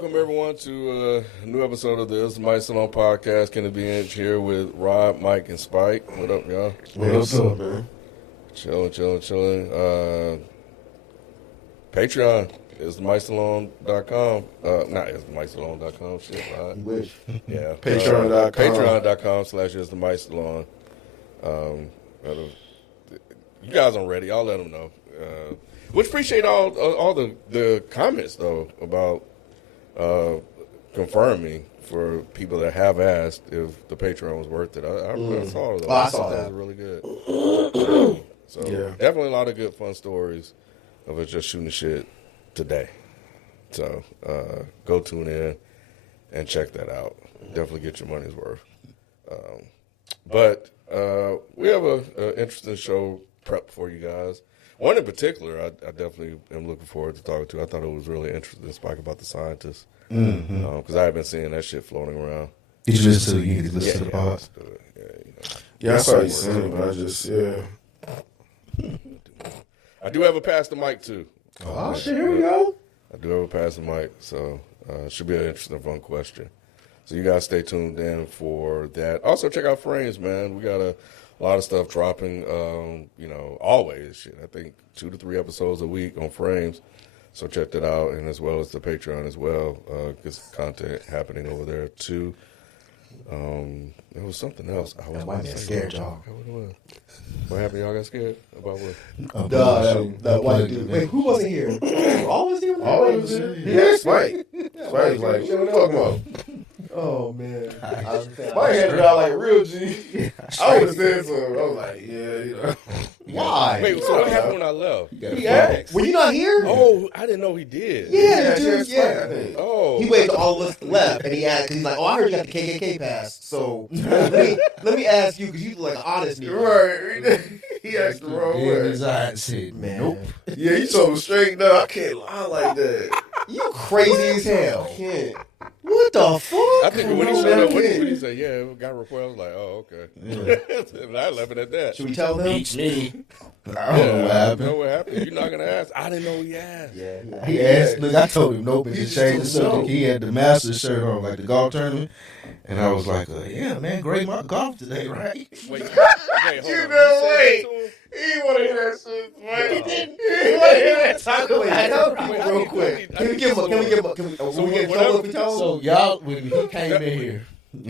welcome everyone to a new episode of the Mike Salon Podcast. Kenneth B. Inch here with Rob, Mike, and Spike. What up, y'all? What's up, man? Chilling. Patreon is MikeSalon.com. Not is MikeSalon.com. Shit, right? You wish. Yeah. Patreon.com. Patreon.com/is-the-MikeSalon. You guys aren't ready. I'll let them know. Which appreciate all the comments though about confirming for people that have asked if the Patreon was worth it. I saw it. I saw that. It was really good. So definitely a lot of good fun stories of us just shooting shit today. So go tune in and check that out. Definitely get your money's worth. But we have an interesting show prepped for you guys. One in particular, I definitely am looking forward to talking to. I thought it was really interesting, Spike, about the scientists. Because I have been seeing that shit floating around. Did you listen to the pod? Yeah, I saw you saying it, but I just, I do have a pass the mic, too. Oh, shit, here we go. I do have a pass the mic, so it should be an interesting, fun question. So you guys stay tuned in for that. Also, check out Frames, man. We got a lot of stuff dropping, always. Shit, I think 2 to 3 episodes a week on Frames. So check that out, and as well as the Patreon as well. Get some content happening over there, too. There was something else. That might be scared, y'all. What happened? Y'all got scared? About what? That white dude. Wait, who wasn't here? All was here? All was here? Yeah, Spike. Spike was like, what are you talking about? Oh, man. My head got like a real G. I would have said something. I was like, Why? Wait, so what happened when I left? He asked. Were you not here? Oh, I didn't know he did. Yeah, dude, yeah. Oh. He waited till all of us left, and he asked, cause he's like, oh, I heard you got the KKK pass, so let me ask you, because you look like an honest nigga. Right. He asked the wrong way. His eyes said, nope. Yeah, you told him straight, no, I can't lie like that. You crazy as hell. I can't. What the fuck? I think when he showed up, when he said, yeah, it got reported, I was like, oh, okay. Yeah. And I left it at that. Should we tell them? Beats me. I Yeah, don't know what I happened. know what happened. You're not going to ask. I didn't know he asked. Yeah. He asked, look, I told him nope, and just changed the subject. He had the Masters shirt on, like the golf tournament. And I was like, yeah, man, great golf today, right? Wait, hold You on. know, You said wait. it to him? He didn't want to hear that shit, man. He didn't want to hear that. Talk away. Tell people real quick. Can we give him? Can we get in trouble if we tell So them? y'all, when he came in here. But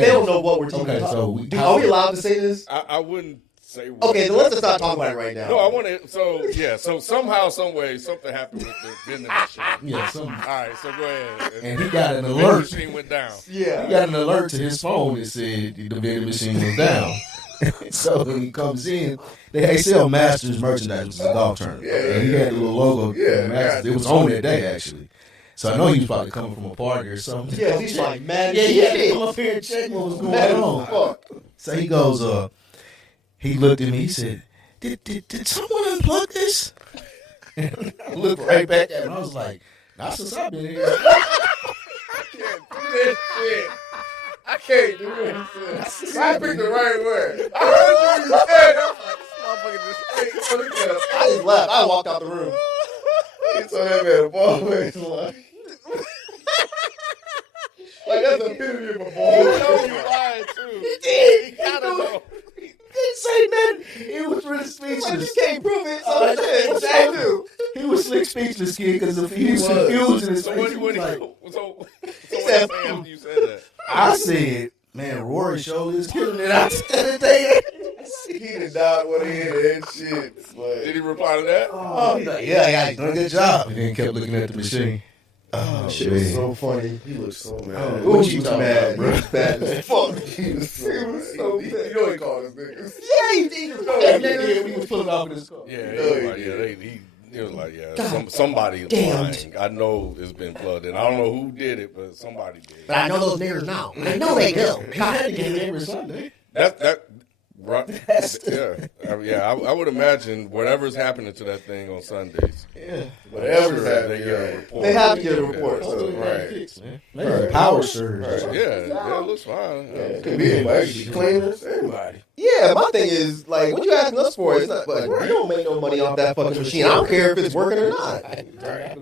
they don't know what we're talking Okay, about. so Are we allowed to say this? I wouldn't say Okay, then let's just start talking about it right now. No, I want to. So somehow, some way, something happened with the vending machine. Yeah, All right, so go ahead. and he got an The vending alert. machine went down. Yeah. He got an alert to his phone that said the vending machine was down. So when he comes in, they sell Masters merchandise, which is a golf tournament. And he had the little logo. Yeah, Masters. It was on that day, actually. So I know he was probably coming from a party or something. Yeah, he's like, man, Yeah, he had to come up here and check what was going on. So he goes, he looked at me, he said, did someone unplug this? And I looked right back at him. I was like, not since I've been here. I can't do that shit. I picked the right word. I heard you said it. I just left. I walked out the room. He told that man a ball face like that's a epitome of a ball You know face. you lying too. He did. He gotta know. He didn't say nothing. He was really Like, speechless. you can't prove it, so shit. What I do? He was slick speechless, kid, because he was confused in his So face. what? He was like, He said, after you said that. I said, man, Rory Show is killing it out there. He did not want to hear that shit. Did he reply to that? Oh, he's like, yeah, you done a good job. And then kept looking at the machine. Oh, Shit was so funny. He looked so mad. What He you was talking mad, about, bro? He was mad as fuck. He was so mad. You know he called us niggas. Yeah, you did. Yeah, we was pulling off in his car. Yeah, he was like, somebody lying. I know it's been plugged in. I don't know who did it, but somebody did. But I know those niggas now. I know they do. He had to get it every Sunday. Right. I would imagine whatever's happening to that thing on Sundays. Yeah. Whatever's they happening, get a report. They have to get a report. Yeah, So, right. Maybe a power surge. Right. Yeah, it looks fine. It could be anybody. It could be cleaners, everybody. yeah, my thing is, like, what you asking us for? It's not, like, we don't make no money off that fucking machine. I don't care if it's working or not. Right.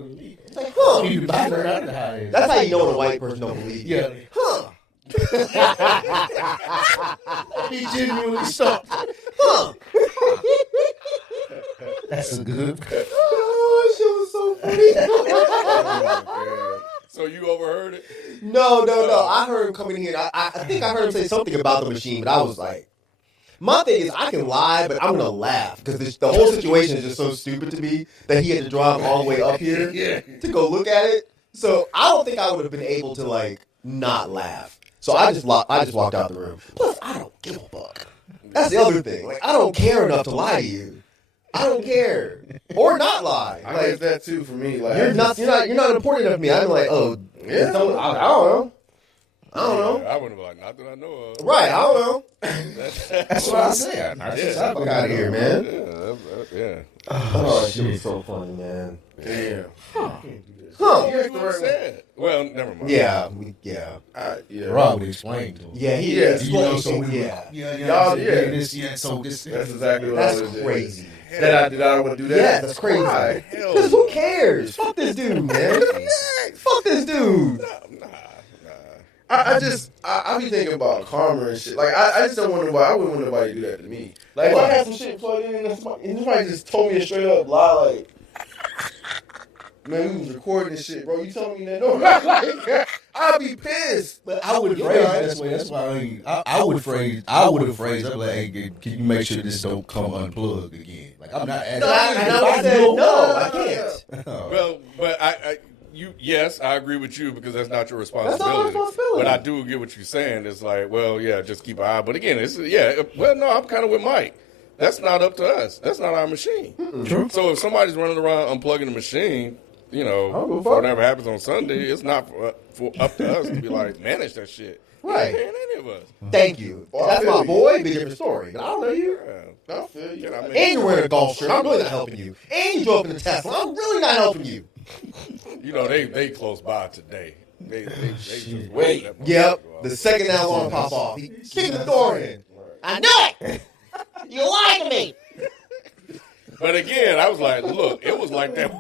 It's like, huh? You back her out of the house. That's how you know when a white person don't believe you. Yeah. Huh? He genuinely shocked. Huh? That's a good. Oh, shit was so funny. So you overheard it? No. I heard him coming in here. I think I heard him say something about the machine, but I was like, my thing is, I can lie, but I'm gonna laugh because the whole situation is just so stupid to me that he had to drive all the way up here to go look at it. So I don't think I would have been able to like not laugh. So I just walked out the room. Plus, I don't give a fuck. That's the other thing. Like, I don't care enough to lie to you. I don't care or not lie. I Like, guess that too for me. Like, you're not important enough to me. I'm like, oh, yeah. I don't know. I don't know. I wouldn't be like, not that I know of. Right, I don't know. That's what I said. Fuck out of here, man. Yeah. Oh, shit was so funny, man. Damn. Huh. Here's what I said. Well, never mind. Yeah. Yeah. Rob would explain to him. Yeah, he Yeah, is. You know, so we Y'all, so this. That's exactly what That's I was crazy. That I did. I want to do that. Yeah, that's crazy. Why? Because who cares? Fuck this dude, man. Fuck this dude. I be thinking about karma and shit. Like, I just don't want nobody. I wouldn't want nobody to do that to me. Like, if I had some shit plugged in and somebody just told me a straight up lie, like, man, we was recording this shit, bro. You told me that, no, like, I'd be pissed. But I would phrase it this way. That's why I would phrase. I would have phrased. I'm like, hey, can you make sure this don't come unplugged again? Like, I'm not asking. I said no, I can't. Well, but yes, I agree with you because that's not your responsibility. That's not my responsibility. But I do get what you're saying. It's like, well, yeah, just keep an eye. But again, well, no, I'm kind of with Mike. That's not up to us. That's not our machine. True. So if somebody's running around unplugging the machine, whatever happens on Sunday, it's not for up to us to be like, manage that shit. Right. You're not paying any of us. Thank you. That's my boy. It'd be a different story. But I don't know you. I feel you. I mean, And you're wearing a golf shirt. I'm really not helping you. And you drove in the Tesla. I'm really not helping you. you know, they close by today. They just wait. Yep. The second that alarm pop off, he kicked the door in. I knew it. You lied to me. But again, I was like, look, it was like that.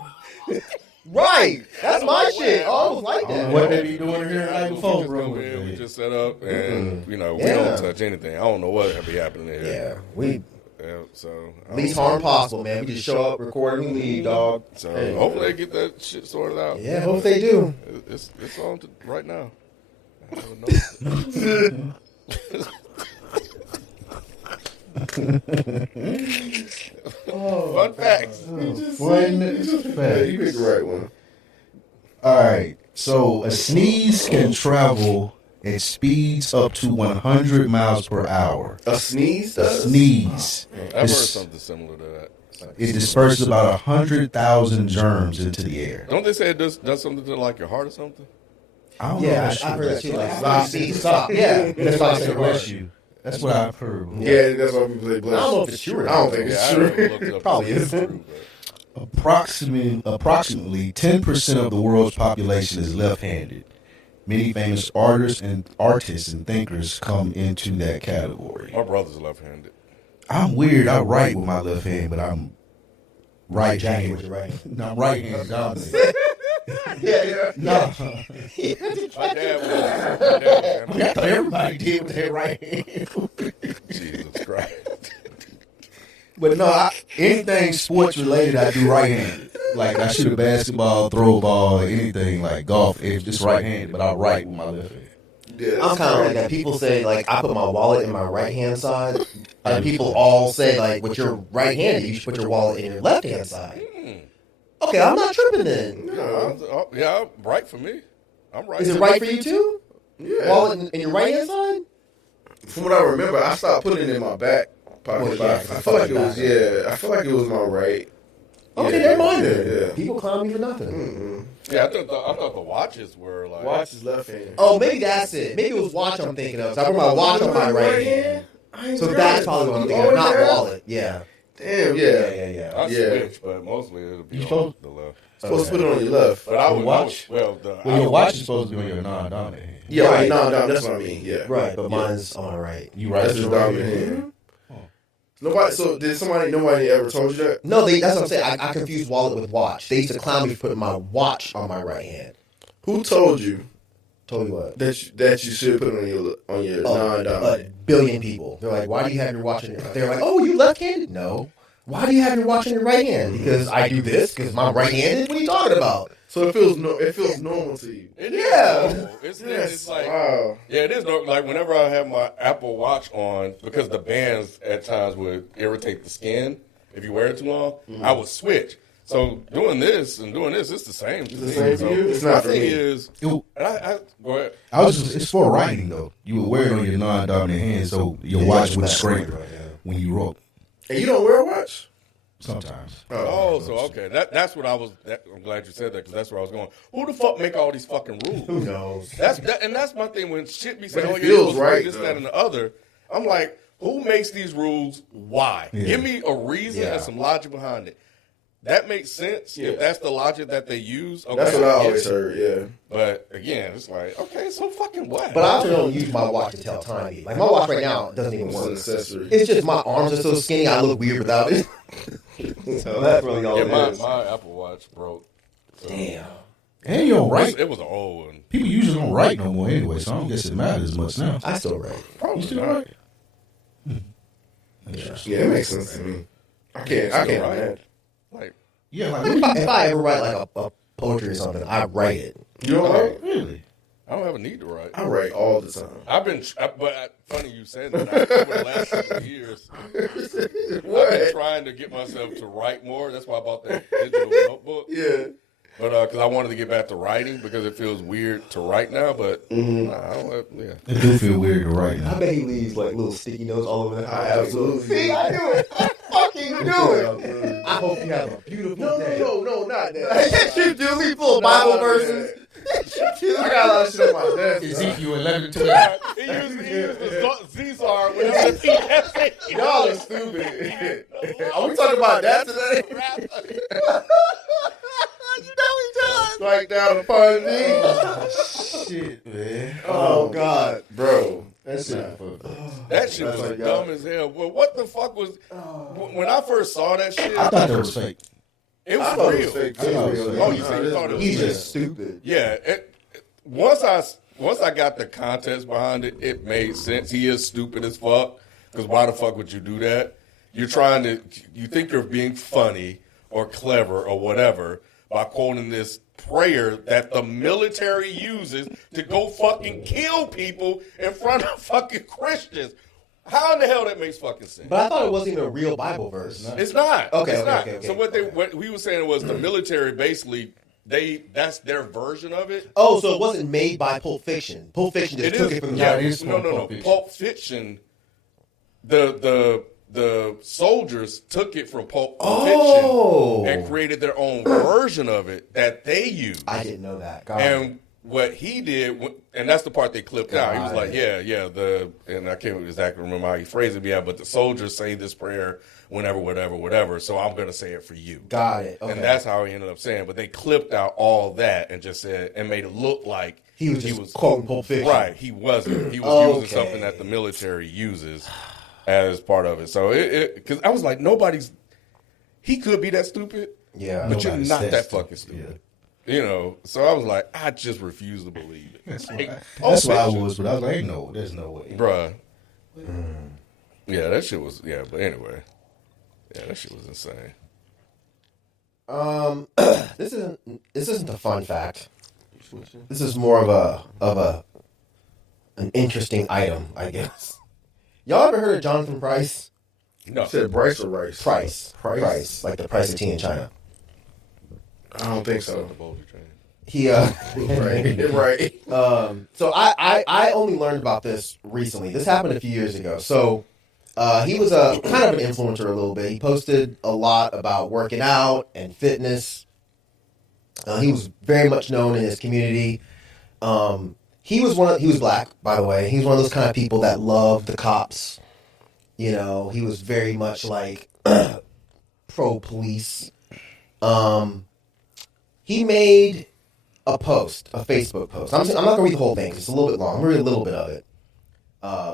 Right. That's my shit. Oh, it was like that. What they be doing here night before, bro? We just set up and, we don't touch anything. I don't know what be happening here. Yeah. So Least harm possible, man. We just show up, record, and we leave, dog. So hopefully they get that shit sorted out. Yeah, hope they do. It's on to right now. I don't know. Fun facts. Fun You facts. picked the right one. All right. So a sneeze can travel at speeds up to 100 miles per hour. A sneeze A does? sneeze. I've heard something similar to that. It disperses about 100,000 germs into the air. Don't they say it does something to like your heart or something? I don't know. Yeah, if I heard that too. Like, Stop. Yeah. That's why I said bless you. That's what I've heard. Yeah, that's why people say I bless. don't know if it's true or I not. don't think it's I true. haven't looked it up Probably to see if it's isn't. true, Approximately 10% of the world's population is left-handed. Many famous artists and thinkers come into that category. My brother's left-handed. I'm weird. I write with my left hand, but I'm right-handed. with your right hand. No, I'm right-handed. dominant. Yeah. No, My dad was. I thought everybody did with their right hand. Jesus Christ. But no, anything sports related, I do right-handed. Like I shoot a basketball, throw a ball, anything like golf. It's just right-handed, but I write with my left hand. Yeah, I'm kind of like that. People say, like, I put my wallet in my right-hand side. And people all say, like, with your right-handed, you should put your wallet in your left-hand side. Okay, I'm not tripping then. Yeah, right for me. I'm right. Is it right for you, too? Yeah. Wallet in your right-hand side? From what I remember, I stopped putting it in my back pocket. Well, yeah, I feel like it was. Yeah, I feel like it was my right. Okay, Yeah, never mind then. yeah. People clown me for nothing. Yeah, I thought the watches were like. Watch is left hand. Oh, maybe that's it. Maybe it was watch I'm thinking of. So I put my watch on my right hand. So that's probably what I'm thinking of, not wallet. Yeah. Damn, yeah. Yeah. I Yeah. switch, but mostly it'll be You on supposed- the left. Supposed to put it on your left. But I would watch? Well, Your watch is supposed to be on your non-dominant hand. Yeah, Right. no, that's what I mean. Yeah. Right, but mine's on my right. You right. That's his dominant hand. Nobody ever told you that? No, that's what I'm saying. I confused wallet with watch. They used to clown me for putting my watch on my right hand. Who told you Told you what? that you should put it on your non-dominant? A billion people. They're like, why do you have your watch in your... They're like, oh, you left-handed? No. Why do you have your watch in your right hand? Because I do this? Because my right-handed? What are you talking about? So it feels normal to you. It is Yeah. normal. It's like, Wow. yeah, it is normal. Like whenever I have my Apple Watch on, because the bands at times would irritate the skin if you wear it too long, I would switch. So doing this, it's the same. It's the same for you? It's not for me. Is, and I go ahead. It's for writing though. You would wear it on your non-dominant hand, so your watch wouldn't scrape when you wrote. And you don't wear a watch? Sometimes. Oh, so okay. That's what I was. I'm glad you said that because that's where I was going. Who the fuck make all these fucking rules? Who knows? And that's my thing when shit be saying, But "Oh, it yeah, feels it right, this, though. that, and the other." I'm like, who makes these rules? Why? Yeah. Give me a reason and some logic behind it. That makes sense if that's the logic that they use. Okay, That's what I get always it. heard, yeah. But again, it's like, okay, so fucking what? But I also don't use my watch to tell time. Either. Like my watch right now doesn't even It's an work. accessory. It's just my arms are so skinny, I look weird without it. So that's really all it is. my Apple Watch broke. So Damn. And you don't write. It was an old one. People usually don't write no more anyway, so I don't guess it matters as much now. I still write. You Probably still not. write? Yeah, it makes sense to me. I can't imagine. Like, Yeah, like If I ever write like a poetry or something, I write it. You don't write? really? I don't have a need to write. I write all the time. I've been, funny you said that. Over the last couple of years, I've been trying to get myself to write more. That's why I bought that digital notebook. Yeah. But because I wanted to get back to writing because it feels weird to write now. But nah, I don't have, It do feel weird to write now. I bet he leaves like little sticky notes all over the house. I absolutely See, I do it. I fucking do it. I hope you have a beautiful day. No, not that. Yes, you do. Leave little Bible verses. I got a lot of shit on my desk. Ezekiel 11 to He used the Zizar whenever the TSA. Y'all are stupid. Are we talking about that today? You know he does. Strike down upon these. Shit, man. Oh, God. Bro. That shit. That shit was like, dumb as hell. Well, what the fuck was... When I first saw that shit, I thought that was fake. it I was thought it real. was fake, I thought it was too. fake. Oh, you said you thought it was He's real. just stupid. Yeah. Once I got the context behind it, it made sense. He is stupid as fuck. Because why the fuck would you do that? You think you're being funny or clever or whatever by quoting this prayer that the military uses to go fucking kill people in front of fucking Christians. How in the hell that makes fucking sense? But I thought it wasn't even a real Bible verse. It's not. Okay, It's okay, not. okay, okay. So what he was saying was the military basically that's their version of it. Oh, so it wasn't made by Pulp Fiction. Pulp Fiction just took it from yeah, the it is no. from Pulp Fiction. Pulp Fiction. The soldiers took it from Pulp Oh. Fiction and created their own version of it that they used. I didn't know that. God. And what he did, and that's the part they clipped out. He was like, and I can't exactly remember how he phrased it, but the soldiers say this prayer whenever, whatever. So I'm going to say it for you. Got it. Okay. And that's how he ended up saying. But they clipped out all that and just said, and made it look like he was quoting Pulp Fiction. Right. He wasn't. He was using Okay. something that the military uses as part of it. So because I was like, he could be that stupid. Yeah. But you're Nobody's not that that fucking stupid. You know, so I was like, I just refuse to believe it. That's Like, why I Fiction, was, but I was like, no, there's no way. bruh. Yeah, that shit was. Yeah, but anyway, that shit was insane. This isn't a fun fact. This is more of an interesting item, I guess. Y'all ever heard of Jonathan Price? No, You said Bryce or Rice? Price, like the price of tea in China. I don't think so. He Right. So I only learned about this recently. This happened a few years ago. So he was a kind of an influencer a little bit. He posted a lot about working out and fitness. He was very much known in his community. He was black, by the way. He was one of those kind of people that loved the cops. You know, he was very much like pro police. He made a Facebook post. I'm not going to read the whole thing. It's a little bit long. I'm going to read a little bit of it.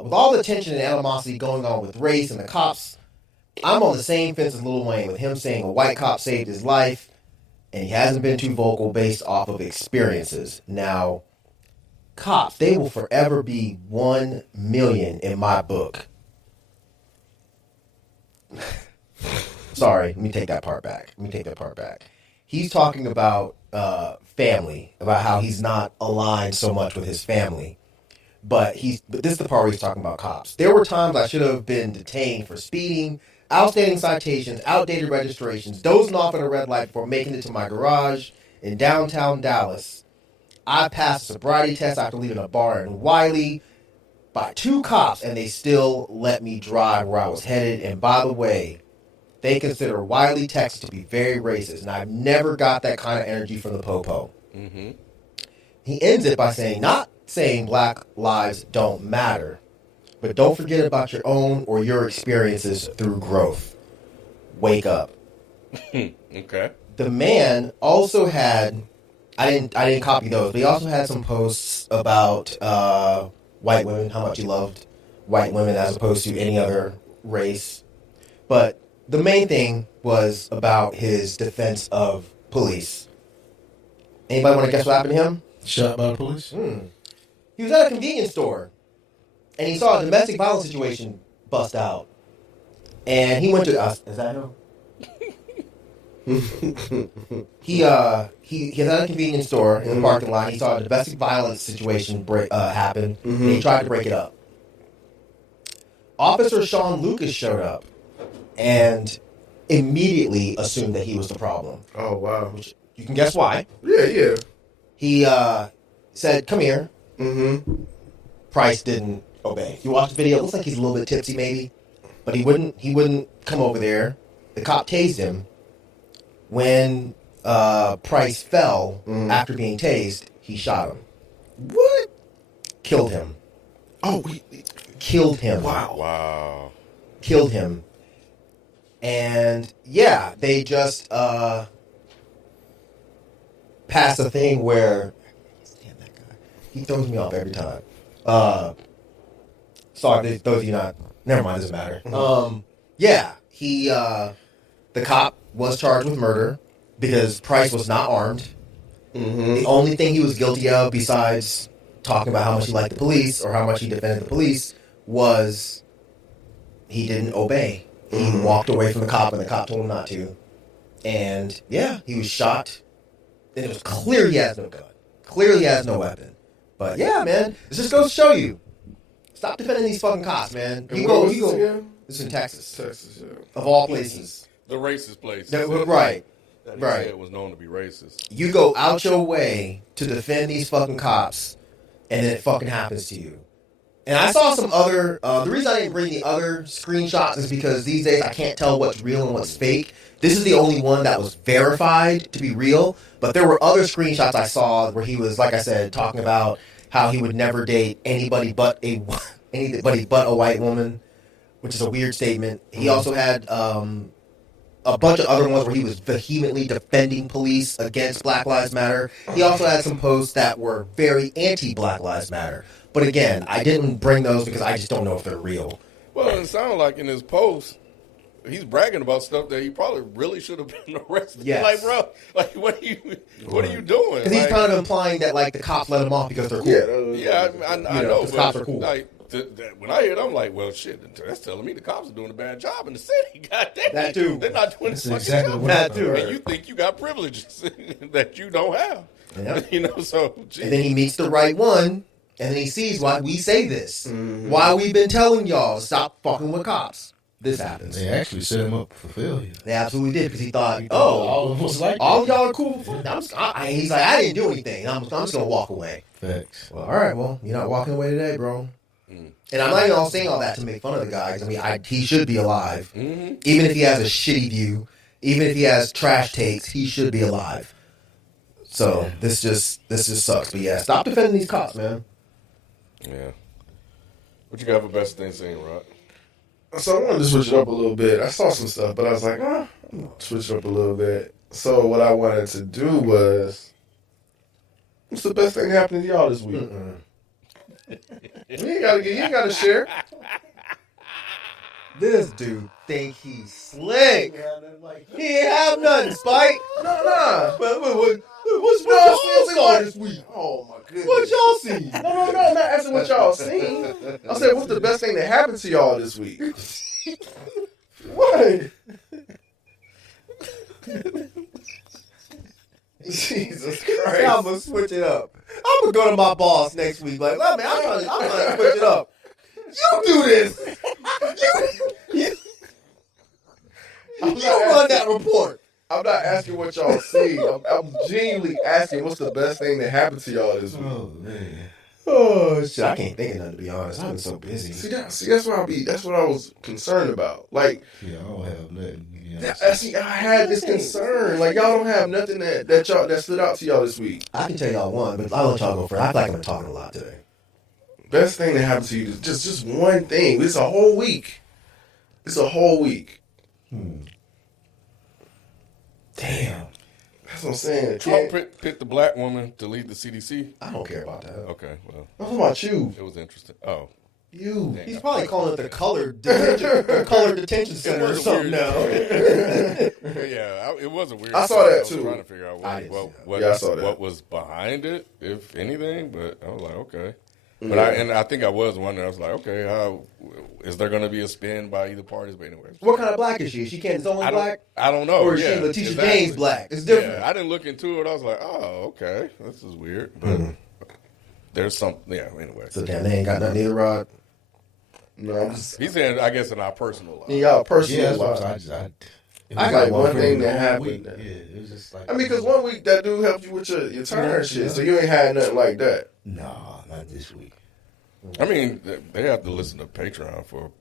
With all the tension and animosity going on with race and the cops, I'm on the same fence as Lil Wayne with him saying a white cop saved his life, and he hasn't been too vocal based off of experiences. Now, cops, they will forever be 1 million in my book. Sorry, let me take that part back. He's talking about family, about how he's not aligned so much with his family. But this is the part where he's talking about cops. There were times I should have been detained for speeding, outstanding citations, outdated registrations, dozing off at a red light before making it to my garage in downtown Dallas. I passed a sobriety test after leaving a bar in Wiley by 2 cops, and they still let me drive where I was headed. And by the way, they consider Wiley, Texas to be very racist, and I've never got that kind of energy from the Popo. Mm-hmm. He ends it by saying, not saying black lives don't matter, but don't forget about your own or your experiences through growth. Wake up. Okay. The man also had, I didn't copy those, but he also had some posts about white women, how much he loved white women as opposed to any other race. But the main thing was about his defense of police. Anybody want to guess what happened to him? Shot by the police? He was at a convenience store, and he saw a domestic violence situation bust out. And he went to us. Is that him? He was at a convenience store in the parking lot. He saw a domestic violence situation happen, and he tried to break it up. Officer Sean Lucas showed up and immediately assumed that he was the problem. Oh, wow. Which you can guess why. Yeah. He said, "Come here." Mm-hmm. Price didn't obey. You watch the video, it looks like he's a little bit tipsy maybe, but he wouldn't come over there. The cop tased him. When Price fell after being tased, he shot him. What? Killed him. Oh, Killed him. Wow. Killed him. And yeah, they just passed a thing where, damn that guy, he throws me off every time. Sorry, those of you not, never mind, doesn't matter. Yeah, he, the cop was charged with murder because Price was not armed. Mm-hmm. The only thing he was guilty of, besides talking about how much he liked the police or how much he defended the police, was he didn't obey. He walked away from the cop and the cop told him not to. And yeah, he was shot. And it was clear he has no gun. Clearly he has no weapon. But yeah, man, this just goes to show you. Stop defending these fucking cops, man. You go. This is in Texas. Yeah. Of all places. The racist place. Right. That Right. It was known to be racist. You go out your way to defend these fucking cops, and then it fucking happens to you. And I saw some other. The reason I didn't bring the other screenshots is because these days I can't tell what's real and what's fake. This is the only one that was verified to be real. But there were other screenshots I saw where he was, like I said, talking about how he would never date anybody but a white woman, which is a weird statement. He also had a bunch of other ones where he was vehemently defending police against Black Lives Matter. He also had some posts that were very anti-Black Lives Matter. But again, I didn't bring those because I just don't know if they're real. Well, it sounded like in his post, he's bragging about stuff that he probably really should have been arrested. Yes. Like, bro, like what are you doing? Because he's kind of implying that like the cops let him off because they're cool. Yeah, I know. Because cops are cool. Like, when I hear it, I'm like, well, shit, that's telling me the cops are doing a bad job in the city. God damn. That too. They're not doing That's the fucking exactly job. what That too. And you think you got privileges that you don't have. Yeah. So, geez. And then he meets the right one, and then he sees why we say this. Mm-hmm. Why we've been telling y'all, stop fucking with cops. This happens. They actually set him up for failure. They absolutely did, because he thought, all of us like all y'all are cool. He's like, I didn't do anything. I'm just going to walk away. Facts. Well, all right, well, you're not walking away today, bro. And I'm not even saying all that to make fun of the guy. I mean, he should be alive. Mm-hmm. Even if he has a shitty view, even if he has trash takes, he should be alive. So this just sucks. But yeah, stop defending these cops, man. Yeah. What you got for best thing saying, Rod? So I wanted to switch it up a little bit. I saw some stuff, but I was like, switch it up a little bit. So what I wanted to do was, what's the best thing happening to y'all this week? You ain't gotta share. This dude think he's slick. He ain't have nothing, Spike. Nah. What y'all saw this week? Oh my goodness. What y'all see? No, I'm not asking what y'all seen. I said, what's the best thing that happened to y'all this week? What? Jesus Christ. I'm gonna switch it up. I'm gonna go to my boss next week. Like, man, I'm trying to switch it up. You do this. You run that report. I'm not asking what y'all see. I'm genuinely asking what's the best thing that happened to y'all this week. Oh man. Oh shit! I can't think of nothing, to be honest. I've been so busy. See, that's what I was concerned about. Like, Yeah, I don't have nothing. I had this concern. Like, y'all don't have nothing that stood out to y'all this week. I can tell y'all one, but I'll let y'all go first. I feel like I've been talking a lot today. Best thing that happened to you is just one thing. It's a whole week. It's a whole week. Damn. That's what I'm saying. Trump picked the black woman to lead the CDC. I don't care about that. Okay, well, I'm talking about you. it was interesting. Oh, You. He's probably calling it the colored detention center or something now. yeah, it was a weird. I saw that was too. Trying to figure out I what saw that. was behind it, if anything. But I was like, okay. But I think I was wondering. I was like, okay, how is there going to be a spin by either parties? But anyway, What kind of black is she? She can't only black? I don't know. Or is yeah, she Letitia exactly. James black? It's different. Yeah, I didn't look into it. I was like, oh, okay, this is weird. But there's some. Yeah. Anyway, So damn, they ain't got nothing either, Rod. No, I'm just. he's saying, I guess, in our personal life. In y'all personal Yeah, that's life. what I just. I got one thing that happened. Week. Yeah, it was just like. I mean, because 1 week that dude helped you with your turn and shit, so you ain't had nothing like that. Nah, not this week. I mean, they have to listen to Patreon for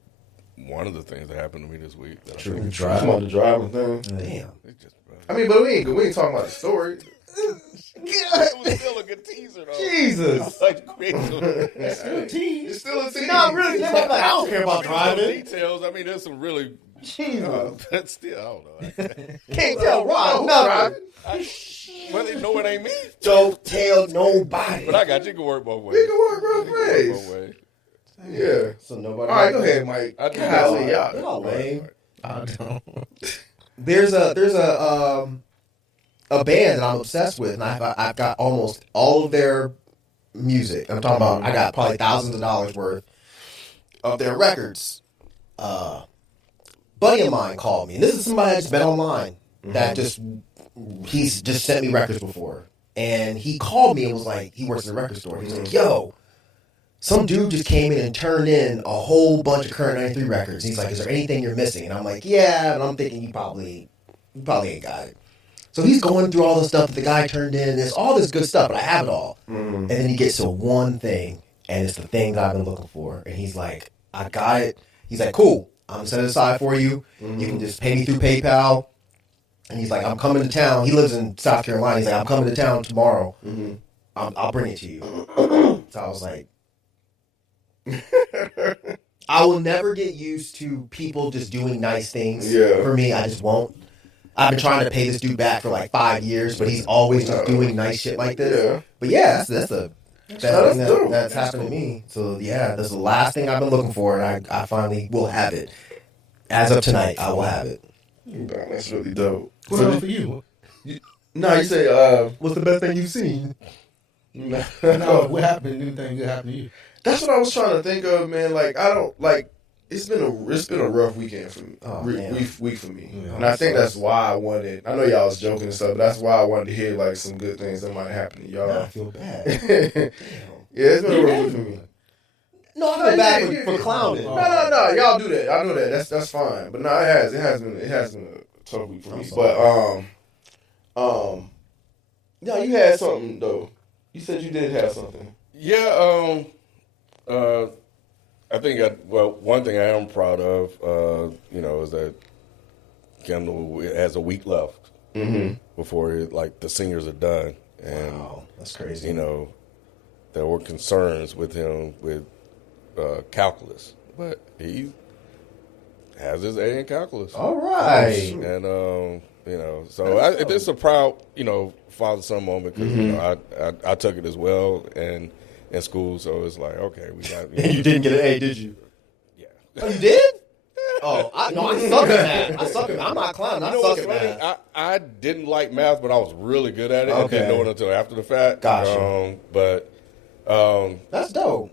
one of the things that happened to me this week. That I True. think- Come on, the driving thing. Damn. It just, I mean, but we ain't talking about the story. it was still a good teaser, though. Jesus. Like, great. It's still a team. Not really. I don't care about driving. Details. I mean, there's some really. Jesus. That's still, I don't know. Can't tell Rod nothing. Well, they know it ain't me. Don't tell nobody. But I got you. It can work both ways. We can work both It can work ways. both ways. Yeah. So nobody. All right, go ahead, Mike. I do Golly, that. Y'all lame. I don't. There's a band that I'm obsessed with, and I've got almost all of their music. I'm talking about I got probably thousands of dollars worth of their records. Buddy of mine called me, and this is somebody that's been online that he's just sent me records before, and he called me and was like, he works in a record store. He's like, yo. Some dude just came in and turned in a whole bunch of current 93 records. He's like, is there anything you're missing? And I'm like, yeah, but I'm thinking you probably ain't got it. So he's going through all the stuff that the guy turned in. There's all this good stuff, but I have it all. And then he gets to one thing, and it's the thing that I've been looking for. And he's like, I got it. He's like, cool. I'm going to set it aside for you. You can just pay me through PayPal. And he's like, I'm coming to town. He lives in South Carolina. He's like, I'm coming to town tomorrow. I'll bring it to you. So I was like, I will never get used to people just doing nice things for me. I just won't. I've been trying to pay this dude back for like 5 years, but he's always just doing nice shit like this. Yeah. But yeah, that's the best thing that's happened to me. So yeah, that's the last thing I've been looking for, and I finally will have it. As of tonight, I will have it. That's really dope. What else for you? No, you say, What's the best thing you've seen? No, what happened? Anything good happened to you? That's what I was trying to think of, man. Like, I don't like. It's been a rough weekend for me. Week for me, and I think that's why I wanted. I know y'all was joking and stuff, but that's why I wanted to hear like some good things that might happen to y'all. I feel bad. Yeah, it's been a rough week for me. No, I feel bad for clowning. No. Y'all do that. I know that. That's fine. But no, it has been a tough week for me. But yeah, you had something though. You said you did have something. Yeah, I think one thing I am proud of, is that Kendall has a week left before the seniors are done, and Wow, that's crazy. There were concerns with him with calculus, but he has his A in calculus. All right. And so it's a proud father-son moment because I took it as well and in school, so it's like, okay, we got. You didn't get an A, did you? Yeah. Oh, you did? I suck at math. I'm not clowning. I suck at math. I didn't like math, but I was really good at it. I didn't know it until after the fact. Gotcha. That's dope.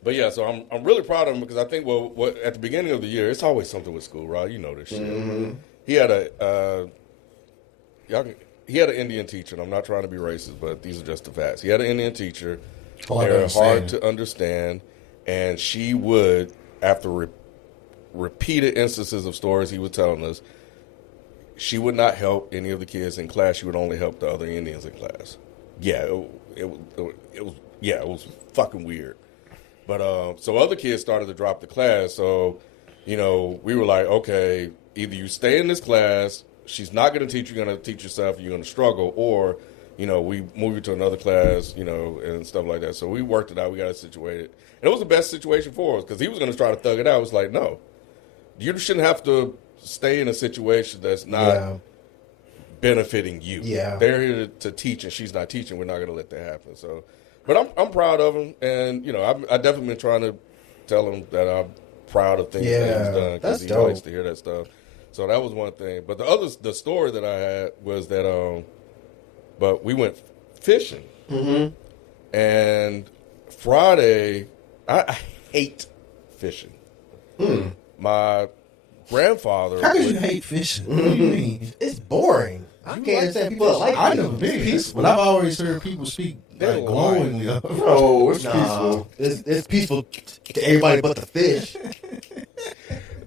But yeah, so I'm really proud of him because I think what at the beginning of the year, it's always something with school, right? You know this shit. Mm-hmm. He had an Indian teacher, and I'm not trying to be racist, but these are just the facts. He had an Indian teacher. They're hard to understand, and she would, after repeated instances of stories he was telling us, she would not help any of the kids in class. She would only help the other Indians in class. Yeah, it was fucking weird. But so other kids started to drop the class. So, we were like, okay, either you stay in this class, she's not going to teach, you're going to teach yourself, you're going to struggle, or, we move you to another class, and stuff like that. So we worked it out. We got it situated. And it was the best situation for us because he was going to try to thug it out. It was like, no, you shouldn't have to stay in a situation that's not benefiting you. Yeah. They're here to teach, and she's not teaching. We're not going to let that happen. So. But I'm proud of him, and I've definitely been trying to tell him that I'm proud of things that he's done because he likes to hear that stuff. So that was one thing. But the story that I had was that, but we went fishing, and Friday I hate fishing. My grandfather. How do you hate fishing? What do you mean? It's boring. I can't understand people that like it. I've never been peaceful, but I've always heard people speak glowingly of it. No, it's peaceful. It's peaceful to everybody but the fish.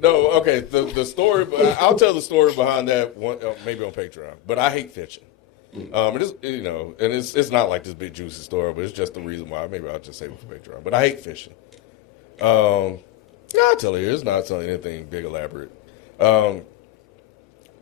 No, okay. The story, I'll tell the story behind that one, maybe on Patreon. But I hate fishing. It is, and it's not like this big juicy story, but it's just the reason why. Maybe I'll just save it for Patreon. But I hate fishing. I'll tell you, it's not anything big elaborate.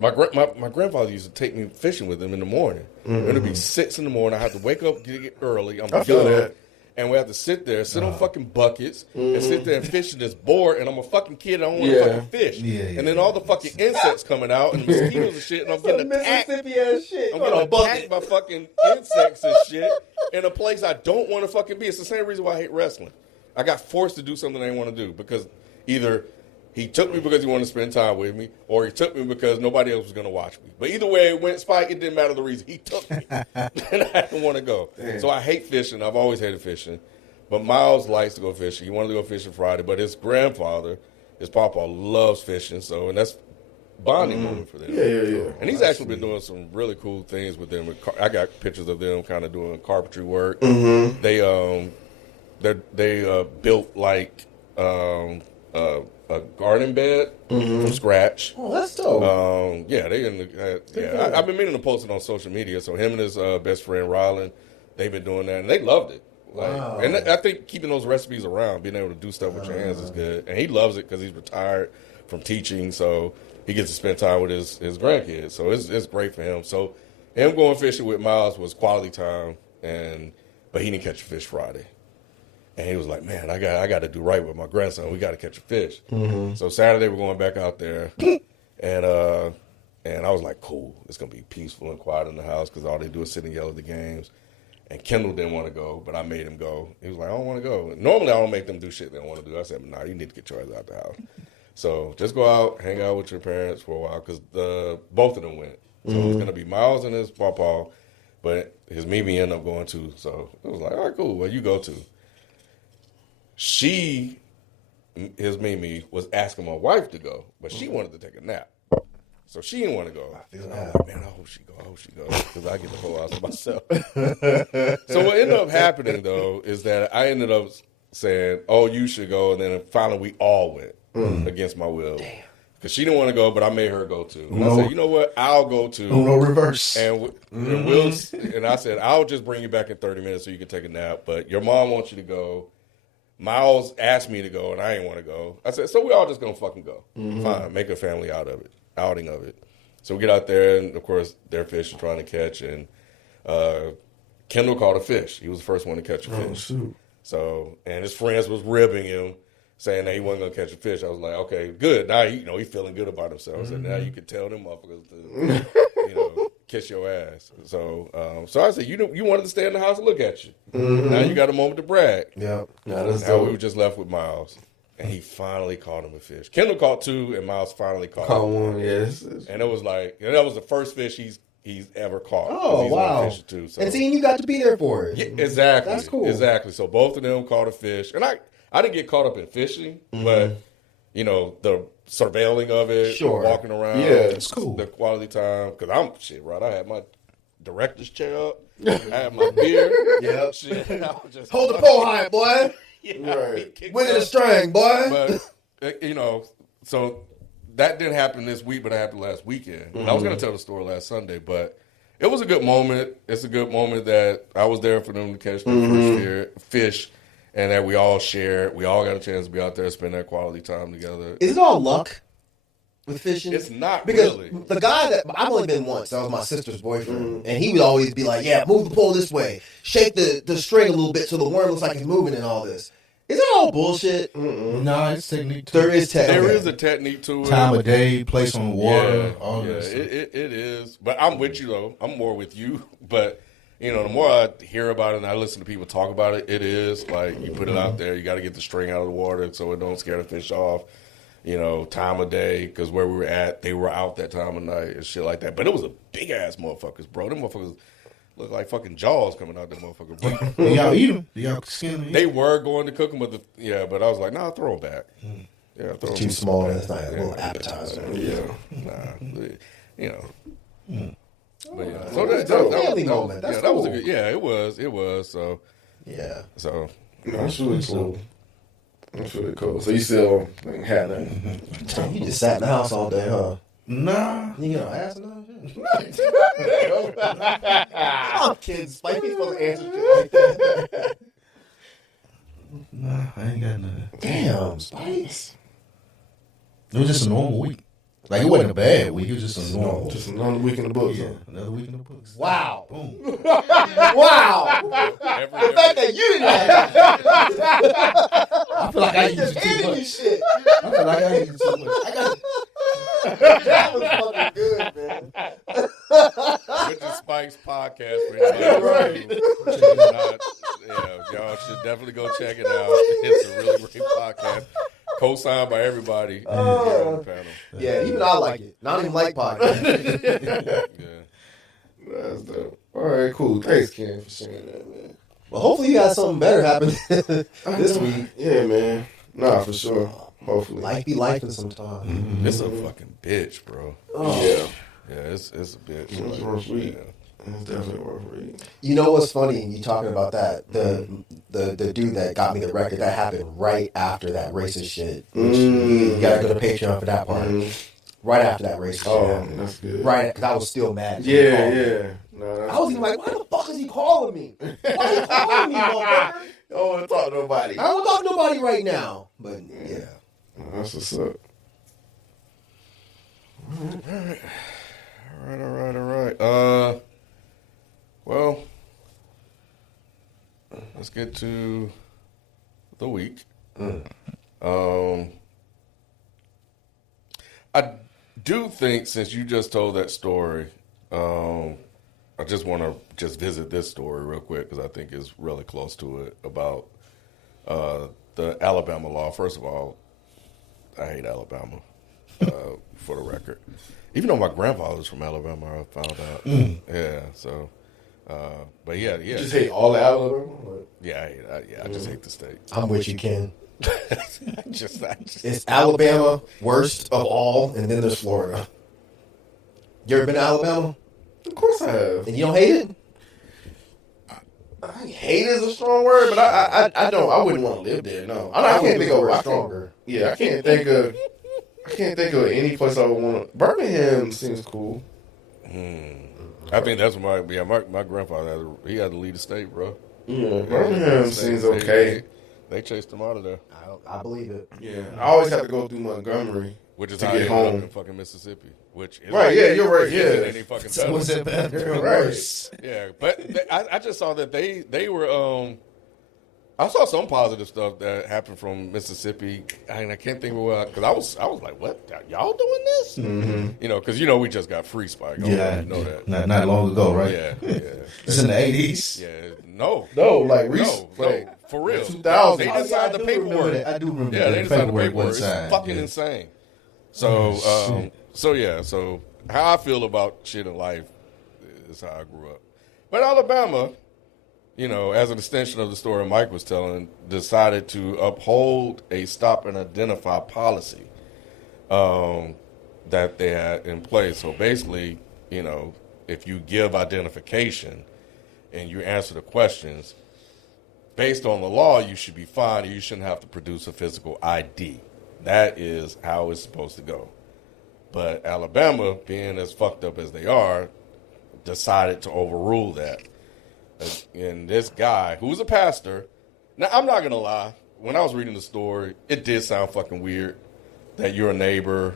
My grandfather used to take me fishing with him in the morning. It'd be 6 in the morning. I have to wake up, get early. I feel that. And we have to sit on fucking buckets and sit there and fish in this board. And I'm a fucking kid. I don't want to fucking fish. And then all the fucking insects coming out and mosquitoes and shit. And I'm getting attacked. Mississippi-ass shit. I'm getting attacked by fucking insects and shit in a place I don't want to fucking be. It's the same reason why I hate wrestling. I got forced to do something I didn't want to do because either he took me because he wanted to spend time with me, or he took me because nobody else was going to watch me. But either way it went, Spike, it didn't matter the reason. He took me, and I didn't want to go. Damn. So I hate fishing. I've always hated fishing. But Miles likes to go fishing. He wanted to go fishing Friday, but his grandfather, his papa, loves fishing. And that's bonding moment for them. Yeah. And he's actually been doing some really cool things with them. I got pictures of them kind of doing carpentry work. They built like a garden bed from scratch. Oh, that's dope. I've been meaning to post it on social media. So him and his best friend Rylan, they've been doing that, and they loved it. Wow. And I think keeping those recipes around, being able to do stuff with your hands is good. And he loves it because he's retired from teaching, so he gets to spend time with his grandkids. So it's great for him. So him going fishing with Miles was quality time, but he didn't catch a fish Friday. And he was like, man, I got to do right with my grandson. We got to catch a fish. So Saturday we're going back out there, and I was like, cool. It's gonna be peaceful and quiet in the house because all they do is sit and yell at the games. And Kendall didn't want to go, but I made him go. He was like, I don't want to go. Normally I don't make them do shit they don't want to do. I said, nah, you need to get your ass out the house. So just go out, hang out with your parents for a while because both of them went. So it was gonna be Miles and his pawpaw, but his Mimi ended up going too. So it was like, all right, cool. Well, you go too. His Mimi, was asking my wife to go, but she wanted to take a nap. So she didn't want to go. I was like, man, I hope she goes, because I get the whole house to myself. So what ended up happening, though, is that I ended up saying, oh, you should go, and then finally we all went against my will. Damn. Because she didn't want to go, but I made her go too. And I said, you know what? I'll go too. No reverse. And I said, I'll just bring you back in 30 minutes so you can take a nap, but your mom wants you to go. Miles asked me to go, and I didn't want to go. I said, so we all just going to fucking go. Fine, make a family outing of it. So we get out there, and, of course, they're fishing, trying to catch, and Kendall caught a fish. He was the first one to catch a fish. Shoot. So, and his friends was ribbing him, saying that he wasn't going to catch a fish. I was like, okay, good. Now, he's feeling good about himself. So now you can tell them motherfuckers to, kiss your ass. So I said, you wanted to stay in the house and look at you. Now you got a moment to brag. Yeah. Now we were just left with Miles. and he finally caught him a fish. Kendall caught 2, and Miles finally caught one. Yes. And it was like, and that was the first fish he's ever caught. Oh, he's wow. fishing too, so. And seeing you got to be there for it. Yeah, exactly. That's cool. Exactly. So both of them caught a fish, and I didn't get caught up in fishing, but the surveilling of it, Sure. walking around, it's cool. The quality time, because right. I had my director's chair up, I had my beer, shit. I was just Hold the pole high, boy. Right. Winning the string, boy. But so that didn't happen this week, but it happened last weekend. And I was going to tell the story last Sunday, but it was a good moment. It's a good moment that I was there for them to catch their first fish, and that we all shared. We all got a chance to be out there and spend that quality time together. Is it all luck with fishing? It's not because really. the guy that I've only been once. That was my sister's boyfriend, and he would always be like, "Yeah, move the pole this way, shake the string a little bit so the worm looks like it's moving and all this." Is it all bullshit? No, it's technique. There is technique. There is a technique to it. Time of day, place on the water, Yeah, all yeah, that stuff. it is. But I'm with you though. I'm more with you. But the more I hear about it and I listen to people talk about it, it is like you put it out there. You got to get the string out of the water so it don't scare the fish off. Time of day, because where we were at, they were out that time of night and shit like that. But it was a big ass motherfuckers, bro. Them motherfuckers look like fucking jaws coming out that motherfucker. Bro. Do y'all eat them? Do y'all skin them? They were going to cook them, but but I was like, nah, throw them back. Yeah, throw Too them small. back. That's not a little appetizer. But yeah, So that family moment. That's that was a cool. good. Yeah, it was. So Yeah. so That's really cool. That's really cool. So you still had nothing? You just sat in the house all day, huh? Nah. You get no ass or nothing? I'm kidding. Spikey's supposed to answer shit like that. Nah, I ain't got nothing. Damn, Spikes. It was just a normal week. Like, it wasn't a bad week. It was just a normal. Just another week in the books. Yeah, another week in the books. Wow. Boom. Wow. The fact that you didn't have I feel like I just used too handed you much. shit. I feel like I used too much. I got That was fucking good, man. with the Spikes podcast, for anybody y'all should definitely go check it out. It's a really great podcast, co-signed by everybody here on the panel. Yeah, even I like it. Not even like podcast. Yeah. That's dope. All right, cool. Thanks, Ken, for sharing that, man. Well, hopefully you got something better happen this week. Yeah, man. Nah, for sure. Hopefully. Life be lifing sometimes. It's a fucking bitch, bro. Yeah. Yeah, it's a bitch. It's worth reading. It's definitely worth reading. You know what's funny? You talking about that? The dude that got me the record, that happened right after that racist shit. Which you gotta go to Patreon for that part. Right after that racist Oh, shit. that's good. Right, because I was still mad. He Yeah, called me. yeah. No, that's I was even like, why the fuck is he calling me? Why is he calling me, motherfucker? I don't want to talk to nobody. I don't talk to nobody right now. But yeah. That's what's up. All right. Well, let's get to the week. I do think, since you just told that story, I just want to just visit this story real quick because I think it's really close to it about the Alabama law. First of all, I hate Alabama, for the record. Even though my grandfather's from Alabama, I found out. Yeah, so, but yeah. You just hate all the Alabama? Yeah, I just hate the state. I'm with you, Ken. I just. It's Alabama, worst of all, and then there's Florida. You ever been to Alabama? Of course I have. And you don't hate it? I hate is a strong word, but I don't. I wouldn't want to live there. No, I can't think of stronger. Yeah, I can't think of any place I would want to. Birmingham seems cool. I think that's my grandfather had to lead the state, bro. Yeah, Birmingham seems okay. They chased him out of there, I believe it. Yeah, I always have to go through Montgomery which is to how get they ended up home. in fucking Mississippi. Which is Right, yeah, you're right, isn't yeah. any fucking So better. was it better or Right. worse? Yeah, but I just saw that they were I saw some positive stuff that happened from Mississippi, and I can't think of what, because I was like, what, y'all doing this? Mm-hmm. You know, because we just got free Spike. Yeah, you know that. Not long ago, right? Yeah. It's in the 80s. Yeah, no, like for real. 2000. They didn't sign the paperwork. I do remember Yeah, they the didn't sign the paperwork paperwork. was It's signed. fucking insane. So, so how I feel about shit in life is how I grew up. But Alabama, as an extension of the story Mike was telling, decided to uphold a stop and identify policy that they had in place. So basically, if you give identification and you answer the questions, based on the law, you should be fine. You shouldn't have to produce a physical ID. That is how it's supposed to go. But Alabama, being as fucked up as they are, decided to overrule that. And this guy, who's a pastor, now I'm not going to lie, when I was reading the story, it did sound fucking weird that you're a neighbor.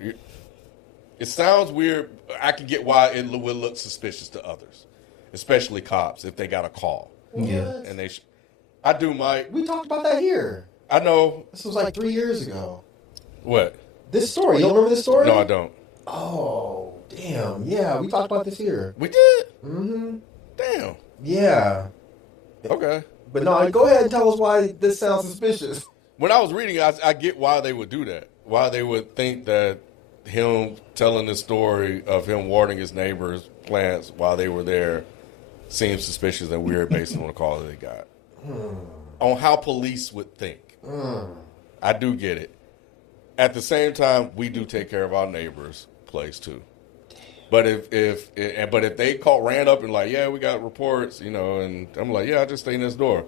It sounds weird. I can get why it would look suspicious to others, especially cops, if they got a call. Yeah. And I do, Mike. We talked about that here. I know. This was like 3 years ago. What? This story. You don't remember this story? No, I don't. Oh, damn. Yeah, we talked about this here. We did? Mm-hmm. Damn. Yeah. Okay. But no, go ahead and tell us why this sounds suspicious. When I was reading it, I get why they would do that. Why they would think that him telling the story of him watering his neighbor's plants while they were there seems suspicious and weird based on the call that they got. On how police would think. I do get it. At the same time, we do take care of our neighbor's place too. But if they ran up and like, yeah, we got reports, and I'm like, yeah, I just stay next door.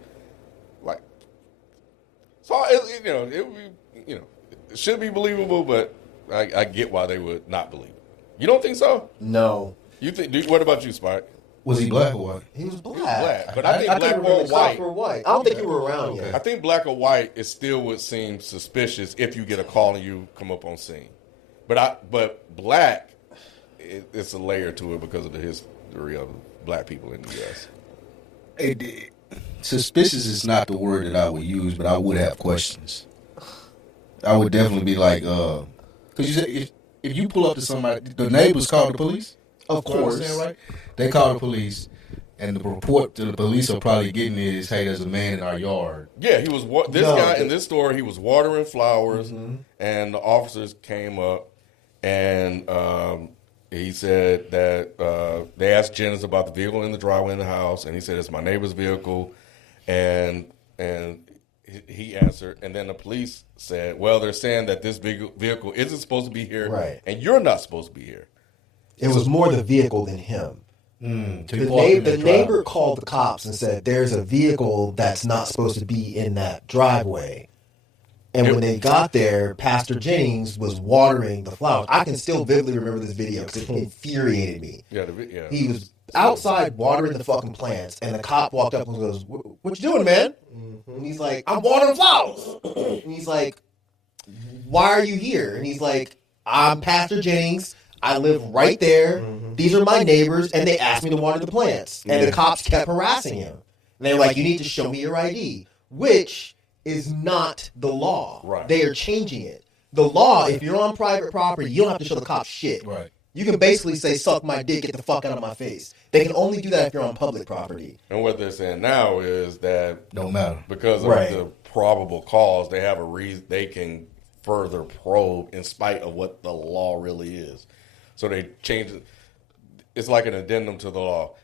Like, so it should be believable, but I get why they would not believe it. You don't think so? No. You think? What about you, Spike? Was he black or white? He was black. Black, but I think black or the cops white. were white. I don't think you were around yet. I think black or white, it still would seem suspicious if you get a call and you come up on scene. But black, it's a layer to it because of the history of black people in the U.S. Suspicious is not the word that I would use, but I would have questions. I would definitely be like, because you said if you pull up to somebody, the neighbors call the police. Of course, right? They call the police, and the report to the police are probably getting is, "Hey, there's a man in our yard." Yeah, he was. Guy in this story, he was watering flowers, and the officers came up, and he said that they asked Jennings about the vehicle in the driveway in the house, and he said it's my neighbor's vehicle, and he answered, and then the police said, well, they're saying that this vehicle isn't supposed to be here, right, and you're not supposed to be here. It was more the vehicle than him. The neighbor called the cops and said, there's a vehicle that's not supposed to be in that driveway. And when they got there, Pastor Jennings was watering the flowers. I can still vividly remember this video because it infuriated me. Yeah, He was outside watering the fucking plants, and the cop walked up and goes, what you doing, man? And he's like, I'm watering flowers. And he's like, why are you here? And he's like, I'm Pastor Jennings. I live right there. These are my neighbors, and they asked me to water the plants. And the cops kept harassing him. And they were like, you need to show me your ID, which is not the law. Right. They are changing it. The law, if you're on private property, you don't have to show the cops shit. Right. You can basically say, suck my dick, get the fuck out of my face. They can only do that if you're on public property. And what they're saying now is that don't matter because of the probable cause, they have a reason they can further probe in spite of what the law really is. So they change it. It's like an addendum to the law.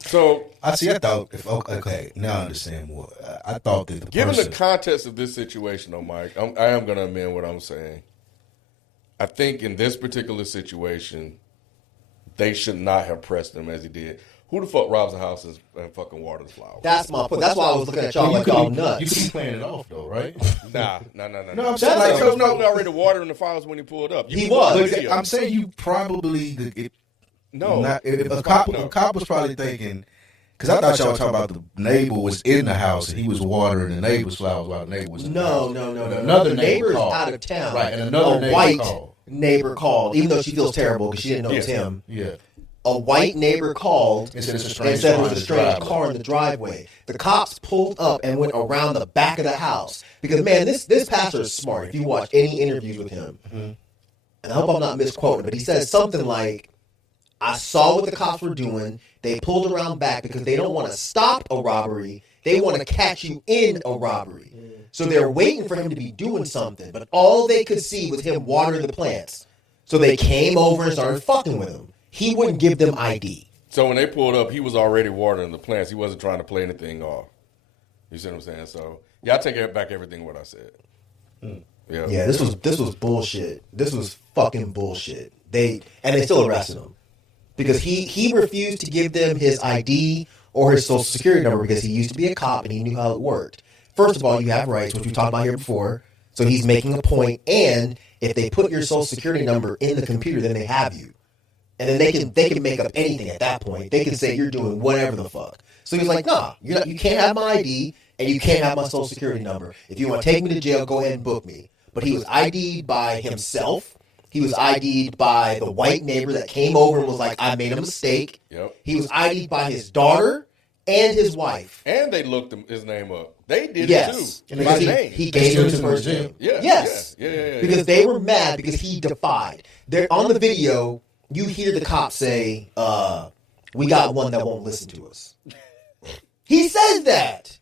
So I thought okay, now I understand more. I thought that given the context of this situation, though, Mike, I am going to amend what I'm saying. I think in this particular situation, they should not have pressed him as he did. Who the fuck robs a house and fucking waters flowers? That's my point. That's why I was looking at y'all like y'all nuts. You could be playing it off though, right? Nah. No, I'm saying like, he was probably already watering the flowers when he pulled up. He was. But I'm saying you probably no. If a cop was probably thinking. Because I thought y'all were talking about the neighbor was in the house and he was watering the neighbor's flowers while the neighbor was in the house. No. Another neighbor is called. out of town. Right, and another white called. neighbor called, even though she feels terrible because she didn't know it was him. Yeah. a white neighbor called It said it's a and strange said it car was in a the strange driveway. car in the driveway. The cops pulled up and went around the back of the house because, man, this pastor is smart. If you watch any interviews with him, and I hope I'm not misquoting, but he says something like, I saw what the cops were doing. They pulled around back because they don't want to stop a robbery. They want to catch you in a robbery. So they're waiting for him to be doing something. But all they could see was him watering the plants. So they came over and started fucking with him. He wouldn't give them ID. So when they pulled up, he was already watering the plants. He wasn't trying to play anything off. You see what I'm saying? So yeah, I take back everything what I said. Yeah. Yeah, this was bullshit. This was fucking bullshit. They still arrested him because he refused to give them his ID or his social security number because he used to be a cop and he knew how it worked. First of all, you have rights, which we talked about here before. So he's making a point, and if they put your social security number in the computer, then they have you. And then they can make up anything at that point. They can say you're doing whatever the fuck. So he's like, nah, you can't have my ID and you can't have my social security number. If you want to take me to jail, go ahead and book me. But he was ID'd by himself. He was ID'd by the white neighbor that came over and was like, I made a mistake. Yep. He was ID'd by his daughter and his wife. And they looked his name up. They did Yes. it too. Because By name. he gave him his still first took him to name. Yeah, Yes. yeah. Because they were mad because he defied. They're on the video, you hear the cop say, we got one that won't listen to us. He says that.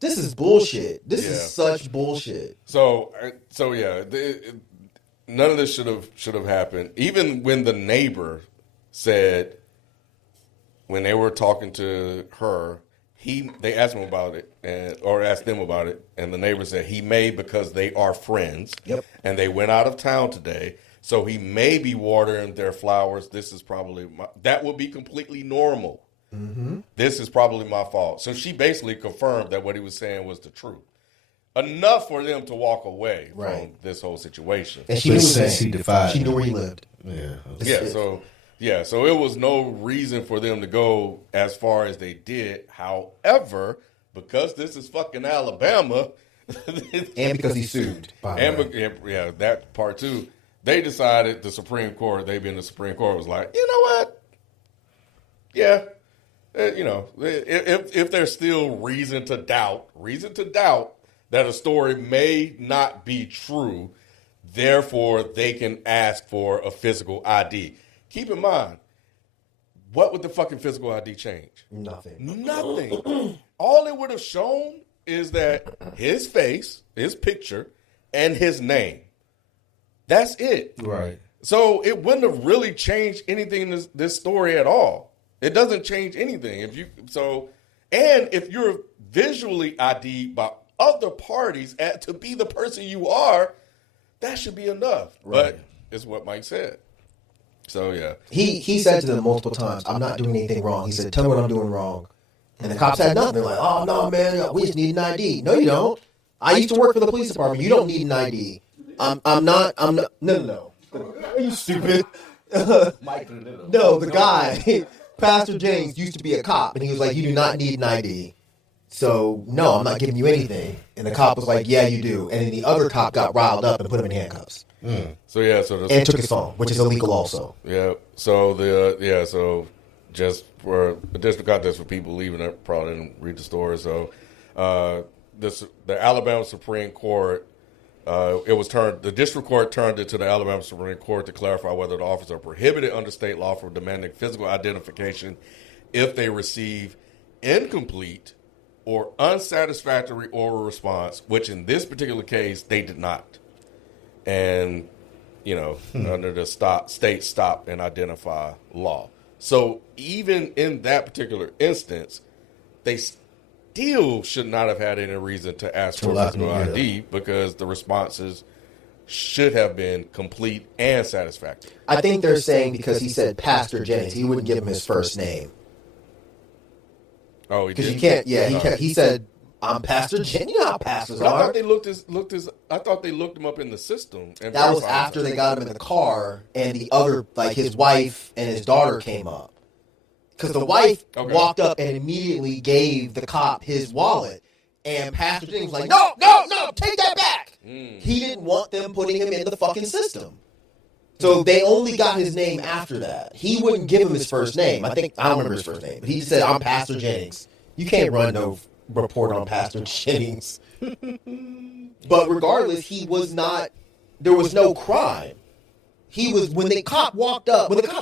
This is bullshit. This is such bullshit. So yeah, none of this should have happened. Even when the neighbor said, when they were talking to her, they asked him about it or asked them about it, and the neighbor said he may because they are friends. Yep. And they went out of town today, so he may be watering their flowers. This is probably that would be completely normal. Mm-hmm. This is probably my fault. So she basically confirmed that what he was saying was the truth. Enough for them to walk away from this whole situation. And she knew Since he defied. She knew where he lived. Yeah. So it was no reason for them to go as far as they did. However, because this is fucking Alabama, And because he sued. that part too. They decided the Supreme Court. They being the Supreme Court was like, you know what? Yeah. If there's still reason to doubt that a story may not be true, therefore they can ask for a physical ID. Keep in mind, what would the fucking physical ID change? Nothing. All it would have shown is that his face, his picture, and his name. That's it. Right. So it wouldn't have really changed anything in this story at all. It doesn't change anything. If you're visually ID'd by other parties to be the person you are, that should be enough. Right. But it's what Mike said. So yeah. He said to them multiple times, I'm not doing anything wrong. He said, tell me what I'm doing wrong. And the cops had nothing. They're like, oh no, man, we just need an ID. No, you don't. I used to work for the police department. You don't need an ID. I'm not. No. Are you stupid? No, the guy, Pastor James, used to be a cop, and he was like, you do not need an ID. So, no, I'm not giving you anything. And the cop was like, yeah, you do. And then the other cop got riled up and put him in handcuffs. And took his phone, which is illegal also. Yeah. So just for additional context for people leaving that probably didn't read the story. So the Alabama Supreme Court, the district court turned it to the Alabama Supreme Court to clarify whether the officers are prohibited under state law from demanding physical identification if they receive incomplete or unsatisfactory oral response, which in this particular case they did not. And, under the state stop and identify law. So even in that particular instance, they still should not have had any reason to ask for physical ID because the responses should have been complete and satisfactory. I think they're saying because he said Pastor Jennings, he wouldn't give him his first name. Oh, he did. Because you can't. Yeah, he said, "I'm Pastor Jennings." You know how pastors I are. thought they looked him up in the system. And that was after they got him in the car, and the other, like his wife and his daughter, came up. Because the wife walked up and immediately gave the cop his wallet, and Pastor Jennings was like, "No, take that back." He didn't want them putting him in the fucking system. So they only got his name after that. He wouldn't give him his first name. I don't remember his first name, but he just said, "I'm Pastor Jennings." You can't run no report on Pastor Jennings. But regardless, he was not. There was no crime. He was when the cop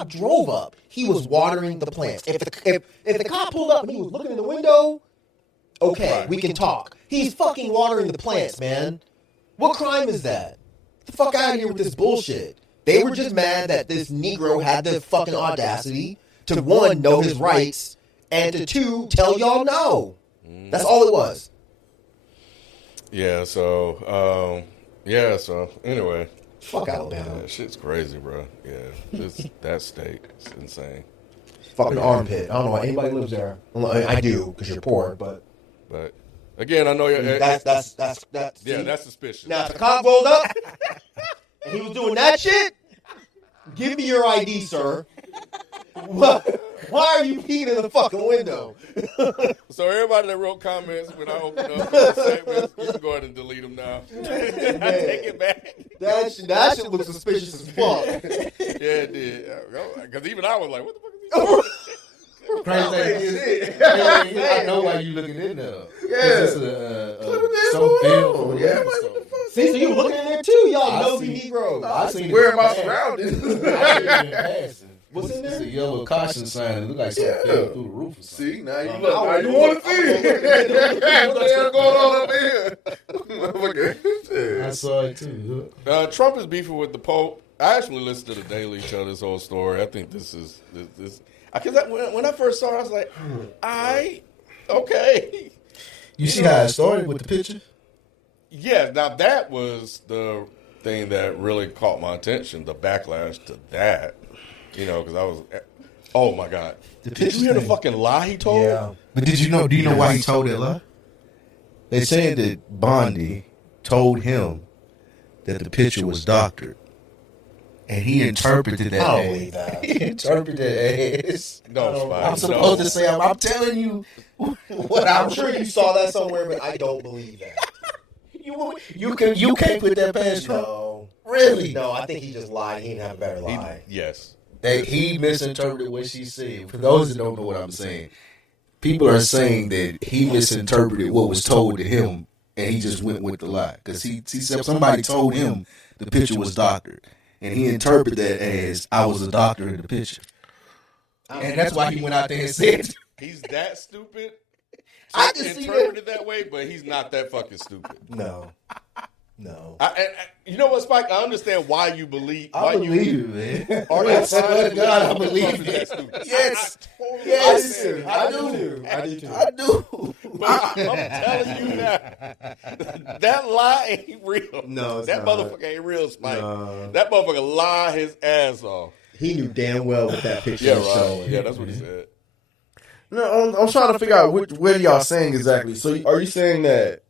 drove up, he was watering the plants. If the cop pulled up and he was looking in the window, okay, we can talk. He's fucking watering the plants, man. What crime is that? Get the fuck out of here with this bullshit. They were just mad that this Negro had the fucking audacity to, one, know his rights, and to, two, tell y'all no. That's all it was. Yeah, so anyway. Fuck Alabama. Shit's crazy, bro. Yeah, that state is insane. Fucking armpit. I don't know why anybody lives there. I do, because you're poor, but again, I know you're. That's suspicious. Now, if the cop rolled up and he was doing that shit, give me your ID, sir. Why are you peeing in the fucking window? So everybody that wrote comments when I opened up the segments, you can go ahead and delete them now. Take it back. That shit looks suspicious as fuck. Yeah, it did. Because even I was like, what the fuck is he Crazy. I know why you looking in there. Yeah. Some film. Yeah. See, so you looking in there too, y'all nosy Negroes. I seen Where am I surrounded? What's in there? It's a yellow caution sign. It look like something fell through the roof or something. See, now you look. Now you want to see what the hell going on up here? I saw it too. Trump is beefing with the Pope. I actually listened to the Daily Show, this whole story. I think this is this. Because when I first saw it, I was like, okay. You see how it started with the picture? Yeah, now that was the thing that really caught my attention, the backlash to that. Because I was, oh my God. Did you hear the fucking lie he told? Yeah. But do you know why he told that lie? They said that Bondi told him that the picture was doctored. And he interpreted that. I don't believe that. He interpreted that as. No, I'm supposed to say, I'm telling you what I'm sure you saw that somewhere, but I don't believe that. You can't put that past Trump. No. Really? No, I think he just lied. He didn't have a better lie. Yes. That he misinterpreted what she said. For those that don't know what I'm saying, people are saying that he misinterpreted what was told to him, and he just went with the lie. Because he said somebody told him the picture was doctored, and he interpreted that as I was a doctor in the picture. And that's why he went out there and said, he's that stupid. I just interpreted that way, but he's not that fucking stupid. No. You know what, Spike? I understand why you believe. I believe you, man. I God, I believe it. Yes. I do. But I'm telling you now, that lie ain't real. No, that not. motherfucker ain't real, Spike. No. That motherfucker lie his ass off. He knew damn well what that picture Yeah, was right. showing. Yeah, that's what he said. No, I'm trying to figure out what y'all saying exactly. So are you saying that?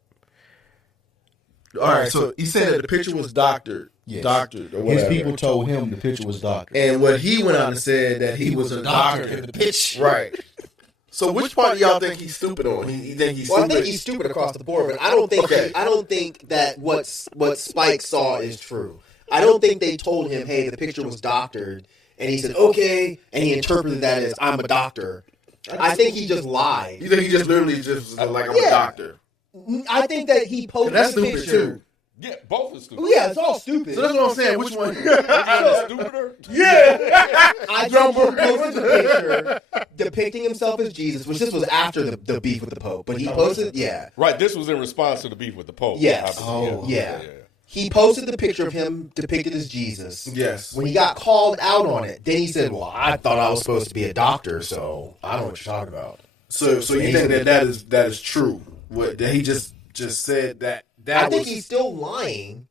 All right, so he said that the picture was doctored. Yes. Doctored or His whatever. people told him the picture was doctored. And what he went out and said that he was a doctor in the picture. Right. So which part of y'all think he's stupid on? He think he's Well, stupid? I think he's stupid across the board, but I don't think Okay. I don't think that what Spike saw is true. I don't think they told him, "Hey, the picture was doctored," and he said, "Okay," and he interpreted that as "I'm a doctor." I think he just lied. You think he just literally just was like, I'm a Yeah. doctor? I think that he posted That's the stupid picture. too. Yeah, both are stupid. Oh, yeah, it's all stupid. So that's what I'm saying. Which one? Stupider? Yeah. I think he posted the picture depicting himself as Jesus, which this was after the beef with the Pope. But he posted, yeah. Right, this was in response to the beef with the Pope. Yes. Obviously. Yeah. He posted the picture of him depicted as Jesus. Yes. When he got called out on it, then he said, "Well, I thought I was supposed to be a doctor, so I don't know what you're talking about." So you think that is true? What that he just said that I think was, he's still lying.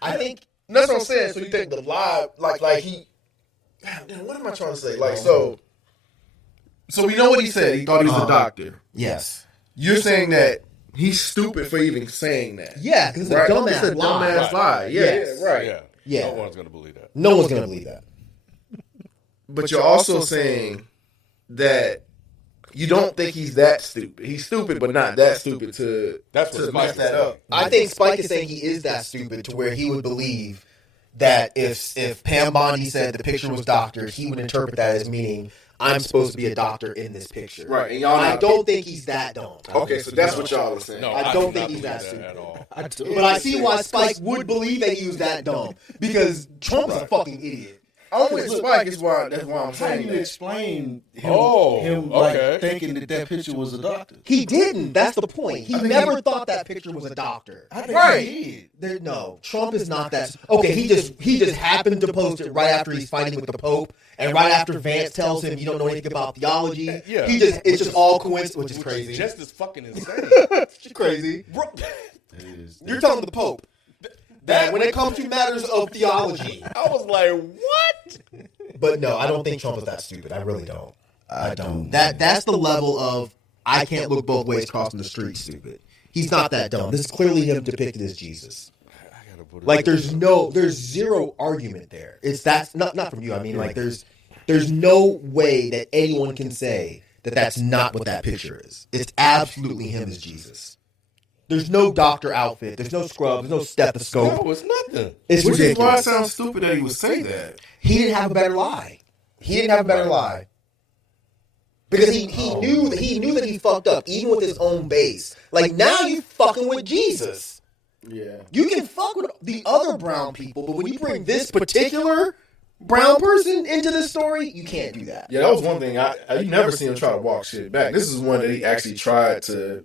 I think that's what I'm saying. So you think the lie, like he? Damn, what am I trying to say? Like so we know what he said. He thought he was a doctor. yes, You're saying that he's stupid for even saying that. yeah, because it's Right? a dumbass It's a lie. dumbass lie. Yeah, Yes. right. Yeah. Yeah. No one's going to believe that. No one's gonna believe that. But you're also saying that you don't think he's that stupid. He's stupid, but not that stupid to That's what to Spike mess that up. I think Spike is saying he is that stupid to where he would believe that if Pam Bondi said the picture was doctored, he would interpret that as meaning I'm supposed to be a doctor in this picture. Right, and y'all I not- don't think he's that dumb. Okay, so that's what y'all were saying. No, I do don't not think he's believe that that stupid at all. But I see why Spike would believe that he was that dumb because Trump's a fucking idiot. I'm with Spike. That's why I'm How do saying you that. explain him, Okay. like thinking that picture was a doctor? He didn't. That's the point. He never thought that picture was a doctor. I think Right. he did. No, Trump is not that. Okay, he just happened to post it right after he's fighting with the Pope, and right after Vance tells him you don't know anything about theology. Yeah. It's just all coincidence, which is crazy. Just as fucking insane. It's crazy. Bro, You're telling the Pope that when it comes to matters of theology. I was like, what? But no, I don't think Trump is that stupid. I really don't. I don't. That's the level of I can't look both ways crossing the street stupid. He's not that dumb. This is clearly him depicted as Jesus. Like there's zero argument there. That's not from you. I mean, like there's no way that anyone can say that that's not what that picture is. It's absolutely him as Jesus. There's no doctor outfit. There's no scrub. There's no stethoscope. No, it's nothing. It's Which is why it ridiculous. sounds stupid that he would say that. He didn't have a better lie. Because he knew that he fucked up, even with his own base. Like now you fucking with Jesus. Yeah. You can fuck with the other brown people, but when you bring this particular brown person into this story, you can't do that. Yeah, that was one thing. You never seen him try to walk shit back. This is one that he actually tried to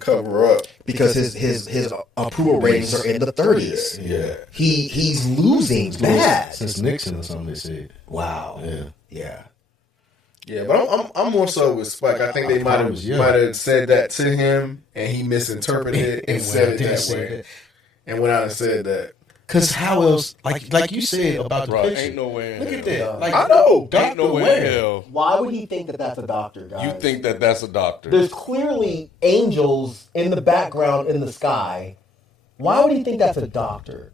cover up. Because his approval ratings are in the 30s. Yeah. He's losing bad. Since Nixon or something, they said. Wow. Yeah. Yeah, but I'm more so with Spike. I think they might have said that to him, and he misinterpreted it and said it that way, and went out and said that. Because how else, like you said about the Bro, picture. ain't no way in Look hell. at that. Like, I know. Ain't no way in where? hell. Why would he think that that's a doctor, guys? You think that that's a doctor. There's clearly angels in the background in the sky. Why would he think that's a doctor?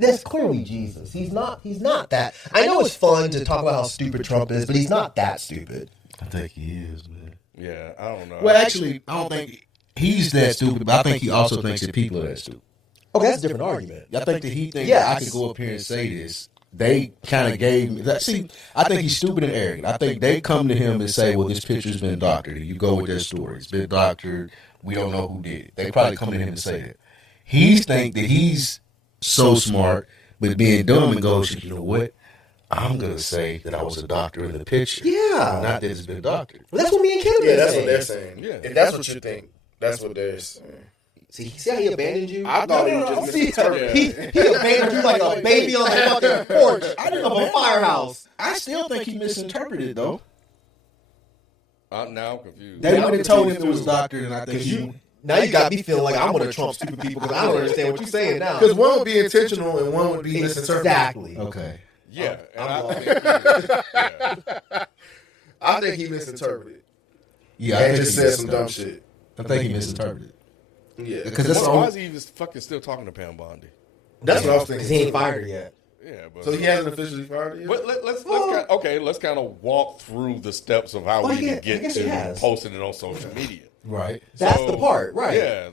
That's clearly Jesus. He's not that. I know it's fun to talk about how stupid Trump is, but he's not that stupid. I think he is, man. Yeah, I don't know. Well, actually, I don't think he's that stupid, but I think he also thinks that people are that stupid. Okay, that's a different argument. I think that he thinks Yes. that I could go up here and say this. They kind of gave me that. See, I think he's stupid and arrogant. I think they come to him and say, well, this picture's been doctored. And you go with their story. It's been doctored. We don't know who did it. They probably come to him and say that. He think that he's so smart, but being dumb and goes, you know what? I'm going to say that I was a doctor in the picture. Yeah. Not that it's been doctored. Well, that's what me and Kim Yeah, are that's saying. what they're saying. Yeah. If that's what you think, that's what they're saying. See how he abandoned you? I thought he was just misinterpreting. He abandoned you like a baby on the fucking porch of a firehouse. I still think he misinterpreted it, though. I'm now confused. They wouldn't have told him it was doctored, and I think he... Now you got me feeling like I'm one of Trump's stupid people because I don't understand what you're saying now. Because one would be intentional and one would be misinterpreted. Exactly. Okay. Yeah, and I'm I think yeah. I think he misinterpreted. Yeah, I And think just he said some misinterpreted. dumb shit. I think he misinterpreted. Yeah. Because that's Why all. is he even fucking still talking to Pam Bondi? That's what I was Because thinking. he ain't fired her yet. Yeah, but So he hasn't officially fired her yet? But let's kind of walk through the steps of how Well, we yeah, can I get guess he to has. posting it on social media. Right. That's the part, right. Yeah.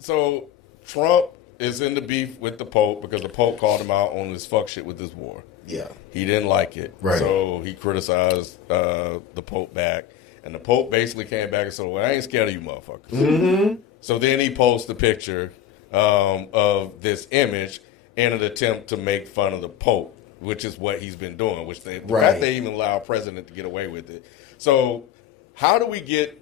So Trump is in the beef with the Pope because the Pope called him out on this fuck shit with this war. Yeah. He didn't like it. Right. So he criticized the Pope back. And the Pope basically came back and said, well, I ain't scared of you motherfuckers. Mm-hmm. So then he posted a picture of this image in an attempt to make fun of the Pope, which is what he's been doing, which the fact they even allow a president to get away with it. So how do we get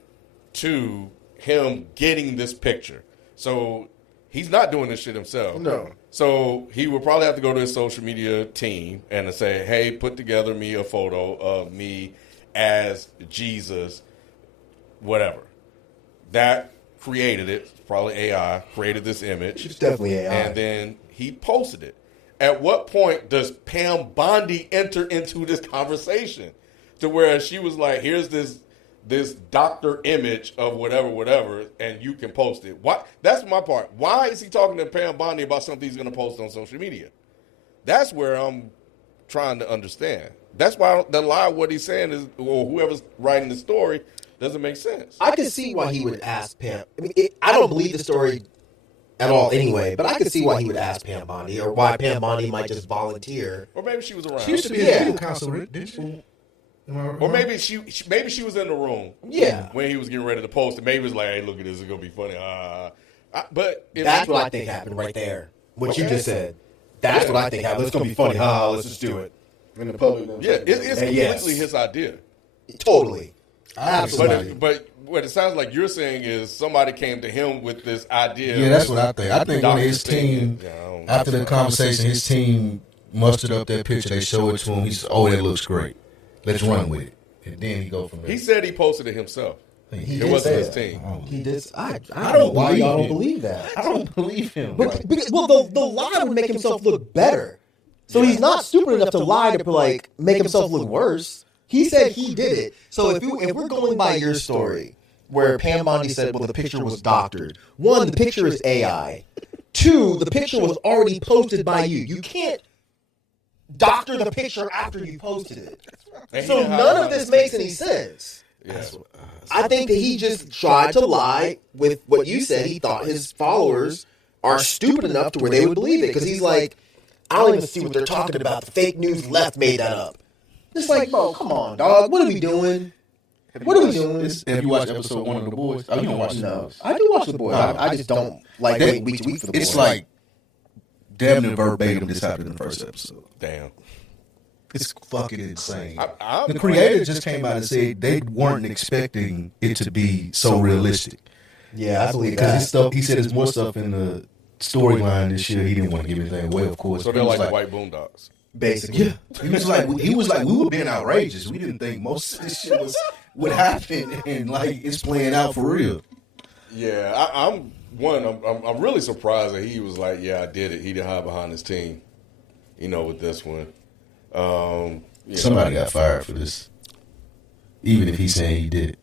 to him getting this picture? So he's not doing this shit himself. No. So he would probably have to go to his social media team and to say, hey, put together me a photo of me as Jesus, whatever. That created it. Probably AI created this image. It's definitely AI. And then he posted it. At what point does Pam Bondi enter into this conversation to where she was like, here's this doctor image of whatever, and you can post it? Why? That's my part. Why is he talking to Pam Bondi about something he's going to post on social media? That's where I'm trying to understand. That's why the lie of what he's saying is, or whoever's writing the story, doesn't make sense. I could see why he would ask Pam. I mean, I don't believe the story at all anyway. But I could see why he would ask Pam Bondi, or why Pam Bondi might just volunteer. Or maybe she was around. She used to be Yeah. a legal counselor, didn't she? Or maybe she was in the room. Yeah. When he was getting ready to post it. Maybe it was like, hey, look at this. It's going to be funny. But That's what I think happened right there. What you just said. That's what I think happened. It's going to be funny. Let's just do it. In the public. Yeah, it's completely his idea. Totally. Absolutely. But what it sounds like you're saying is somebody came to him with this idea. Yeah, that's what I think. I think when his team, after the conversation, his team mustered up that picture. They showed it to him. He said, "Oh, that looks great. Let's run with it." And then he go from there. He said he posted it himself. He It did wasn't say his that. team. He did. I I don't don't know why believe y'all don't it. believe that. I don't believe him. But, the lie would make himself look better. So he's not stupid enough to lie to like make himself look worse. He said he did it. So if we're going by your story, where Pam Bondi said, well, the picture was doctored. One, the picture is AI. Two, the picture was already posted by you. You can't doctor the picture after you posted it. So none of this makes any sense. Yeah. I think that he just tried to lie with what you said. He thought his followers are stupid enough to where they would believe it. Because he's like, I don't even see what they're talking about. The fake news left made that up. It's like, bro, come on, dog. What are we doing? What are we doing? Have you watched episode 1 of The Boys? Oh, you don't watch The No. Boys. I do watch The Boys. I just don't like wait week to week for The Boys. It's like damn near verbatim this happened in the first episode. Damn. It's fucking insane. I'm The creator just came out and said they weren't expecting it to be so realistic. Yeah, I believe Because that. his stuff, he said there's more stuff in the storyline this year. He didn't want to give anything away, of course. So they're like the White Boondocks. Basically. Yeah, he was like we were being outrageous. We didn't think most of this shit would happen, and like it's playing out for real. Yeah, I'm really surprised that he was like, yeah, I did it. He didn't hide behind his team, with this one. Somebody got fired for this, even if he's saying he did it.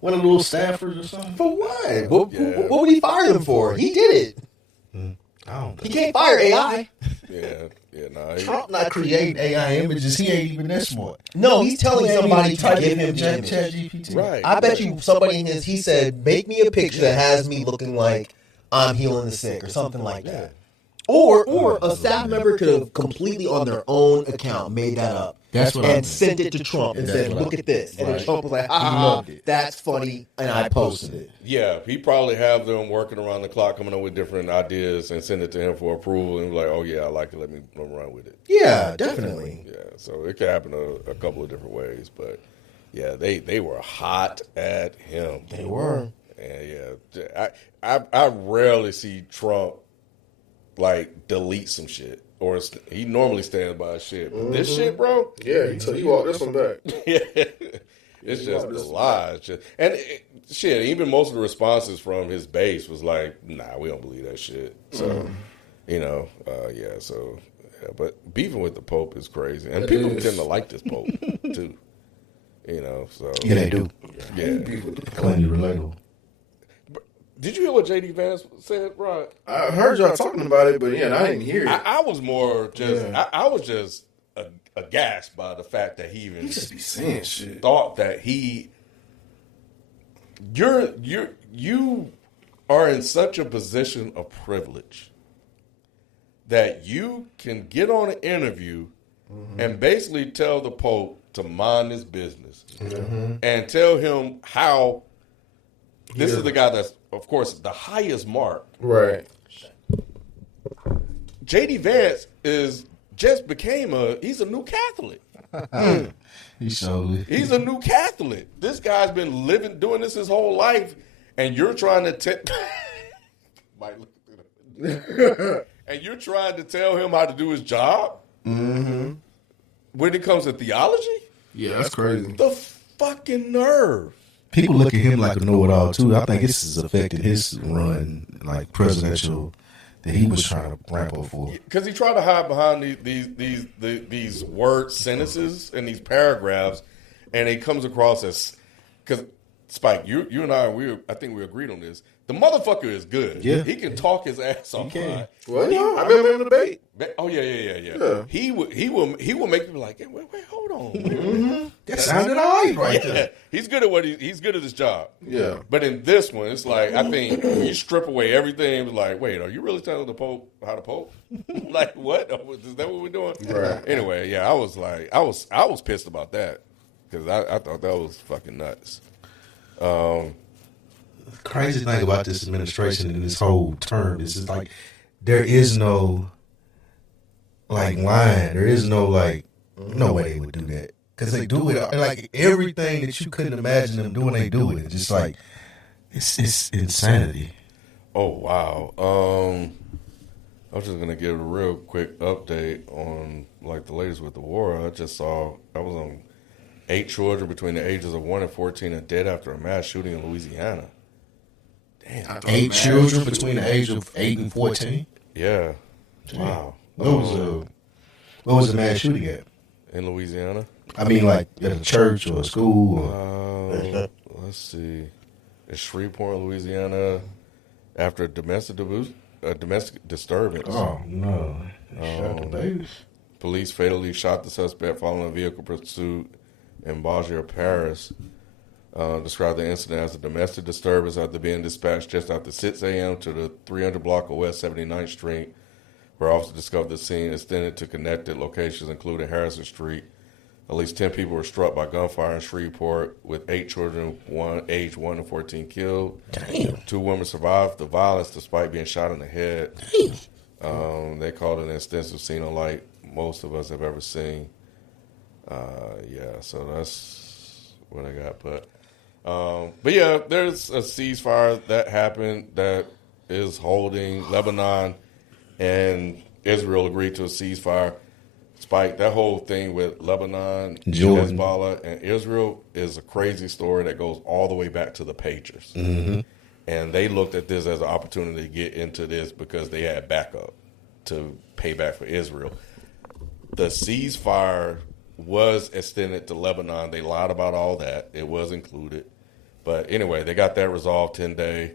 One of the little staffers or something. For what? What would he fire them for? He did it. I don't He think. can't fire AI. Yeah. Trump not creating AI images. He ain't even that smart. No, he's telling somebody to type give in him the Chat image. GPT. Right. I bet you somebody in his, he said, make me a picture that has me looking like I'm healing the sick or something like that. Or a staff member could have completely on their own account made that up. That's what I and meant. sent it to Trump and That's said, what I look at this. And then Right. Trump was like, He loved it. that's funny. And I posted it. Yeah, he probably have them working around the clock, coming up with different ideas and send it to him for approval. And be like, oh yeah, I like it. Let me run with it. Yeah, definitely. Yeah, so it could happen a couple of different ways, but yeah, they were hot at him. They were. And yeah, I rarely see Trump like delete some shit, or he normally stands by his shit. But this shit, bro, Yeah, he walked this one back. yeah, it's just the lies. And shit, even most of the responses from his base was like, nah, we don't believe that shit. So, but beefing with the Pope is crazy. And people tend to like this Pope, too. So. Yeah, they do. Yeah. Clearly relatable. Did you hear what J.D. Vance said, Rod? I heard y'all talking about it, but I didn't hear it. I was more just, I was just aghast by the fact that he even just be saying shit. thought that you are in such a position of privilege that you can get on an interview and basically tell the Pope to mind his business and tell him how this is the guy that's, of course, the highest mark. Right. J.D. Vance he's a new Catholic. He's He's a new Catholic. This guy's been doing this his whole life, and you're trying to and you're trying to tell him how to do his job when it comes to theology? Yeah, that's crazy. The fucking nerve. People look at him like a know-it-all too. I think this has affected his run, like presidential, that he was trying to ramp up for. Because he tried to hide behind these word sentences and these paragraphs, and it comes across as, because Spike, you and I think we agreed on this. The motherfucker is good. Yeah. He can talk his ass off. Right? Well, I remember him in the debate. Oh yeah. He will make people like, wait, hold on. Mm-hmm. That sounded all right there. He's good at he's good at his job. Yeah. But in this one, it's like I think you strip away everything. It's like, wait, are you really telling the Pope how to Pope? Like what? Is that what we're doing? Right. Anyway, yeah, I was like, I was pissed about that because I thought that was fucking nuts. Crazy thing about this administration and this whole term is just like there is no like line. There is no like no way they would do that because they do it like everything that you couldn't imagine them doing. They do it. It's just like it's insanity. Oh wow. I was just gonna give a real quick update on like the latest with the war. I just saw I was on 8 children between the ages of 1 and 14 are dead after a mass shooting in Louisiana. Damn. 8 children between the age of 8 and 14. Yeah. Wow. What was the mass shooting at? In Louisiana? I mean, like at a church or a school. Or... Let's see. In Shreveport, Louisiana, after a domestic disturbance. Oh no! Shot the babies. Police fatally shot the suspect following a vehicle pursuit in Beaugier, Paris. Described the incident as a domestic disturbance after being dispatched just after 6 a.m. to the 300 block of West 79th Street, where officers discovered the scene extended to connected locations, including Harrison Street. At least 10 people were struck by gunfire in Shreveport, with 8 children, aged 1 to 14, killed. Damn. 2 women survived the violence despite being shot in the head. Damn. They called it an extensive scene unlike most of us have ever seen. Yeah, so that's what I got. But yeah, there's a ceasefire that happened that is holding. Lebanon and Israel agreed to a ceasefire. Spike, that whole thing with Lebanon, Jordan, Hezbollah, and Israel is a crazy story that goes all the way back to the Pagers. Mm-hmm. And they looked at this as an opportunity to get into this because they had backup to pay back for Israel. The ceasefire was extended to Lebanon. They lied about all that. It was included. But anyway, they got that resolved 10-day.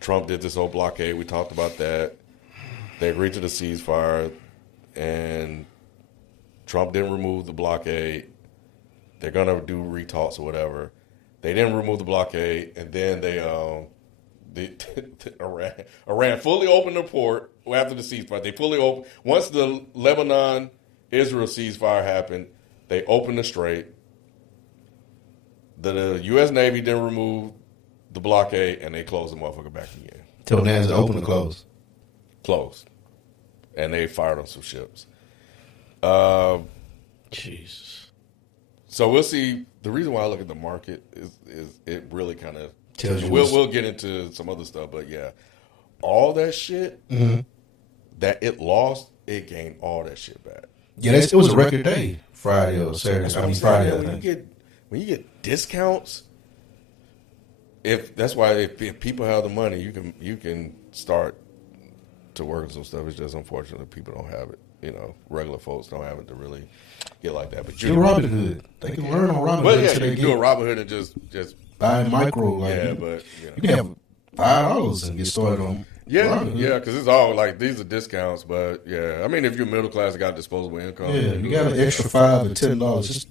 Trump did this whole blockade. We talked about that. They agreed to the ceasefire, and Trump didn't remove the blockade. They're going to do retalks or whatever. They didn't remove the blockade, and then Iran fully opened the port after the ceasefire. They fully opened. Once the Lebanon-Israel ceasefire happened, they opened the strait. The U.S. Navy didn't remove the blockade, and they closed the motherfucker back again. Till now, is it open or closed? Closed. And they fired on some ships. Jesus. So we'll see. The reason why I look at the market is it really kind of tells you. We'll get into some other stuff, but yeah, all that shit that it lost, it gained all that shit back. Yeah, it was a record day, Friday or Saturday. I mean Friday. When you get discounts, if people have the money, you can start to work on some stuff. It's just unfortunate that people don't have it. Regular folks don't have it to really get like that. But do Robinhood. They can learn on Robinhood. Well, yeah, you can do a Robinhood and just buy micro. Like, yeah, but you can have $5 and get started on. Robinhood. Yeah, because it's all like these are discounts. But yeah, I mean, if you're middle class and got disposable income, you got an extra $5 or $10. Just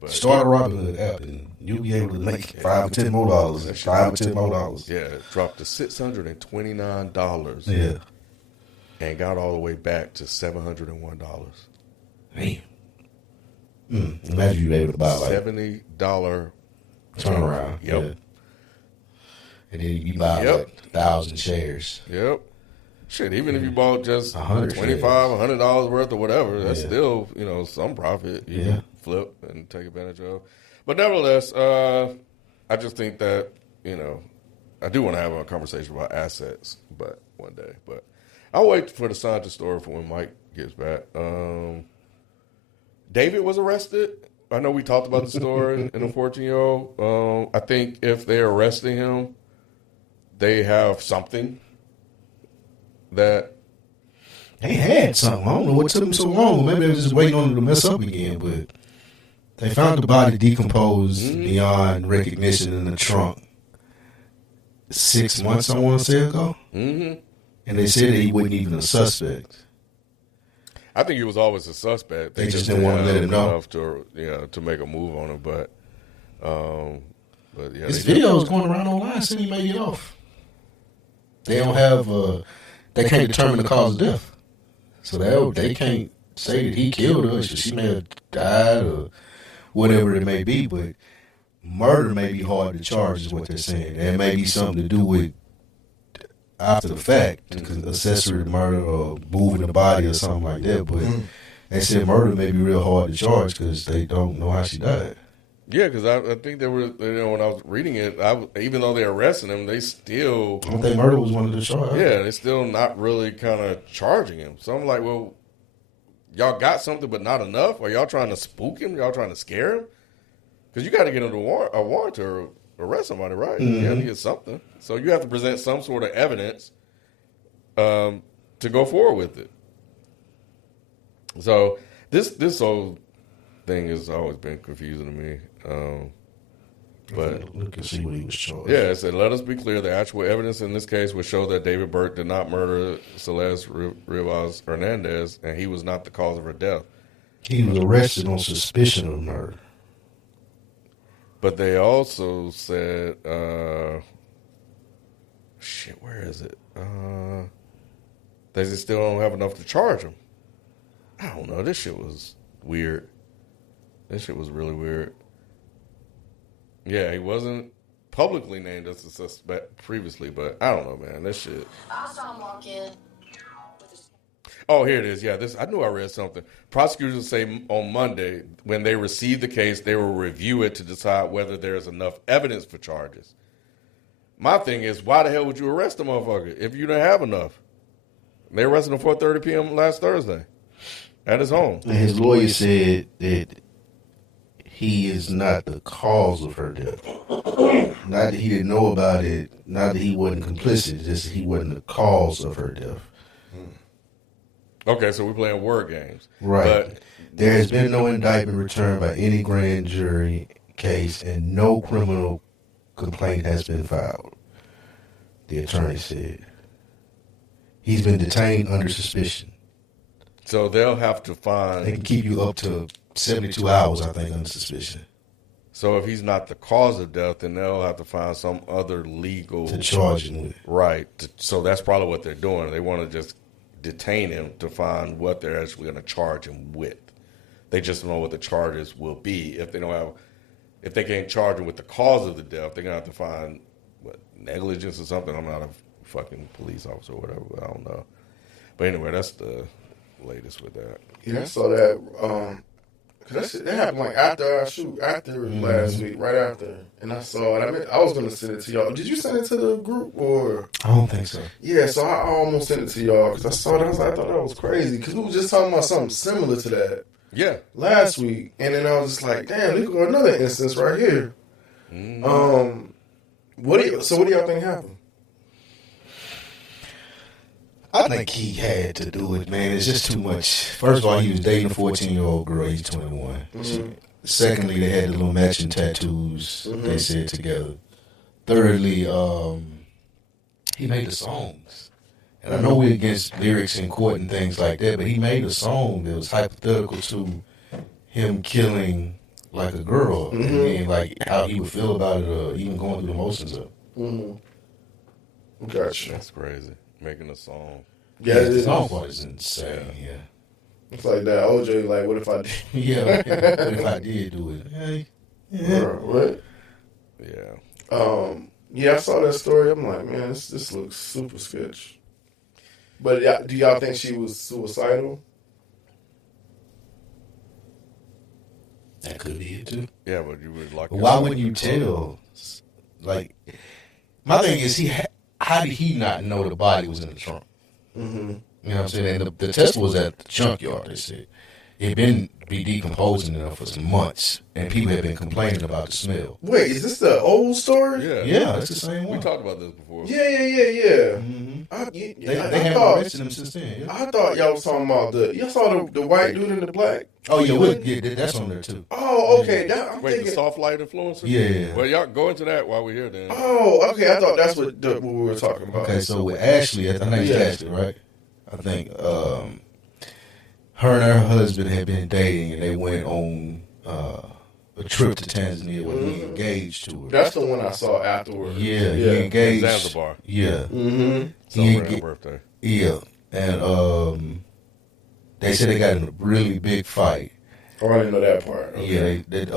but start a Robinhood app and you'll be able to make $5 or $10 more dollars. $5 or $10 more dollars. Yeah, it dropped to $629. Yeah. And got all the way back to $701. Damn. Imagine you were able to buy like $70 turnaround. Yep. Yeah. And then you buy like 1,000 shares. Yep. Shit, even if you bought just $100 $100 worth or whatever, that's still, some profit you can flip and take advantage of. But nevertheless, I just think that, I do want to have a conversation about assets, but one day. But I'll wait for the scientist story for when Mike gets back. David was arrested. I know we talked about the story in the 14-year-old. I think if they're arresting him, they have something that they had something. I don't know what took them so long. Maybe they were just waiting on them to mess up again, but They found the body decomposed beyond recognition in the trunk 6 months, I want to say, ago. Mm-hmm. And they said that he wasn't even a suspect. I think he was always a suspect. They just didn't want to let him know enough to make a move on him. But yeah, this video is going around online saying he made it off. They don't have they can't determine the cause of death, so they can't say that he killed her. So she may have died or whatever it may be. But murder may be hard to charge, is what they're saying. It may be something to do with after the fact, accessory to murder or moving the body or something like that. But they said murder may be real hard to charge because they don't know how she died. Yeah, because I think they were, when I was reading it, even though they arrested him, they still. I don't think murder was one of the charges. Yeah, they're still not really kind of charging him. So I'm like, well, y'all got something, but not enough? Are y'all trying to spook him? Y'all trying to scare him? Because you got to get him a warrant to arrest somebody, right? You got to get something. So you have to present some sort of evidence to go forward with it. So this whole thing has always been confusing to me. But we can see what he was charged. yeah, it said, let us be clear. The actual evidence in this case would show that David Burke did not murder Celeste Rivas Hernandez, and he was not the cause of her death. He was arrested on suspicion of murder. But they also said, where is it? They still don't have enough to charge him. I don't know. This shit was weird. This shit was really weird. Yeah, he wasn't publicly named as a suspect previously, but I don't know, man. This shit. I saw him walk in. Oh, here it is. Yeah, I knew I read something. Prosecutors say on Monday, when they receive the case, they will review it to decide whether there is enough evidence for charges. My thing is, why the hell would you arrest a motherfucker if you didn't have enough? They arrested him 4:30 p.m. last Thursday at his home. And his lawyer said that he is not the cause of her death. Not that he didn't know about it, not that he wasn't complicit, just that he wasn't the cause of her death. Okay, so we're playing word games. Right. But there has been no indictment returned by any grand jury case and no criminal complaint has been filed, the attorney said. He's been detained under suspicion. So they'll have to find. They can keep you up to 72 hours, I think, under suspicion. So if he's not the cause of death, then they'll have to find some other legal to charge him with. Right. So that's probably what they're doing. They want to just detain him to find what they're actually going to charge him with. They just don't know what the charges will be. If they can't charge him with the cause of the death, they're going to have to find negligence or something. I'm not a fucking police officer or whatever, but I don't know. But anyway, that's the latest with that. Yeah, I saw that. Cause that happened like after last week, right after, and I saw it. I was gonna send it to y'all. Did you send it to the group or? I don't think so. Yeah, so I almost sent it to y'all because I saw it. I thought that was crazy because we were just talking about something similar to that. Yeah. Last week, and then I was just like, damn, look at another instance right here. What do y'all think happened? I think he had to do it, man. It's just too much. First of all, he was dating a 14-year-old girl. He's 21. Secondly, they had the little matching tattoos they said together. Thirdly, he made the songs. And I know we're against lyrics in court and things like that, but he made a song that was hypothetical to him killing like a girl and then like how he would feel about it or even going through the motions of it. Gotcha. That's crazy. Making a song. Yeah, the song part is insane. Yeah. It's like that. OJ, like, what if I did? Yeah. What if I did do it? Hey. Yeah. What? Yeah. Yeah, I saw that story. I'm like, man, this looks super sketch. But do y'all think she was suicidal? That could be it too. Yeah, but you would like. Why wouldn't you tell? Like, my thing is, how did he not know the body was in the trunk? You know what I'm saying? And the test was at the junkyard. They said it had been be decomposing in there for some months, and people have been complaining about the smell. Wait, is this the old story? Yeah, it's the same one. We talked about this before. Yeah. Mm-hmm. They haven't arrested him since then. Yeah. I thought y'all was talking about y'all saw the white dude and the black. Oh yeah, that's on there too. Oh, okay. I'm Wait, thinking, the soft light influencer? Yeah. Well, y'all go into that while we're here then. oh, okay. I thought that's what we were talking about. Okay, so with Ashley, I think it's Ashley, right? I think her and her husband had been dating, and they went on a trip to Tanzania where he engaged to her. That's the one I saw afterwards. Yeah, he engaged. Zanzibar. Yeah. Mm-hmm. Celebrating her birthday. Yeah, and they said they got in a really big fight. Oh, I didn't know that part. Okay. Yeah, the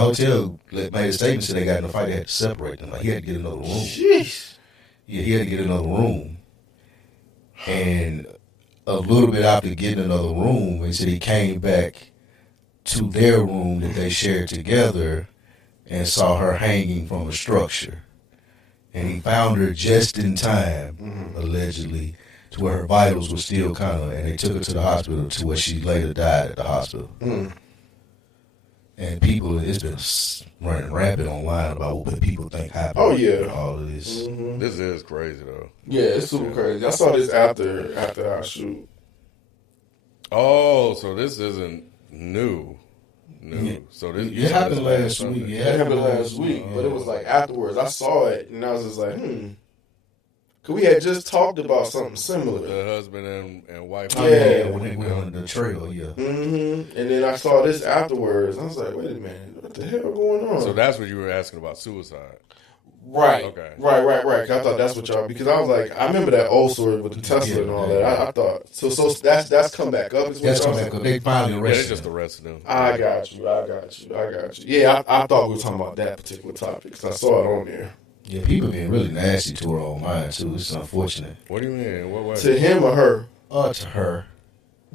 hotel made a statement said they got in a fight. They had to separate them. Like he had to get another room. Jeez. Yeah, he had to get another room. And a little bit after getting another room, he said he came back to their room that they shared together and saw her hanging from a structure. And he found her just in time, allegedly, to where her vitals were still kind of, and they took her to the hospital to where she later died at the hospital. And people, it's been running rampant online about what people think happened. Oh, yeah. All of this. Mm-hmm. This is crazy though. Yeah, it's super crazy. I saw this after our shoot. Oh, so this isn't new. Yeah. So this It happened last Sunday. week. It happened last week, but it was like afterwards. I saw it and I was just like, Cause we had just talked about something similar. The husband and wife. Yeah. When they went on the trail, yeah. Mm-hmm. And then I saw this afterwards. I was like, wait a minute, what the hell going on? So that's what you were asking about suicide. Right. Okay. Right. I thought that's what y'all, because I was like, I remember that old story with the Tesla and all that. I thought so that's come back up. Is what That's y'all come saying? back up. They finally Yeah, they arrested just him. arrested him. I got you. Yeah, I thought we were talking about that particular topic because I saw it on there. Yeah, people being really nasty to her online too. It's unfortunate. What do you mean? What way? To him or her? To her.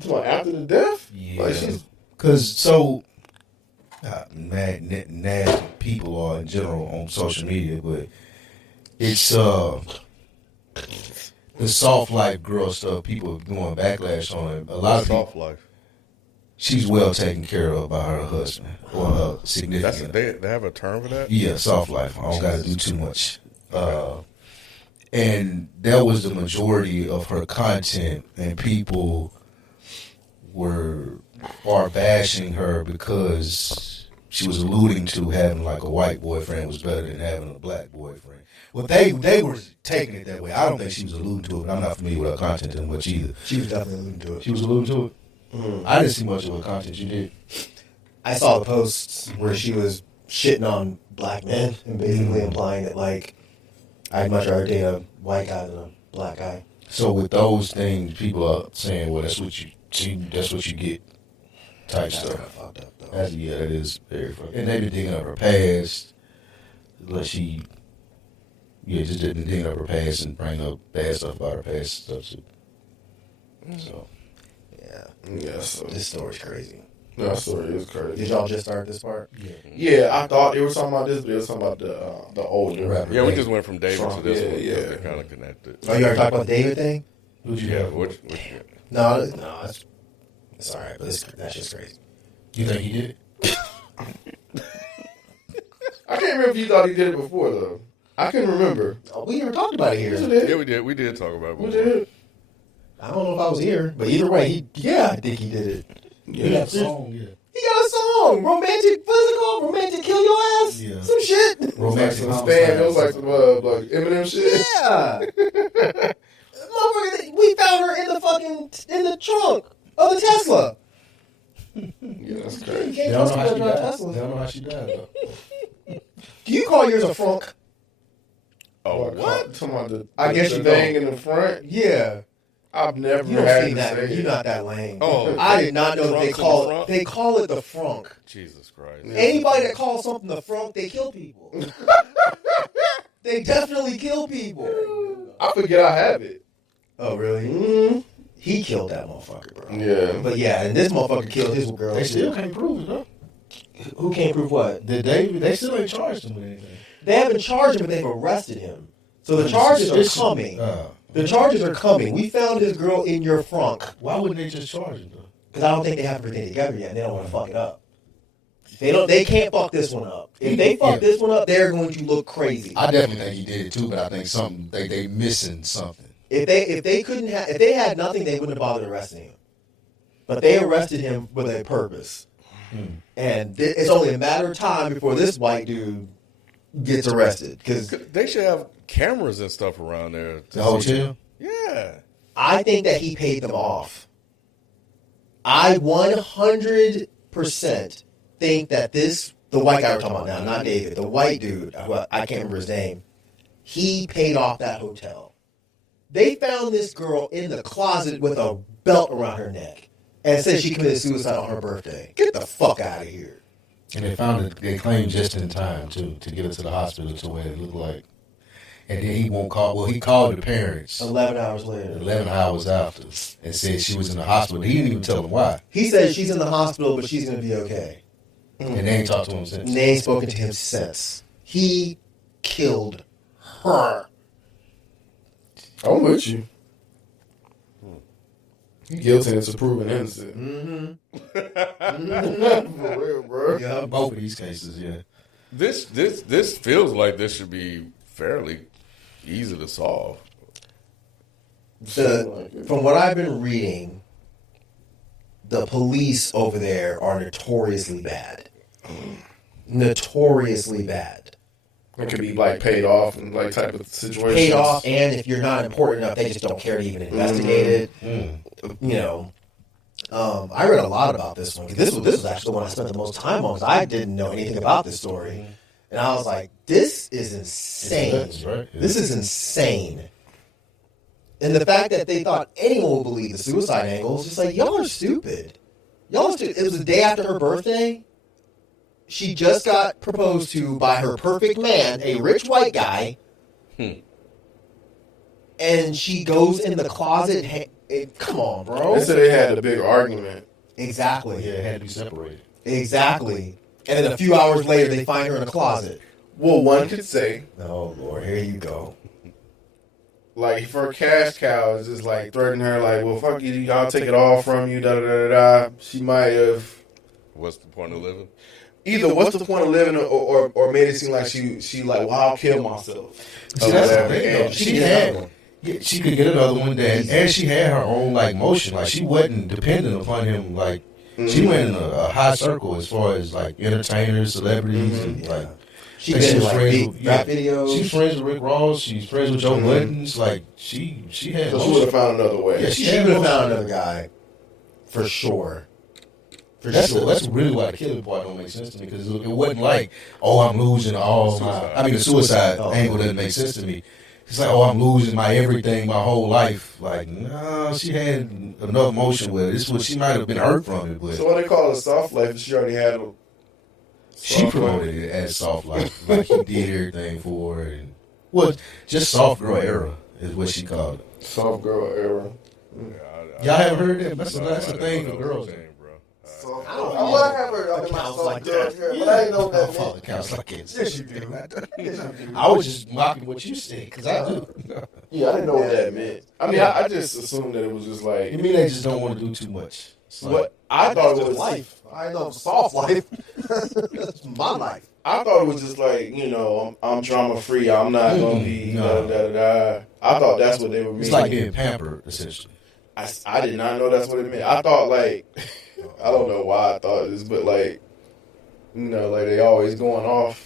What, after the death? Yeah. Like she's Because so mad, nasty people are in general on social media, but it's the soft life girl stuff. People going backlash on it. A lot of people. Soft life. She's well taken care of by her husband or her That's significant. they have a term for that. Yeah, soft life. I don't got to do too much. And that was the majority of her content, and people are bashing her because she was alluding to having like a white boyfriend was better than having a black boyfriend. Well, they were taking it that way. I don't think she was alluding to it, but I'm not familiar with her content that much either. She was definitely alluding to it. She was alluding to it? I didn't see much of her content. You did? I saw the posts where she was shitting on black men and basically implying that, like, I'd much rather date a white guy than a black guy. So with those things, people are saying, well, that's what you get type That's stuff. kind of fucked up, though. That is very funny. And they've been digging up her past. Just didn't dig up her past and bring up bad stuff about her past stuff too. So yeah. So This story's crazy. that story is crazy. Did y'all just start this part? Yeah, I thought they were talking about this, but they were talking about the older rapper. Yeah, we just went from David Trump, to this one. yeah. They kind of connected. Oh, you already talked about the David thing? who'd you Yeah, have? which No, it's all right, but that's just crazy. You think he did it? I can't remember if you thought he did it before though. I couldn't remember. Oh, we never talked about it here. Yes, we did. yeah, we did. We did talk about it. We before. did. I don't know if I was here, but either way, I think he did it. He got a song, yeah. He got a song, romantic, physical, romantic, kill your ass, Yeah. some shit. Like Romantic some homicide. spam. It was like some like Eminem shit. Yeah, motherfucker, we found her in the trunk of the Tesla. Yeah, that's You crazy. They can't don't trust know me how to she drive died. Tesla. They don't know how she died though. Do you call yours a frunk? Oh, what? Talking about the I guess the you thing don't. in the front. Yeah. I've never You don't had see to that. say You're it. not that lame. Oh, I did not know that they Trunks in the call front? they call it the frunk. Jesus Christ. Anybody that calls something the front, they kill people. They definitely kill people. I forget I have it. Oh really? Mm-hmm. He killed that motherfucker, bro. Yeah. But yeah, and this motherfucker killed his girl. They still can't prove it though. Who can't prove what? They still ain't charged him with anything. They haven't charged him, but they've arrested him. So the charges are coming. The charges are coming. We found his girl in your frunk. Why wouldn't they just charge him though? because I don't think they have everything together yet, and they don't want to fuck it up. They can't fuck this one up. If they fuck this one up, they're going to look crazy. I definitely think he did it too, but I think they missing something. If they had nothing, they wouldn't have bothered arresting him. But they arrested him with a purpose. And it's only a matter of time before this white dude gets arrested. Because they should have cameras and stuff around there. The hotel? Yeah. I think that he paid them off. I 100% think that the white guy we're talking about now, not David, the white dude, I can't remember his name, he paid off that hotel. They found this girl in the closet with a belt around her neck and said she committed suicide on her birthday. Get the fuck out of here. And they found it, they claimed just in time, too, to get her to the hospital to where it looked like. And then he won't call, well, he called the parents 11 hours later. 11 hours after and said she was in the hospital. He didn't even tell them why. He said she's in the hospital, but she's going to be okay. And they ain't talked to him since. And they ain't spoken to him since. He killed her. I'm with you. Guilty until proven innocent. For real, bro. Yeah, both of these cases, yeah. This feels like this should be fairly easy to solve. From what I've been reading, the police over there are notoriously bad. Notoriously bad. It could be like paid off and like type of situation. Paid off, and if you're not important enough, they just don't care to even investigate it. You know, I read a lot about this one. This was actually the one I spent the most time on because I didn't know anything about this story, and I was like, "This is insane. That's right. Yeah. This is insane." And the fact that they thought anyone would believe the suicide angle is just like, y'all are stupid. Y'all are stupid. It was the day after her birthday. She just got proposed to by her perfect man, a rich white guy. And she goes in the closet. Come on, bro. They said they had a big argument. Exactly. Yeah, it had to be separated. Exactly. And then a few hours later, they find her in a closet. Well, one could say, Oh, Lord, here you go. like, for a cash cow, it's just like threatening her, like, well, fuck you, I'll take it all from you, da da da da. She might have. What's the point of living? Either what's the point of living, or made it seem like she like, well, I'll kill myself. See, that's the whatever. thing, though. And She had, yeah, she could get another one, and she had her own like motion. Like she wasn't dependent upon him. Like she went in a high circle as far as like entertainers, celebrities, and like She like, did was like friends big with- rap videos. She's friends with Rick Ross. She's friends with Joe Buttons. Like she had. So she motion. would have found another way. Yeah, She had would have motion. found another guy. For sure. For That's sure. that's really why the killing part don't make sense to me because it wasn't like, oh, I'm losing all my. I mean, the suicide angle doesn't make sense to me. It's like, oh, I'm losing my everything, my whole life. Like, no, she had enough emotion with it. This was she might have been hurt from it, but So what they call a soft life, she already had a she soft promoted it as soft life. Like he did everything for her, and well, just soft girl era is what she called it. soft girl era. Y'all haven't heard that? That's the thing for girls. I don't know. know. I have heard of my Counts soft like girl that. era, but I didn't know what My that father meant. counts like it. Yes, you do. Yes, you do. I was just mocking what you said because I do. Yeah, I didn't know what that meant. I mean, I just assumed that it was just like You mean they just don't want to do too much? It's like, what I thought it was. life. I know soft life. That's my life. I thought it was just like, you know, I'm drama free. I'm not gonna be No. da da da. I thought that's what they were meaning. It's like being pampered, essentially. I did not know that's what it meant. I thought like I don't know why I thought this, but like you know, like they always going off.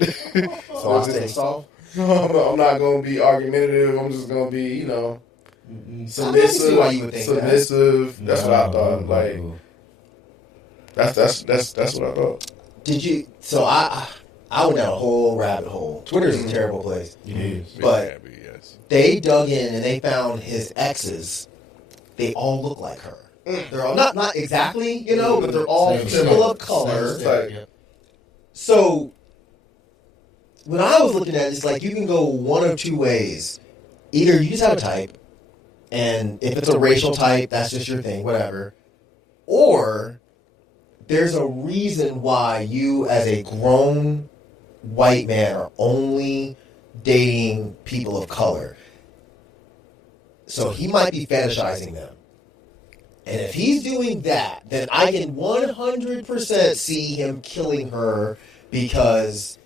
So I stay soft. I'm not gonna be argumentative. I'm just gonna be, you know, I submissive. see why you would think that. Submissive. That's what I thought. No. Like that's what I thought. Did you? So I went down a whole rabbit hole. Twitter's a terrible place. It is. But they dug in and they found his exes. They all look like her. They're all not exactly, you know, but they're all Same people style. of color. Same style, yeah. So when I was looking at it, it's like you can go one of two ways. Either you just have a type, and if it's a racial type, that's just your thing, whatever. Or there's a reason why you, as a grown white man, are only dating people of color. So he might be fetishizing them. And if he's doing that, then I can 100% see him killing her because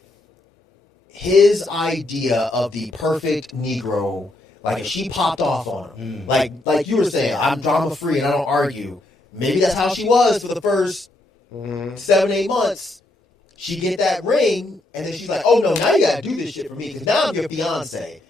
his idea of the perfect Negro, like if she popped off on him, like you were saying, I'm drama free and I don't argue. Maybe that's how she was for the first 7-8 months. She get that ring, and then she's like, "Oh no, now you gotta do this shit for me because now I'm your fiance."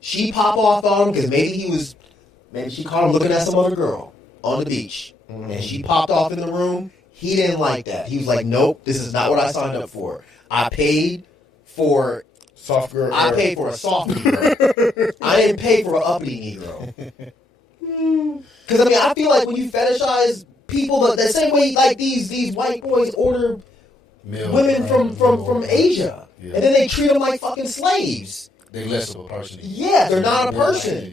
She pop off on him because maybe she caught him looking at some other girl on the beach, and she popped off in the room. He didn't like that. He was like, "Nope, this is not what I signed up for. I paid for Soft girl. I paid for a soft Negro. I didn't pay for an uppity Negro." Because I mean, I feel like when you fetishize people, the same way like these white boys order women from Asia, Yeah. and then they treat them like fucking slaves. They less of a person. Yeah, they're not a person.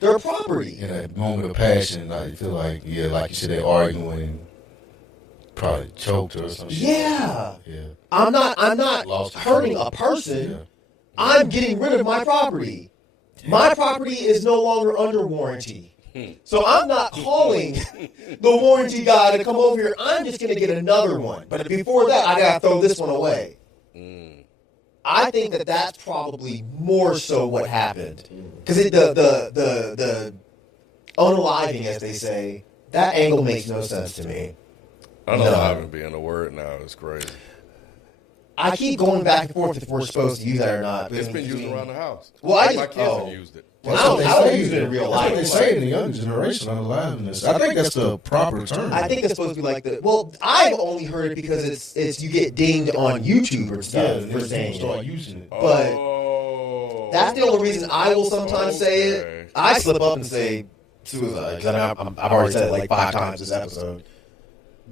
They're property. In a moment of passion, like you feel like, like you said, they're arguing, probably choked her or something. Yeah. Yeah. I'm not Lost hurting control. a person. Yeah. I'm getting rid of my property. My property is no longer under warranty. So I'm not calling the warranty guy to come over here. I'm just going to get another one. But before that, I got to throw this one away. I think that's probably more so what happened. Because the unaliving, as they say, that angle makes no sense to me. Unaliving being a word now is crazy. I keep going back and forth if we're supposed to use that or not. It's been used around the house. Well, My kids have used it. Well, I don't use it in real That's what they life. say in the younger generation, unaliveness. I think that's the proper term. I think it's supposed to be like the. Well, I've only heard it because it's you get dinged on YouTube or stuff for saying start it. using it. But Oh, that's the only reason I will sometimes say it. I slip up and say suicide because I've already said it like 5 times this episode.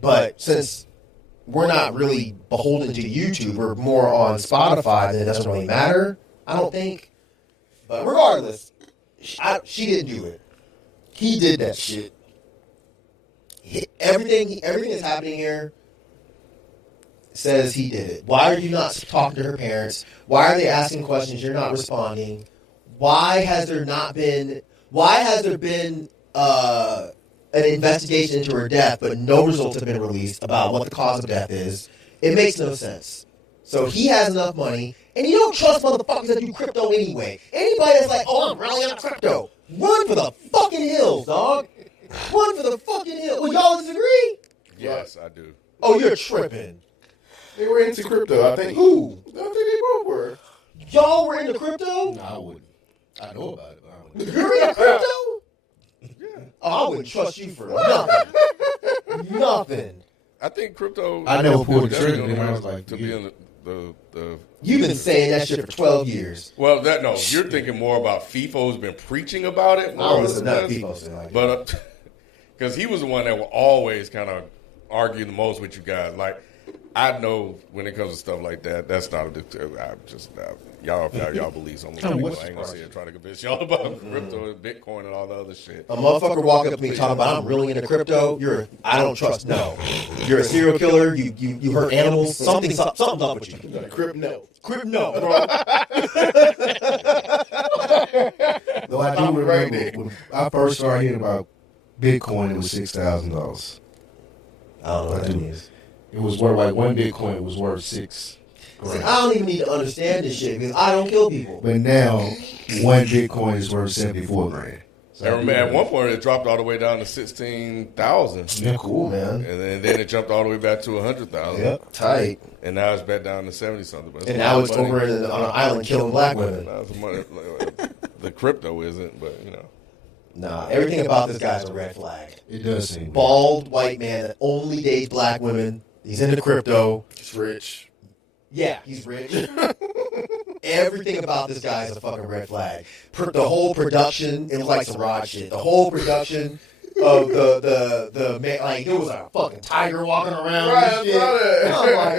But since we're not really beholden to YouTube, we're more on Spotify, then it doesn't really matter. I don't think. But regardless, she didn't do it. He did that shit. Everything that's happening here says he did it. Why are you not talking to her parents? Why are they asking questions? You're not responding. Why has there been an investigation into her death, but no results have been released about what the cause of death is? It makes no sense. So he has enough money, and you don't trust motherfuckers that do crypto anyway. Anybody that's like, "Oh, I'm really on crypto," run for the fucking hills, dog. Run for the fucking hills. Well, y'all disagree? Yes, I do. Oh, you're tripping. They were into crypto. I think. Who? I think they both were. Y'all were into crypto? No, I wouldn't. I know about it, but I wouldn't. You're into crypto? Yeah. Oh, I wouldn't trust you for nothing. Nothing. I think crypto. I never pulled the definitely trigger when I was gonna like, to be in the. You've been saying that shit for 12 years. Well, you're thinking more about FIFO's been preaching about it. I don't listen to people saying like that. But because he was the one that will always kind of argue the most with you guys. Like, I know when it comes to stuff like that, that's not y'all believe something. I ain't gonna sit here trying to convince y'all about crypto and Bitcoin and all the other shit. A motherfucker walk up to me talking about I'm really into crypto. I don't trust. No, you're a serial killer. You hurt animals. Something's up with you. Crypto. Crypto. Though I do remember when I first started hearing about Bitcoin, it was $6,000. I don't know what that means. It was worth like one Bitcoin was worth $6,000. See, I don't even need to understand this shit because I don't kill people. But now one Bitcoin is worth $74,000. So I remember at one point it dropped all the way down to 16,000. yeah, cool, man. And then it jumped all the way back to 100,000. Yep, tight. And now it's back down to 70 something. But And now it's over on an island killing black women. Now it's money. The crypto isn't, but Nah, everything about this guy's a red flag. It does seem Bald white man that only dates black women. He's into crypto. He's rich. Yeah, he's rich. Everything about this guy is a fucking red flag. The whole production, it was like some Rod shit. The whole production of the man, like there was a fucking tiger walking around and shit. And I'm like,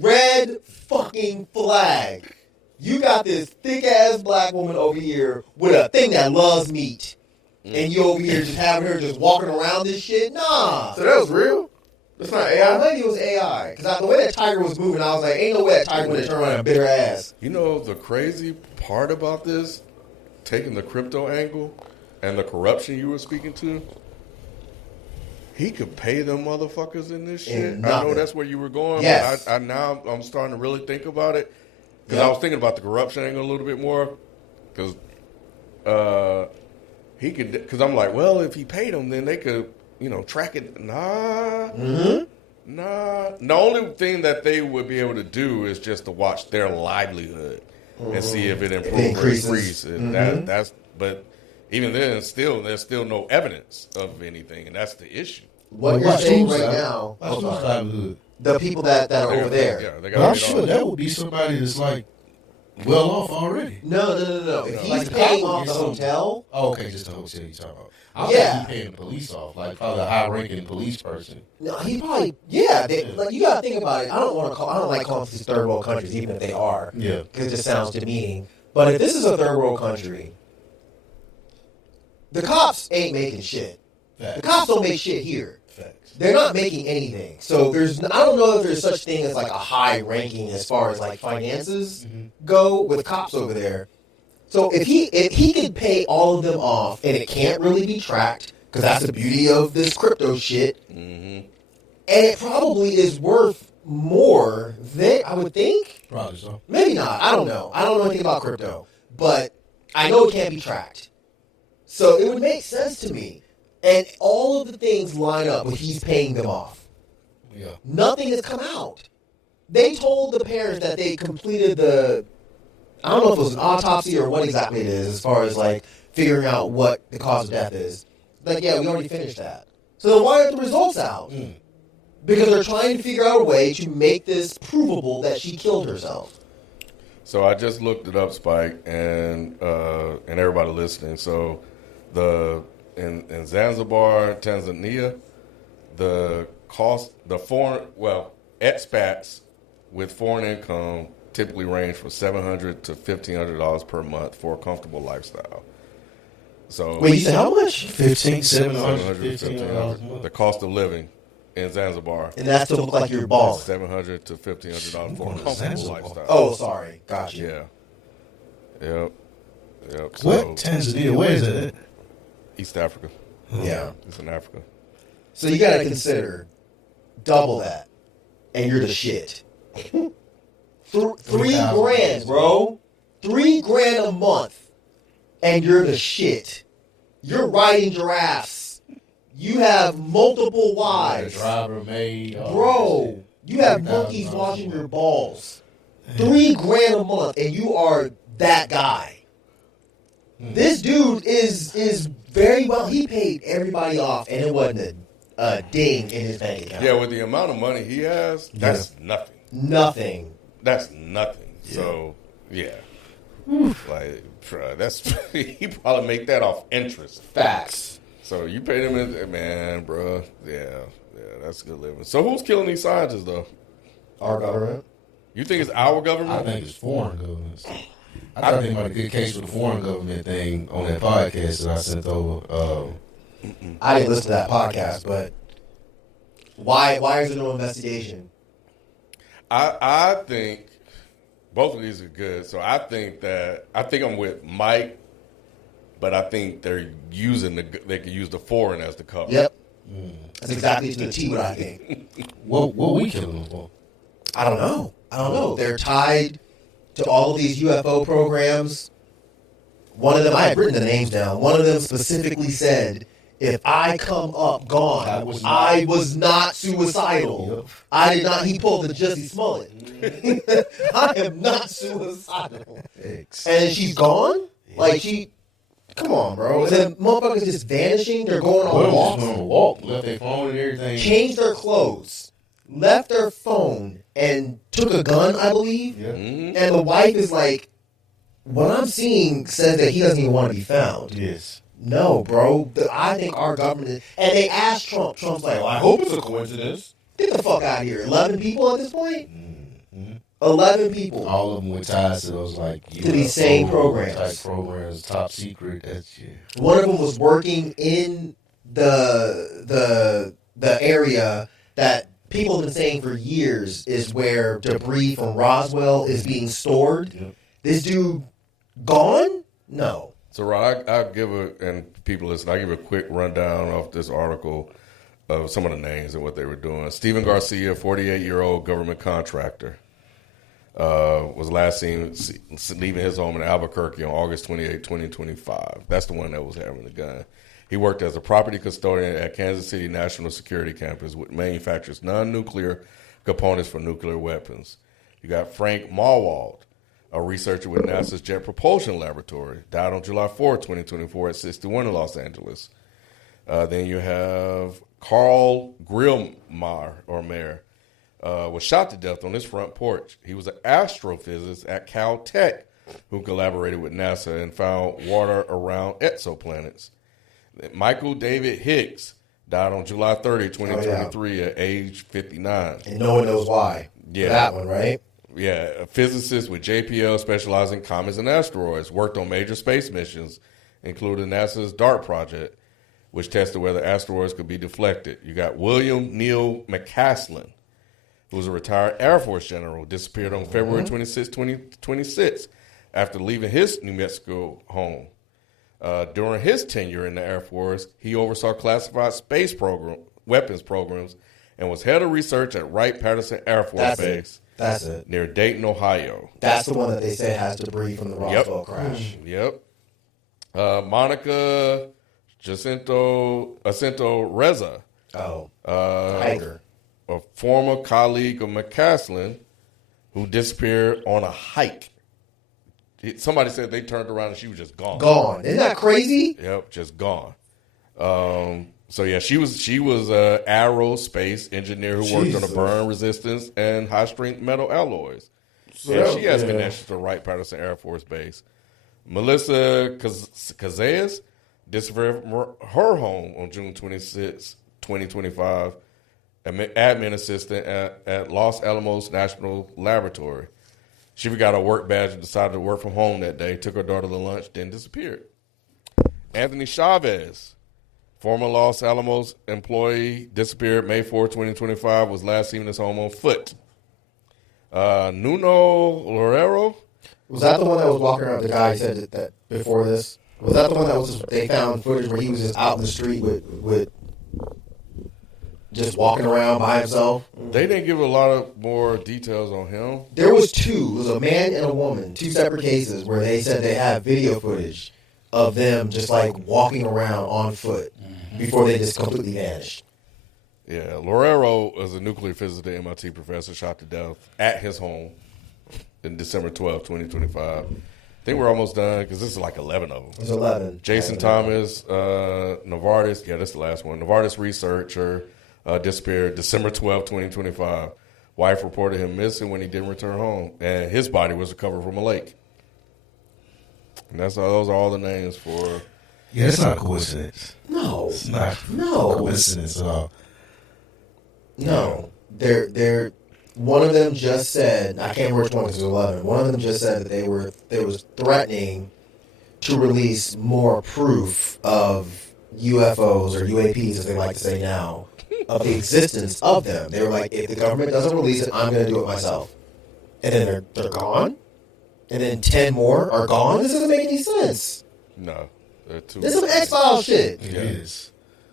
red fucking flag. You got this thick ass black woman over here with a thing that loves meat, and you over here just having her just walking around this shit. Nah. So that was real? That's not Yeah, AI? maybe it was AI. Because the way that tiger was moving, I was like, ain't no way that tiger would have turned around and bit her ass. You know the crazy part about this, taking the crypto angle and the corruption you were speaking to, he could pay them motherfuckers in this shit. And I know nothing. that's where you were going. Yes. But I'm starting to really think about it because I was thinking about the corruption angle a little bit more because he could. Because I'm like, well, if he paid them, then they could, track it. Nah. Nah. The only thing that they would be able to do is just to watch their livelihood and see if it improves or increases. But even then, there's still no evidence of anything, and that's the issue. What you're saying right now, the people that are over there. Yeah, they But I'm got sure that would be somebody that's like well off already. No. If he's paying off the hotel. Oh, okay, just the hotel you're talking about. I was Yeah. like he paying the police off, like probably a high-ranking police person. No, he probably like you gotta think about it. I don't like calling these third world countries, even if they are. Yeah. Because it just sounds demeaning. But if this is a third world country, the cops ain't making shit. Facts. The cops don't make shit here. Facts. They're not making anything. So I don't know if there's such thing as like a high ranking as far as like finances go with cops over there. So if he could pay all of them off and it can't really be tracked, because that's the beauty of this crypto shit, and it probably is worth more than I would think. Probably so. Maybe not. I don't know. I don't know anything about crypto, but I know it can't be tracked. So it would make sense to me. And all of the things line up with he's paying them off. Yeah. Nothing has come out. They told the parents that they completed I don't know if it was an autopsy or what exactly it is as far as like figuring out what the cause of death is. Like, yeah, we already finished that. So then why aren't the results out? Because they're trying to figure out a way to make this provable that she killed herself. So I just looked it up, Spike, and everybody listening. So in Zanzibar, Tanzania, expats with foreign income typically range from $700 to $1,500 per month for a comfortable lifestyle. So Wait, you said how much? $1,700, $1,500. The cost of living in Zanzibar. And that's to look like you're balling. $700 to $1,500 for a comfortable Zanzibar. lifestyle. Oh, sorry. Gotcha. Yeah. Yep. What? So, Tanzania? Where is it? East Africa. Yeah. It's in Africa. So you gotta consider double that, and you're the shit. $3,000, bro. $3,000 a month, and you're the shit. You're riding giraffes. You have multiple wives, Driver, maid, bro. You have monkeys washing your balls. $3,000 a month, and you are that guy. This dude is very well. He paid everybody off, and it wasn't a ding in his bank account. Yeah, with the amount of money he has, that's nothing. Nothing. That's nothing. Yeah. So, yeah. Like, that's he probably make that off interest. Facts. So you pay them, man, bro. Yeah, that's good living. So who's killing these scientists, though? Our government. You think it's our government? I think it's foreign governments. I tried to think about a good case with the foreign government thing on that podcast that I sent over. I didn't listen to that podcast, but why is there no investigation? I think both of these are good. So I think I'm with Mike, but I think they could use the foreign as the cover. Yep. That's exactly to the T what I think. What we killing them for? I don't know. They're tied to all of these UFO programs. One of them, I had written the names down. One of them specifically said, if I come up gone, I was not suicidal. Yep. I did not. He pulled the Jussie Smollett. I am not suicidal. X. And she's gone? Like, come on, bro. And then motherfuckers just vanishing. They're going on walks. On a walk, left their phone and everything. Changed their clothes. Left their phone. And took a gun, I believe. Yeah. And the wife is like, what I'm seeing says that he doesn't even want to be found. Yes. No, bro. I think our government... And they asked Trump. Trump's like, well, I hope it's a coincidence. Get the fuck out of here. 11 people at this point? 11 people. All of them with ties to those like To these same programs. type programs, top secret. That's One of them was working in the area that people have been saying for years is where debris from Roswell is being stored. Yep. This dude gone? No. So, Rod, I'll give and people listen, I'll give a quick rundown of this article. of some of the names and what they were doing. Stephen Garcia, 48-year-old government contractor, was last seen leaving his home in Albuquerque on August 28, 2025. That's the one that was having the gun. He worked as a property custodian at Kansas City National Security Campus, which manufactures non-nuclear components for nuclear weapons. You got Frank Mawald, a researcher with NASA's Jet Propulsion Laboratory, died on July 4, 2024 at 61 in Los Angeles. Then you have Carl Grillmeyer, was shot to death on his front porch. He was an astrophysicist at Caltech who collaborated with NASA and found water around exoplanets. Michael David Hicks died on July 30, 2023 at age 59. And no one knows why. Yeah. That one, right? Yeah, a physicist with JPL specializing in comets and asteroids, worked on major space missions, including NASA's DART project, which tested whether asteroids could be deflected. You got William Neal McCaslin, who was a retired Air Force general, disappeared on February 26, 2026, after leaving his New Mexico home. During his tenure in the Air Force, he oversaw classified space weapons programs and was head of research at Wright-Patterson Air Force Base. That's it. Near Dayton, Ohio. That's the one that they said has debris from the Roswell crash. Yep. Monica Jacinto Reza. Hiker. A former colleague of McCaslin who disappeared on a hike. Somebody said they turned around and she was just gone. Gone. Isn't that crazy? Yep, just gone. So yeah, she was a aerospace engineer who worked on the burn resistance and high strength metal alloys. So she has connections to Wright-Patterson Air Force Base. Melissa Cazares disappeared from her home on June 26, 2025. Admin assistant at Los Alamos National Laboratory. She forgot her work badge and decided to work from home that day, took her daughter to lunch, then disappeared. Anthony Chavez, former Los Alamos employee, disappeared May 4, 2025, was last seen in his home on foot. Nuno Lorero. Was that the one that was walking around? The guy said that before this? Was that the one that was they found footage where he was just out in the street with just walking around by himself? They didn't give a lot of more details on him. There was two. It was a man and a woman, two separate cases where they said they have video footage of them just like walking around on foot before they just completely vanished. Yeah, Lorero was a nuclear physicist at MIT professor, shot to death at his home in December 12, 2025. I think we're almost done because this is like 11 of them. It's 11. Jason Thomas, Novartis, that's the last one. Novartis researcher disappeared December 12, 2025. Wife reported him missing when he didn't return home, and his body was recovered from a lake. And those are all the names for. Yeah, it's not a coincidence. No, It's not no, a coincidence at all. no. They're one of them just said, I can't remember which one because it was 11. One of them just said that they was threatening to release more proof of UFOs or UAPs, as they like to say now, of the existence of them. They were like, if the government doesn't release it, I'm going to do it myself. And then they're gone. And then 10 more are gone. This doesn't make any sense. No, they're too. This is some X-Files shit. It is.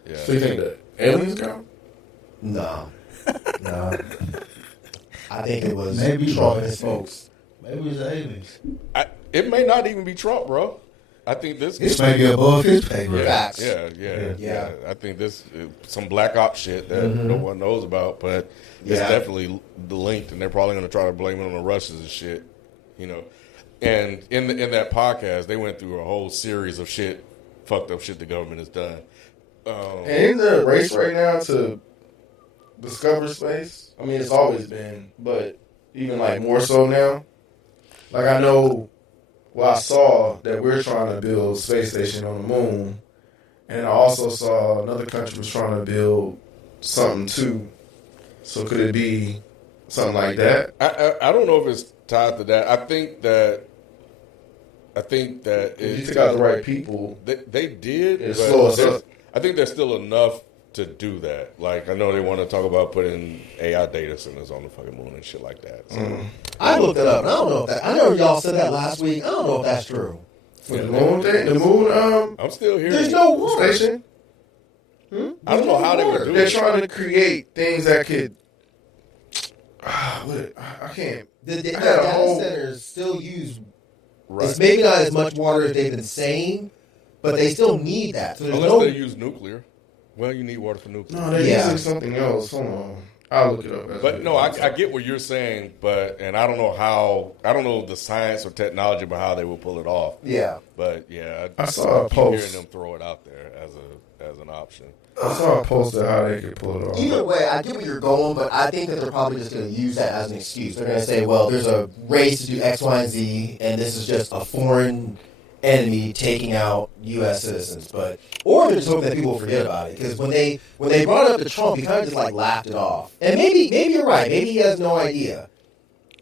Yeah. So you think the aliens count? No. No. I think it was Maybe Trump and his folks. Maybe it's aliens. It may not even be Trump, bro. I think this. It's maybe above his pay grade. Facts. Yeah. I think this is some black ops shit that no one knows about, but it's Yeah. definitely linked, and they're probably going to try to blame it on the Russians and shit, you know. And in that podcast, they went through a whole series of fucked up shit the government has done. And in the race right now to discover space, I mean, it's always been, but even like more so now. Like I know, I saw that we're trying to build a space station on the moon, and I also saw another country was trying to build something too. So could it be something like that? I don't know if it's tied to that. I think that If you took out the right people, they did. It's but slow us up. I think there's still enough to do that. Like, I know they want to talk about putting AI data centers on the fucking moon and shit like that. So. I looked it up, and I don't know if that. I know y'all said that last week. I don't know if that's true. for the moon thing, the moon I'm still here. There's no one. station. I don't know how they would do They're it. trying to create things that could. I can't. The I data had a whole- centers still use. Right. It's maybe not as much water as they've been saying, but they still need that. So there's Unless no. they use nuclear. Well, you need water for nuclear. No, they're Yeah. using something else. Hold on. I'll look it up. But no, I get what you're saying, and I don't know the science or technology about how they will pull it off. Yeah. But yeah, I saw a keep post. hearing them throw it out there as an option. I saw a post of how they could pull it off. Either way, I get where you're going, but I think that they're probably just going to use that as an excuse. They're going to say, well, there's a race to do X, Y, and Z, and this is just a foreign enemy taking out U.S. citizens. Or they're just hoping that people will forget about it. Because when they brought it up to Trump, he kind of just like laughed it off. And maybe you're right. Maybe he has no idea.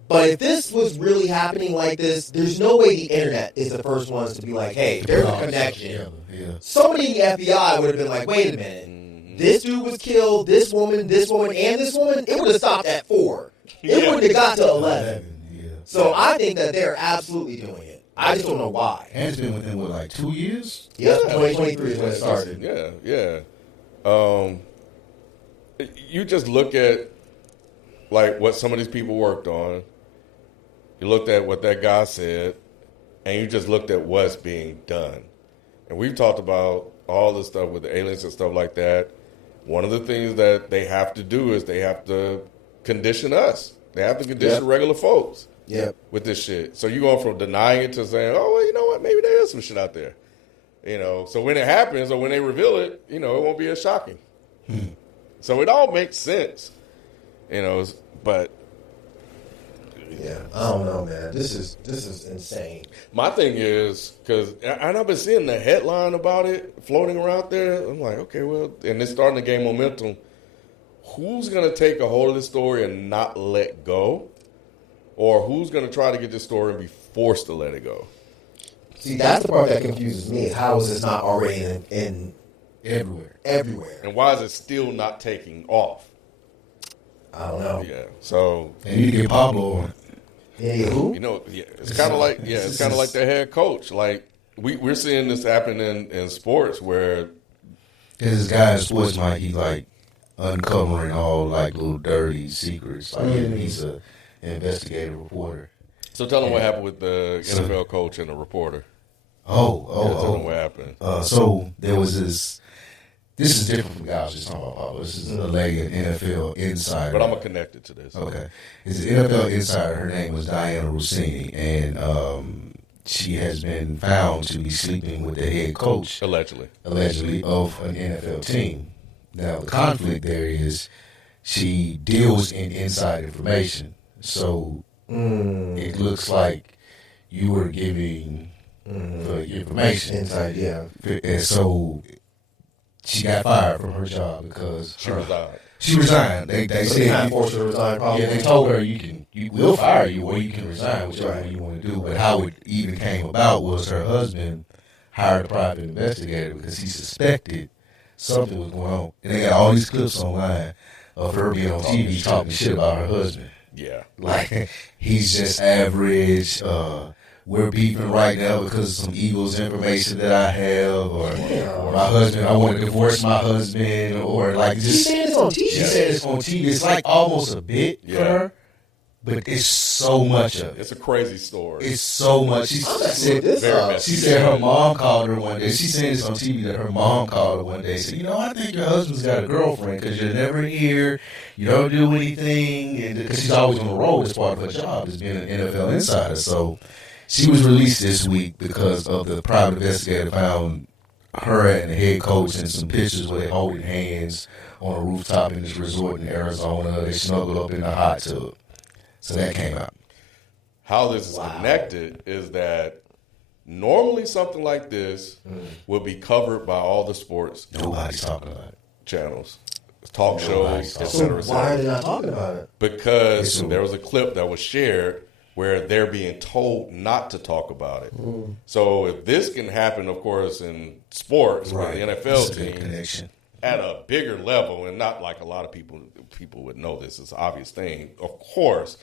But if this was really happening like this, there's no way the internet is the first ones to be like, hey, there's a connection. Yeah. Somebody in the FBI would have been like, wait a minute. This dude was killed, this woman, and this woman. It would have stopped at 4. It wouldn't have got to 11. Yeah. So I think that they're absolutely doing it. I just don't know why. And it's been within, like 2 years? Yep, 2023 is when it started. Yeah. You just look at like what some of these people worked on. You looked at what that guy said, and you just looked at what's being done. And we've talked about all the stuff with the aliens and stuff like that. One of the things that they have to do is they have to condition us. They have to condition regular folks with this shit. So you're going from denying it to saying, oh, well, you know what? Maybe there is some shit out there. So when it happens or when they reveal it, it won't be as shocking. So it all makes sense, but Yeah, I don't know, man. This is insane. my thing is, because I've been seeing the headline about it floating around there. I'm like, okay, well, and it's starting to gain momentum. Who's going to take a hold of this story and not let go? Or who's going to try to get this story and be forced to let it go? See, that's the part that confuses me. Is how is this not already in everywhere? And why is it still not taking off? I don't know. Yeah, so And you get Pablo on. Yeah, who? it's kind of like the head coach. Like we're seeing this happen in sports where There's this guy in sports, Mike, he like uncovering all like little dirty secrets. Like he's a investigative reporter. So tell them what happened with the NFL coach and the reporter. Tell them what happened. So there was this. This is different from the guy I was just talking about, Pablo. This is a lady, an NFL insider. But I'm connected to this. Okay. It's an NFL insider. Her name was Diana Rossini, and she has been found to be sleeping with the head coach, Allegedly, of an NFL team. Now, the conflict there is she deals in inside information. So it looks like you were giving the information. Inside, yeah. And so she got fired from her job because she resigned. She resigned. They They said kind of forced her to resign, probably. yeah, they told her we'll fire you or you can resign, whichever one you want to do. But how it even came about was her husband hired a private investigator because he suspected something was going on. And they got all these clips online of her being on TV talking shit about her husband. Yeah. Like, he's just average. We're beefing right now because of some Eagles information that I have, or my husband, I want to divorce my husband, or like just. She's saying this on TV. She said it's on TV. It's like almost a bit for her, but it's so much of it. It's a crazy story. It's so much. She said her mom called her one day. She said this on TV that her mom called her one day and said, I think your husband's got a girlfriend because you're never here. You don't do anything. And because she's always on the road as part of her job as being an NFL insider. So she was released this week because of the private investigator found her and the head coach and some pictures where they're holding hands on a rooftop in this resort in Arizona. They snuggled up in the hot tub. So that came out. How this is connected is that normally something like this would be covered by all the sports Nobody's talking about it. channels, talk shows, et So cetera, et why are they cetera. not talking about it? Because there was a clip that was shared where they're being told not to talk about it. So if this can happen, of course, in sports, with the NFL team, connection. at a bigger level, and not like a lot of people would know this is an obvious thing. Of course,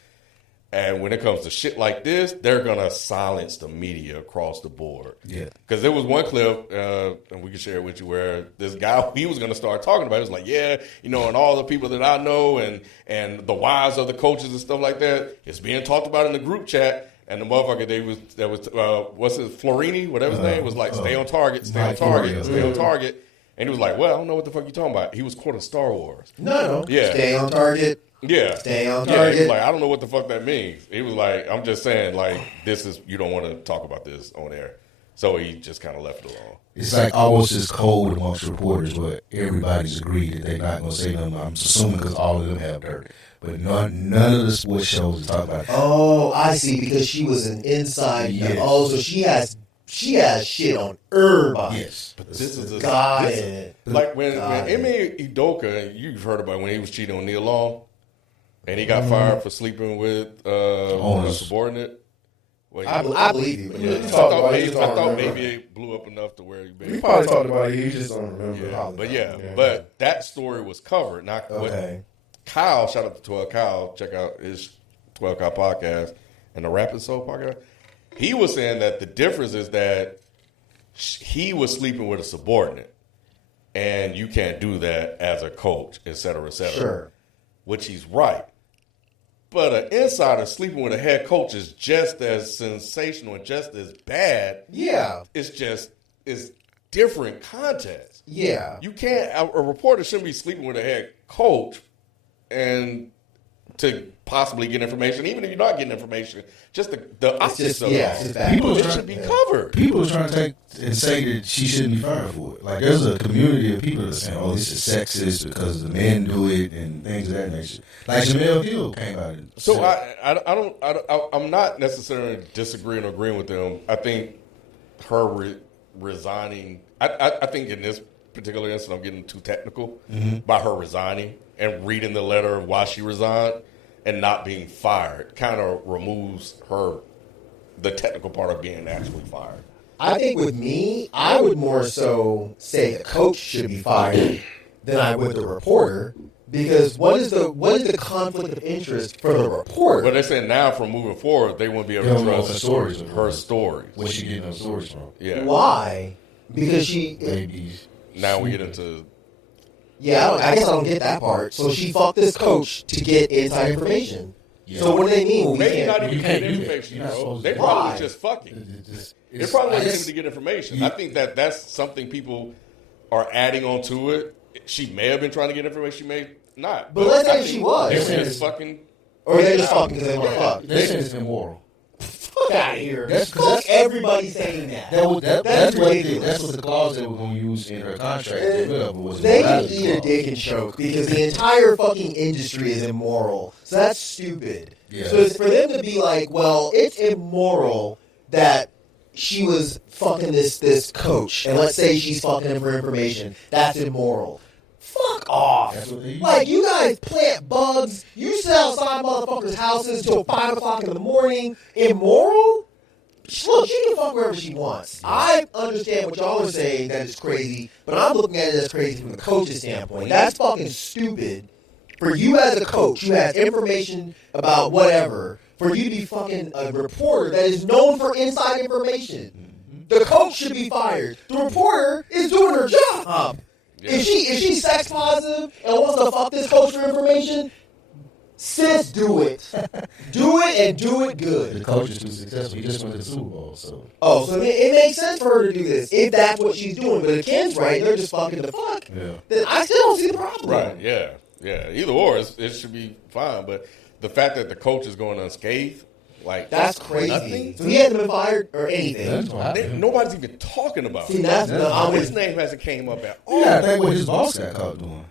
And when it comes to shit like this, they're going to silence the media across the board. Yeah. Because there was one clip, and we can share it with you, where this guy, he was going to start talking about it. He was like, yeah, and all the people that I know and the wives of the coaches and stuff like that, it's being talked about in the group chat. And the motherfucker, what's his, Florini, whatever his name, was like, stay on target, stay on target, stay on target. And he was like, well, I don't know what the fuck you talking about. He was quoting Star Wars. No. Yeah. Stay on target. Yeah. Stay on Yeah, he target. was like, I don't know what the fuck that means. He was like, I'm just saying, like, this is, you don't want to talk about this on air. So he just kind of left it alone. It's like almost as cold amongst reporters where everybody's agreed that they're not going to say nothing. I'm assuming because all of them have dirt. But none of the sports shows talk about it. Oh, I see. Because she was an inside. Yes. Oh, so she has shit on everybody. Yes. But this is Got this, it. like when Got Ime Udoka, you've heard about when he was cheating on Nia Long, and he got fired for sleeping with a subordinate. Well, I believe you. Yeah, I he talked thought, about it, maybe, he just I don't thought remember. maybe it blew up enough to where He probably talked about it. He just don't remember. Yeah, but that story was covered. Not Okay. Kyle, shout out to 12 Kyle. Check out his 12 Kyle podcast and the Rapid Soul podcast. He was saying that the difference is that he was sleeping with a subordinate, and you can't do that as a coach, et cetera, et cetera. Sure. Which he's right. But an insider sleeping with a head coach is just as sensational and just as bad. Yeah. It's different context. Yeah. You can't. A reporter shouldn't be sleeping with a head coach, and to possibly get information, even if you're not getting information, just the optics of it's it. just bad. People It are should be covered. People are trying to take and say that she shouldn't be fired for it. Like there's a community of people that are saying, "Oh, this is sexist because the men do it and things of that nature." Like Jamel Hill came out. And So said, I'm not necessarily disagreeing or agreeing with them. I think her resigning. I think in this particular instance, I'm getting too technical by her resigning and reading the letter of why she resigned and not being fired. Kind of removes the technical part of being actually fired. I think with me, I would more so say the coach should be fired than I would the reporter, because what is the conflict of interest for the reporter? But they're saying now from moving forward, they won't be able They to don't know trust the stories of her stories. where she getting those stories from? Yeah. Why? Because she. Maybe. Now we get into Yeah, I guess I don't get that part. So she fucked this coach to get inside information. Yeah. So what do they mean? Well, we maybe can't. not even you get can't do that. information. You're not supposed They to. probably Why? just fucking. They It's- probably I wasn't guess- even to get information. you- I think that's something people are adding on to it. She may have been trying to get information. She may not. But let's I say think she was. They were They're just fucking. Or they just fucking because they want to fuck. They're saying it's immoral. Fuck out of here. That's- Fuck everybody saying that. That's That's what ridiculous. that's what the clause they were going to use in her contract to get rid of it was. They can morality eat a clause. dick and choke because the entire fucking industry is immoral. So that's stupid. Yeah. So it's for them to be like, well, it's immoral that she was fucking this coach, and let's say she's fucking him for information. That's immoral. Fuck off. That's what they use. Like, you guys plant bugs. You sit outside motherfuckers' houses till 5 o'clock in the morning. Immoral? Look, she can fuck wherever she wants. I understand what y'all are saying that is crazy, but I'm looking at it as crazy from the coach's standpoint. That's fucking stupid. For you as a coach who has information about whatever, for you to be fucking a reporter that is known for inside information. The coach should be fired. The reporter is doing her job. Yeah. If she's sex positive and wants to fuck this coach for information, sis, do it. Do it and do it The good. coach is too successful. He just went to the Super Bowl, so Oh, so it makes sense for her to do this if that's what she's doing. But if Ken's right, they're just fucking the fuck. yeah. Then I still don't see the problem. Right. Yeah. Yeah. Either or, it should be fine. But the fact that the coach is going unscathed, like That's crazy. nothing. So he hasn't been fired or anything. That's what happened. Nobody's even talking about See, it. that's I'm His with name hasn't came up at You all. gotta think what his boss got caught doing.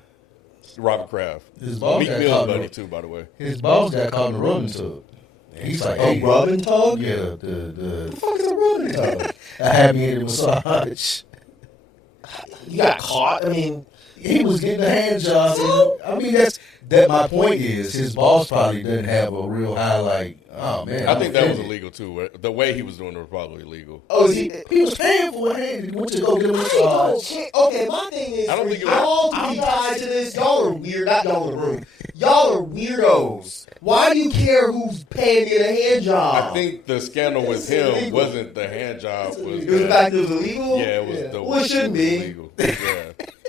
Robert Kraft. His boss Meek got Mill's caught. buddy too, by the way. His boss got caught in the rubbing tub. And he's like, a hey, rub and tug. yeah, What the the fuck is a rub and tug? a happy-ended massage. You got caught. I mean, He was getting a hand job. I mean, that. My point is, his boss probably didn't have a real high. Like, oh man, I I'm think that was offended. illegal too. The way he was doing it was probably illegal. oh, is he? He was paying for a hand. He went to go get a I don't massage. care. Okay, my thing is, I don't for think it was- y'all to be tied to this, y'all are weird. Not y'all in the room. Y'all are weirdos. Why do you care who's paying to get a hand job? I think the scandal with him wasn't the hand job. It was the fact that it was illegal? Yeah, it was the Well, it shouldn't be. illegal. Yeah.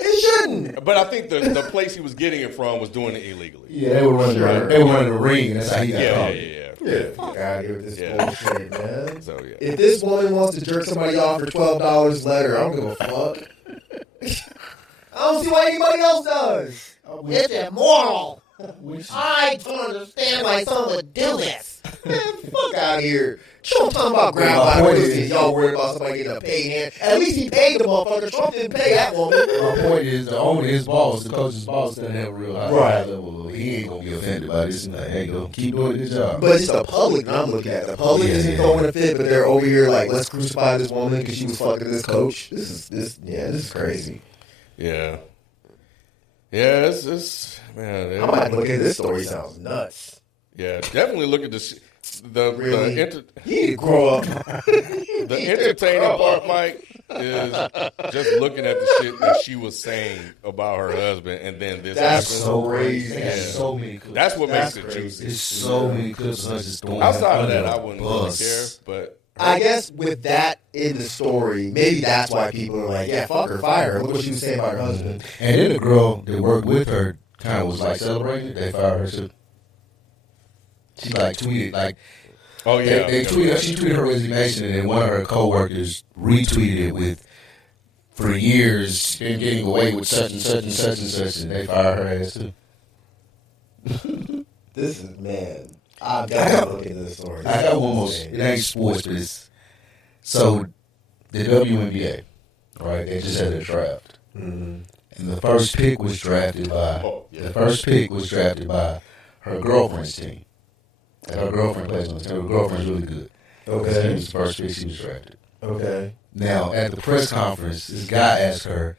It shouldn't. But I think the place he was getting it from was doing it illegally. Yeah, they were running the ring, and that's how he got caught. Yeah, fuck out of here with this bullshit, man. So, yeah. If this woman wants to jerk somebody off for $12, let her. I don't give a fuck. I don't see why anybody else does. It's immoral. I don't understand why someone would do this. Man, fuck out of here. Trump talking about grab by pussy. Y'all worried about somebody getting a paid hand. At least he paid the motherfucker. Trump didn't pay that woman. My point is, the owner, his boss, the coach's boss, doesn't have a real high level. He ain't gonna be offended by this. Like, hey, go keep doing this job. But it's the public that I'm looking at. The public isn't throwing a fit, but they're over here like, let's crucify this woman because she was fucking this coach. This is crazy. Yeah. Yeah, it's man. I'm about to look at this story. Sounds nuts. Yeah, definitely look at Really? the You need to grow up. the entertaining part, Mike, is just looking at the shit that she was saying about her husband, and then this That's happened. so crazy. They got so many clips. That's what makes it crazy. juicy. There's so many clips of us just throwing Outside of under that, the I wouldn't really bus. care. But I guess with that in the story, maybe that's why people are like, yeah, fuck her, fire her. Look what she was saying about her husband. And then the girl that worked with her kind of was like celebrating it. They fired her too. She like tweeted like, oh yeah, they tweeted. She tweeted her resignation, and then one of her coworkers retweeted it with, "For years, been getting away with such and such and such and such," and they fired her ass too. This is, man, I've got to look into this story. I got one more. It ain't sports, but it's so the WNBA, right? They just had a draft, and the first pick was drafted by her girlfriend's team. And her girlfriend plays on the team. Her girlfriend's really good. Okay. She was the first pick. She was drafted. Okay. Now at the press conference, this guy asked her,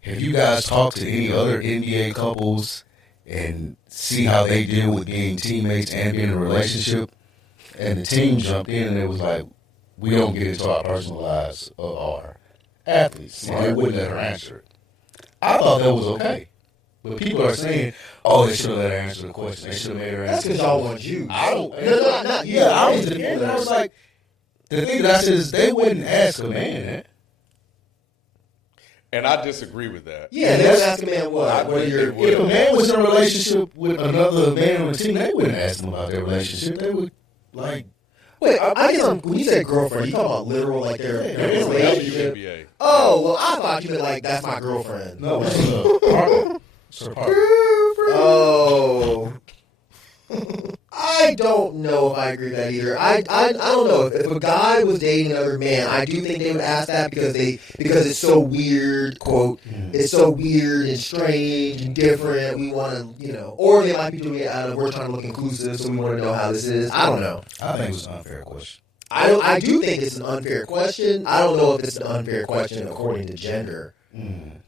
"Have you guys talked to any other NBA couples and see how they deal with being teammates and being in a relationship?" And the team jumped in and it was like, "We don't get into our personal lives of our athletes." And they wouldn't let her answer it. I thought that was okay. But people are saying, "Oh, they should have let her answer the question. They should have made her answer." That's because y'all want you. I don't. No, not you. I was defending. I was like, the thing that I said is they wouldn't ask a man that. and I disagree with that. Yeah, they would ask a man what? What are your... If a man was in a relationship with another man on the team, they wouldn't ask them about their relationship. They would like. Wait, I guess when you say girlfriend, you talking about literal, like their relationship? WNBA. Oh, well, I thought you meant like, that's my girlfriend. No, it's a partner. It's her partner. Oh. I don't know if I agree with that either. I don't know. If a guy was dating another man, I do think they would ask that because it's so weird, quote, it's so weird and strange and different. We want to, or they might be doing it out of, we're trying to look inclusive, so we want to know how this is. I don't know. I think it was an unfair question. I do think it's an unfair question. I don't know if it's an unfair question according to gender.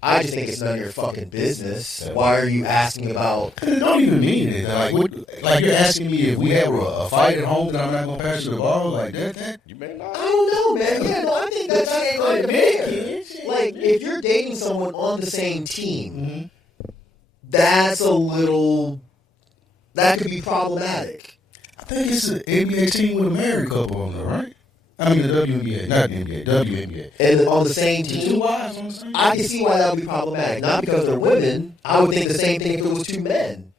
I just think it's none of your fucking business. Why are you asking about... It don't even mean anything. Like you're asking me if we have a fight at home that I'm not going to pass you the ball? Like that? You may not. I don't know, man. Yeah, no, I think that shit ain't unfair. Like, if you're dating someone on the same team, that's a little... That could be problematic. I think it's an NBA team with a married couple on there, right? I mean, the WNBA, not the NBA, WNBA. And on the same team, Two wives on the same team? I can see why that would be problematic. Not because they're women. I would think the same thing if it was two men.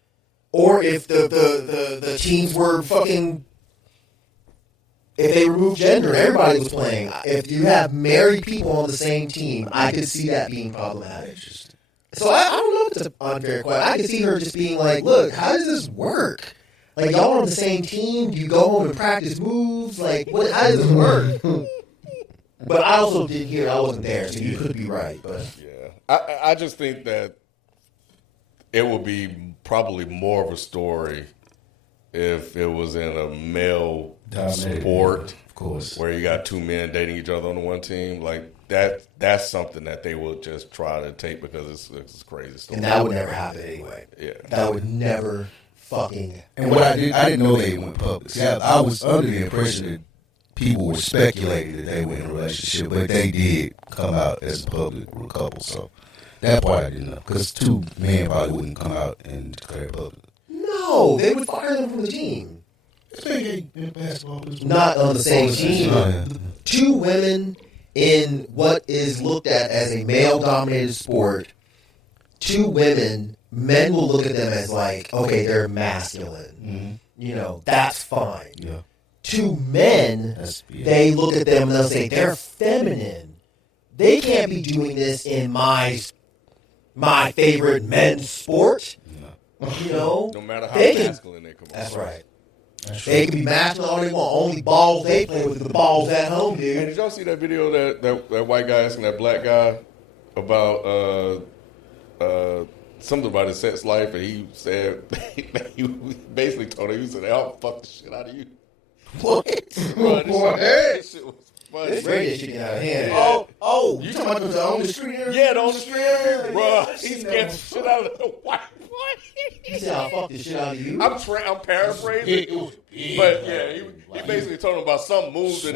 Or if the teams were fucking... If they removed gender and everybody was playing. If you have married people on the same team, I could see that being problematic. So I don't know if it's an unfair question. I could see her just being like, look, how does this work? Like, y'all are on the same team? Do you go home and practice moves? Like, how does this work? But I also didn't hear, I wasn't there, so you could be right. But Yeah, I just think that it would be probably more of a story if it was in a male sport, of course, where you got two men dating each other on the one team. Like that's something that they will just try to take because it's a crazy story. And that would never happen anyway. Yeah, That would never fucking... And what I didn't know they went public. See, I was under the impression that people were speculating that they were in a relationship, but they did come out as a public couple. So that part I didn't know, because two men probably wouldn't come out and declare public. No, they would fire them from the team. Basketball. Not on the same team. Yeah. 2 women in what is looked at as a male-dominated sport. 2 women, men will look at them as like, okay, they're masculine. That's fine. Yeah. 2 men, they look at them and they'll say they're feminine. They can't be doing this in my favorite men's sport. No matter how masculine they come on. That's right. They can be masculine all they want. Only balls they play with are the balls at home, dude. And did y'all see that video that white guy asking that black guy about something about his sex life, and he said he basically told him, he said, "I'll fuck the shit out of you." What? Bro, this shit was funny. This radio shit get out of hand. Oh, you talking about the on the street area? Yeah, on the street area, bro. He scared the shit out of the white boy. He said, "I'll fuck the shit out of you." I'm paraphrasing, but yeah, he basically told him about some move that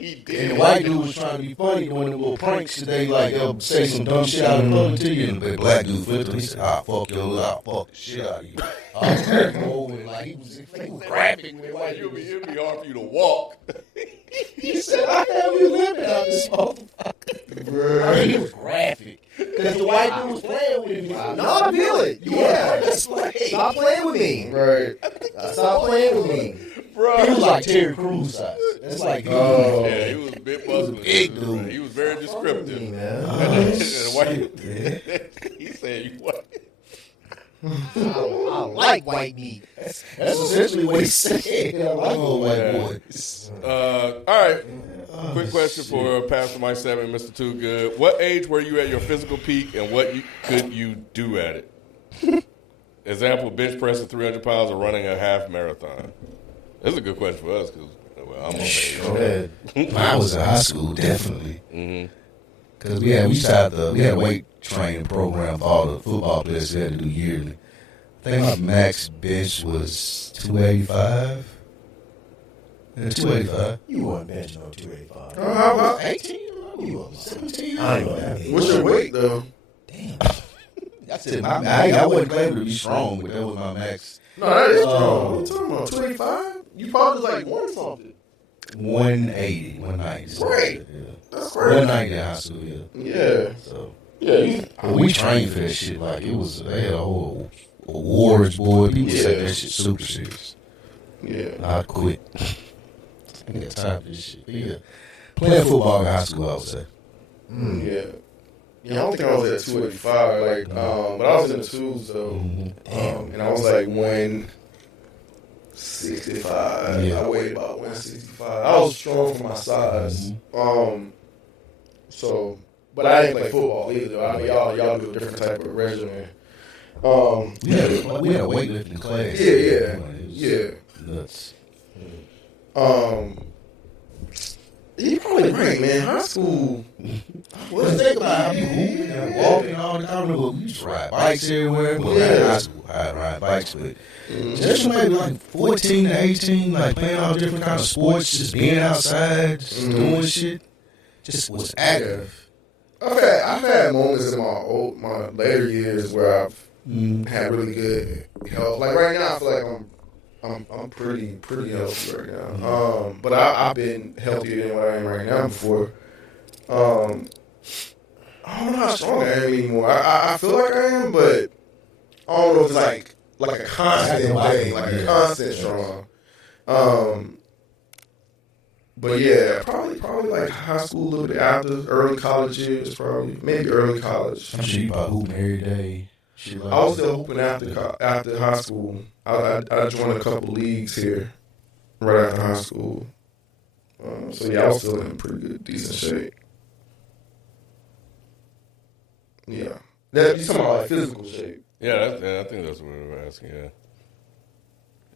he did. And the white dude was trying to be funny doing the little pranks today, like they'll say some dumb shit out in public to you, and the black dude flipped him. He said, "I'll fuck the shit out of you." I was over, like he was grabbing me. Like, it'd be hard for you to walk. He said, "I have you limping out this motherfucker." I mean, he was graphic because the white dude was playing with him. No, I feel it. Yeah. Stop playing with me. Right. Stop playing with me. Bro. He was like Terry Crews size. That's like, Yeah, he was a bit muscular. Big dude. He was very descriptive. Man. And the white, he said, "You what?" I like white meat. That's essentially what he said. I like old white boys. All right. Quick question for Pastor Mike 7, Mr. Too Good. What age were you at your physical peak, and what could you do at it? Example: bench pressing 300 pounds or running a half marathon. That's a good question for us because I'm on age. When I was in high school, definitely. Because we had a weight training program for all the football players we had to do yearly. I think my max bench was 285. Yeah, 285. You weren't benching on 285. How about 18? You were 17? I ain't know that. what's your weight though? Damn. That's it. I wasn't claiming to be strong, but that was my max. No, that is strong. What you talking about? 285? You probably like one something. 180, 190. Right. Yeah. That's crazy. 190 in high school, yeah. Yeah. So, Yeah. we trained for that shit. Like, they had a whole awards board. People said that shit super serious. Yeah. I quit. I ain't got time for this shit. But yeah. Playing football in high school, I would say. Yeah. Yeah, I don't think I was at 285. Like, but I was in the twos though. And I was like 165. Yeah. I weighed about 165. I was strong for my size. So, but I didn't play football either. I mean, y'all do a different type of regimen. We had a weightlifting class. Yeah. Nuts. You're probably right, man. High school. Well, think about how you moving and walking all the time. I remember we used to ride bikes everywhere. But in high school, I'd ride bikes. But just maybe like 14 to 18, like playing all different kind of sports, just being outside, just doing shit. Just was active. I've had moments in my later years where I've had really good health. Like right now, I feel like I'm pretty healthy right now. But I've been healthier than what I am right now before. I don't know how strong I am anymore. I feel like I am, but I don't know if it's like a constant thing, like a constant strong. But yeah, probably like high school, a little bit after, early college years, probably maybe early college. I'm sure you probably hooping every day. Shit like I was still hooping after high school. I joined a couple leagues here right after high school. So yeah, I was still in pretty good, decent shape. Yeah, you talking about like physical shape? Yeah, I think that's what we were asking. Yeah,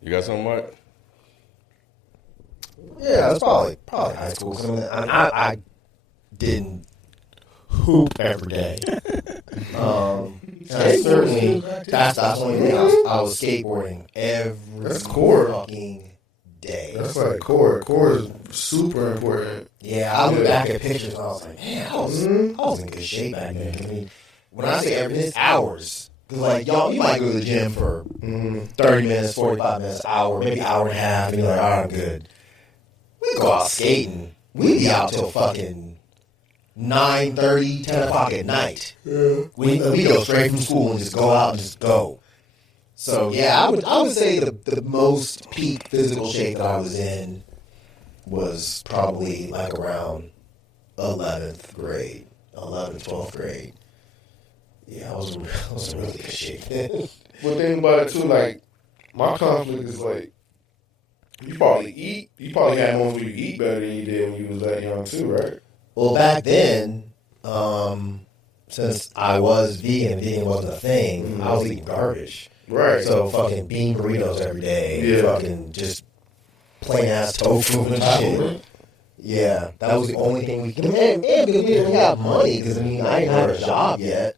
you got something, Mike? Yeah, that's probably high school. 'Cause I didn't hoop every day. And certainly, that's the only thing. I was skateboarding every fucking day. That's like core. Core is super important. Yeah, I look back at pictures and I was like, man, I was in good shape back then. I mean, when I say everything, it's hours. Cause like y'all, you might go to the gym for 30 minutes, 45 minutes, hour, maybe hour and a half, and you're like, all right, I'm good. We go out skating. We be out till fucking 9:30, 10 o'clock at night. Yeah. We go straight from school and just go out and just go. So yeah, I would say the most peak physical shape that I was in was probably like around 11th grade, 11th, 12th grade. Yeah, I was in really good shape then. But think about it too, like, my conflict is like, you probably had moments where you eat better than you did when you was that young too, right? Well, back then, since I was vegan wasn't a thing, I was eating garbage. Right. So fucking bean burritos every day, fucking just plain ass tofu and shit. Yeah, that was the only thing we could. And because we didn't have money, because I mean I didn't have a job yet.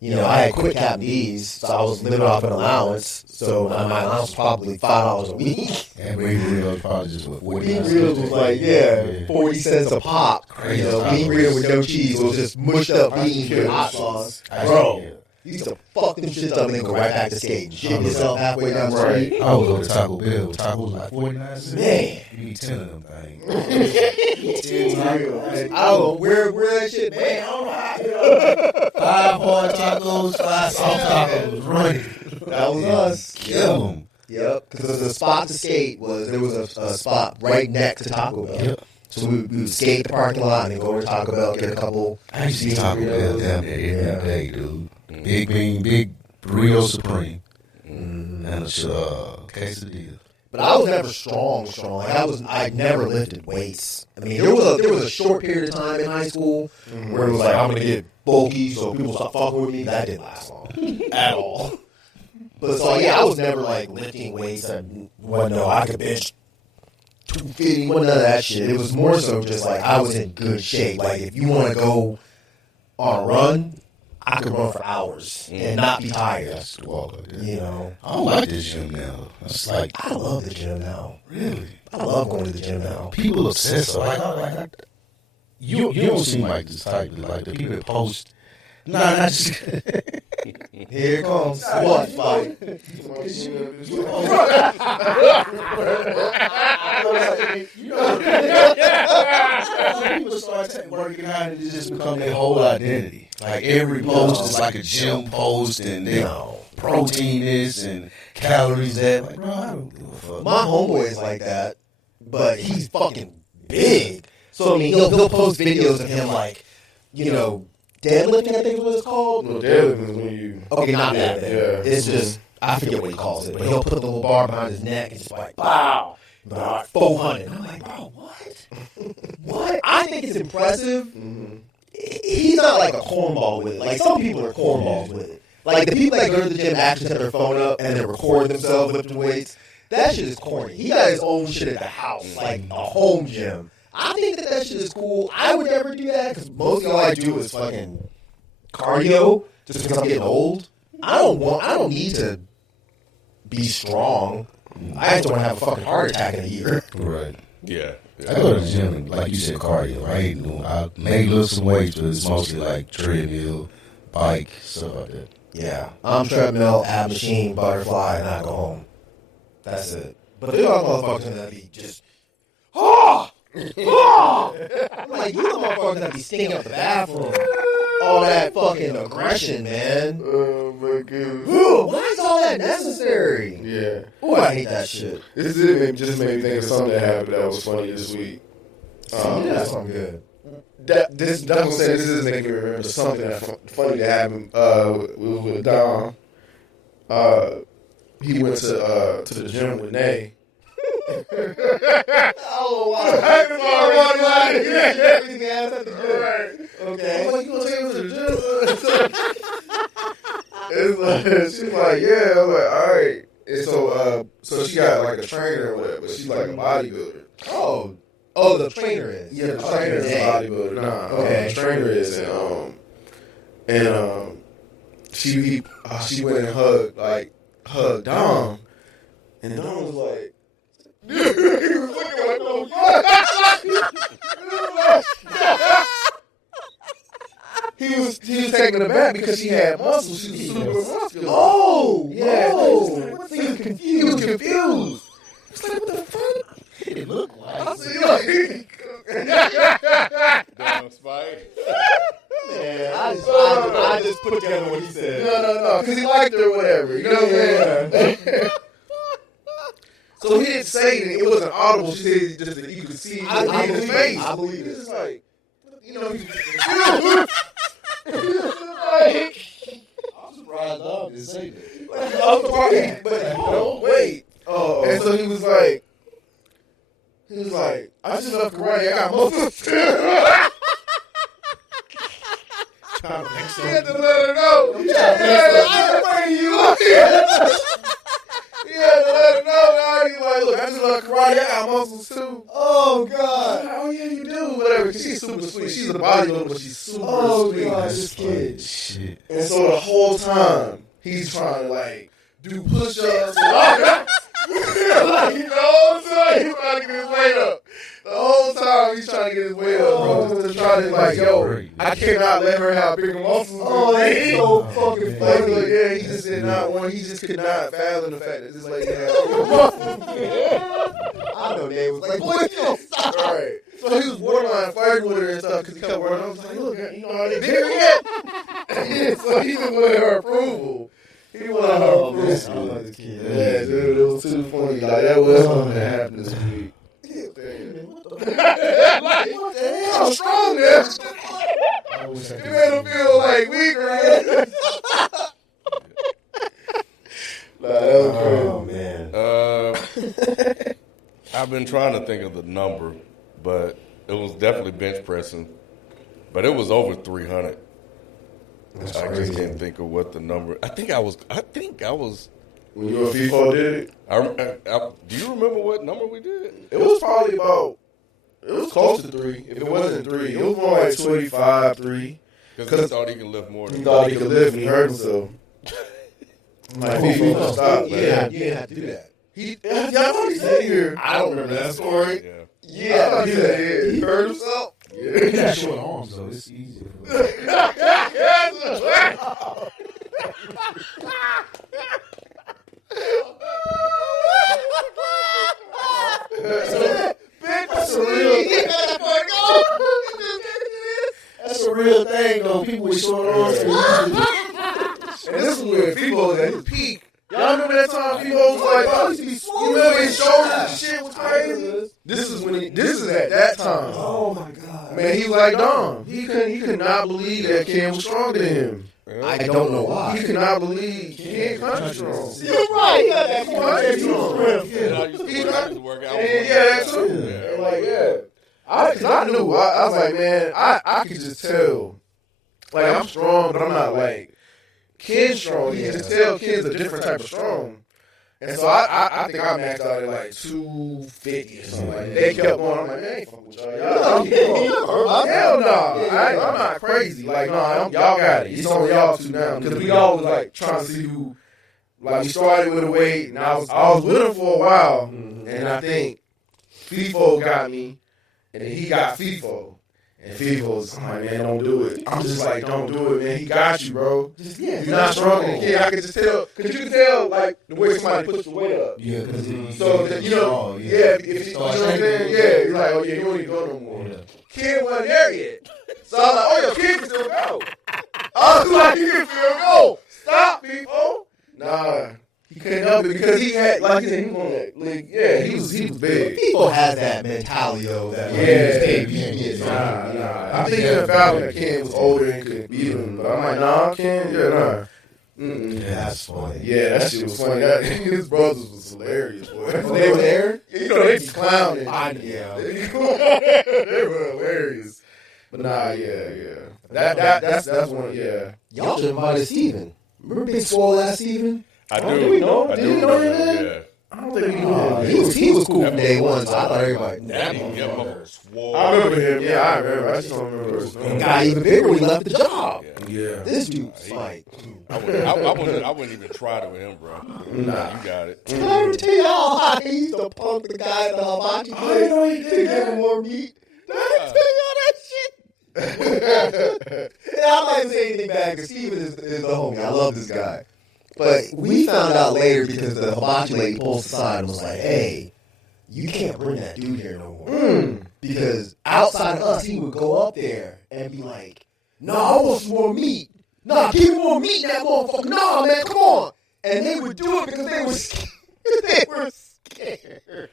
You know, I had quit Captain D's, so I was living off an allowance. So my allowance was probably $5 a week. And bean burritos probably just what, 40 Bean burritos was like 40 cents a pop. You know, bean burrito with no cheese was just mushed up beans with hot sauce. Bro, you used to fuck them shits up and then go right back to skating. Shit yourself halfway down the street. I would go to Taco Bell. Tacos like 49 cents. Man. You need 10 of them things. 10 tacos. I don't know where that shit, man. I don't know how. 5 hard tacos, 5 soft tacos. Running. That was us. Kill them. Yep. Because the spot to skate there was a spot right next to Taco Bell. Yep. So we would skate the parking lot and then go to Taco Bell, get a couple. I used to eat Taco Bell down there every day, dude. Big bean, big burrito supreme, and a quesadilla. But I was never strong. Like I never lifted weights. I mean, there was a short period of time in high school where it was like I'm gonna get bulky, so people stop fucking with me. That didn't last long at all. But so yeah, I was never like lifting weights. I could bench 250. None of that shit. It was more so just like I was in good shape. Like if you want to go on a run, I could run for hours and not be tired. You know, I don't like this gym now. It's like I love the gym now. Really, I love going to the gym now. People obsess. You don't seem like this type. Like the people that post. Nah, not just. Here it comes. What fight? People start working out and it just become their whole identity. Like every post is like a gym post and they protein this and calories that. Like, bro, I don't give a fuck. My homeboy is like that, but he's fucking big. So I mean, he'll post videos of him like, you know, deadlifting, I think is what it's called. No, deadlifting is when you... Okay, not that thing. Yeah. It's just, I forget what he calls it, but he'll put the little bar behind his neck and just like, pow! 400. I'm like, bro, what? What? I think it's impressive. Mm-hmm. He's not like a cornball with it. Like, some people are cornballs with it. Like, the people that go to the gym actually set their phone up and then record themselves lifting weights, that shit is corny. He got his own shit at the house, like a home gym. I think that shit is cool. I would never do that because mostly all I do is fucking cardio just because I'm getting old. I don't need to be strong. I just don't want to have a fucking heart attack in a year. Right. Yeah. I go to the gym and, like you said, cardio. I may lift some weights, but it's mostly like treadmill, bike, stuff like that. Yeah. I'm treadmill, ab machine, butterfly, and I go home. That's it. But there's all motherfuckers that be just, I'm like, you the motherfuckers that be stinking up the bathroom. All that fucking aggression, man. Oh my god. Why is all that necessary? Yeah. Oh, I hate that shit. This just made me think of something that happened that was funny this week. That's something good. That's what I'm saying. This is making me remember something funny that happened with Dom. He went to the gym with Nay. Oh, wow. Okay. I'm like, you gonna take him to the gym? It's like, she's like, yeah. I'm like, all right. And so she got like a trainer or whatever, but she's like a bodybuilder. Oh, the trainer is. Yeah, the trainer is a bodybuilder. Nah, okay. The trainer is, and she went and hugged Dom, and Dom was like. Dude, he was looking like, no, he he was taking her back because she had muscles. She was super muscular. Oh, Yeah. oh. So he was confused. He was confused. He's like, what the fuck? It looked like. I said, yo. Damn, Spike. Man, I just put together what he said. No, because he liked her or whatever. You know what I'm saying? So he didn't say anything. It wasn't audible. She said just that you could see in his face. I believe it. He's just like, you know, he's like, I'm surprised dog didn't say that. I'm surprised, but no, wait. Oh, and so he was like, I just love karate. I got muscles. He had to let her know. He had to let her know. Now he's like, look, I just love karate. I got muscles too. Oh, God. Oh yeah, you do. Whatever. She's super sweet. She's a bodybuilder, but she's super sweet. God, this kid. Shit. And so the whole time he's trying to like do push-ups and all that. Like, you know what I'm saying? He's trying to get his weight up. The whole time he's trying to get his weight up, bro. Just trying to like, yo, I cannot let her have bigger muscles. Oh, that's so fucking funny. Like, yeah, he just did not want. He just could not fathom the fact that this lady had bigger muscles. I know they was like, boy, you don't stop. Right. So he was borderline flirting with her and stuff because he kept working. I was like, look, you know how they bigger yet? So he just wanted her approval. He wanted her approval. Man, I love this kid. Yeah, dude, it was too funny. Like, that was something that happened this week. Like, what the hell? I'm strong there. It made him feel like weak, right? Nah, that was crazy. Oh, man. I've been trying to think of the number, but it was definitely bench pressing. But it was over 300. I just can't think of what the number. I think I was. When you and FIFO did it? Do you remember what number we did? It was probably about, it was close to 3. If it wasn't 3, it was more like 25, 3. Because he thought he could lift more. He thought he could lift and he hurt himself. I'm like, FIFO, stop. Yeah, you didn't have to do that. I thought he said here. I don't remember that story. Yeah. Yeah, I thought he said he hurt himself. He got short arms, so it's easy. That's a real thing, though. People with short arms. And this is where FIFO was at his peak. Y'all remember that time FIFO was like, oh, he used to be swole. You remember his shoulders and shit was crazy? This is at that time. Oh, my God. Man, he was like Dom. He could not believe that Ken was stronger than him. I don't know why. He could not believe Ken country strong. You're right. He got that Country strong. And I used to work out. Yeah, that too. Yeah. Like, yeah. Cause I knew. I was like, man, I could just tell. Like, I'm strong, but I'm not like Ken's strong. You can just tell Ken's a different type of strong. And so I think I maxed out at like 250 or something like that. They kept going. I'm like, man, I ain't fucking with y'all. Hell no. I'm not crazy. Like, no, y'all got it. It's on y'all two now. Because we all was like trying to see who. Like, we started with a weight, and I was with him for a while. And I think FIFO got me, and then he got FIFO. And FIFO's, I'm like, man, don't do it. I'm just like, don't do it, man. He got you, bro. You're not stronger than Ken. I can just tell. Because you can tell, like, the way somebody puts the weight up. Yeah, because So, that, you know, if you know what I'm saying? Yeah, you're like, oh, yeah, you don't need to go no more. Yeah. Ken wasn't there yet. So I was like, oh, yeah, Ken can still go. I was like, he can still go. Stop, people. Nah. He couldn't help it because he had, like you said, he was on that league. Yeah, he was big. People has that mentality, though. That Nah. I think he found that Ken was older and could beat him. But I'm like, nah, Ken, nah. Yeah, that's funny. Yeah, that shit was funny. His brothers was hilarious, boy. They were there? You know, they be clowning. Yeah. They were hilarious. But nah, yeah. That's one, yeah. Y'all should have invited Steven. Remember Big Swole ass Steven? I Oh, do. did we know? I Did do we know remember, him? yeah. I don't think we knew him. He was cool from day one, so I thought everybody. That motherfucker swole. I remember him. Yeah, I remember. I just don't remember his He name. got even bigger when he left the job. Yeah. This dude's like, I wouldn't even try to with him, bro. Nah, you got it. I didn't tell you how high he used to punk the guy at the hibachi place to give him more meat. Did I tell y'all that shit? And I'm like, even say anything bad because Steven is the homie. I love this guy. But we found out later because the hibachi lady pulled us aside and was like, hey, you can't bring that dude here no more. Because outside of us, he would go up there and be like, nah, I want some more meat. Nah, give me more meat in that motherfucker. Nah, man, come on. And they would do it because they were scared. They were scared.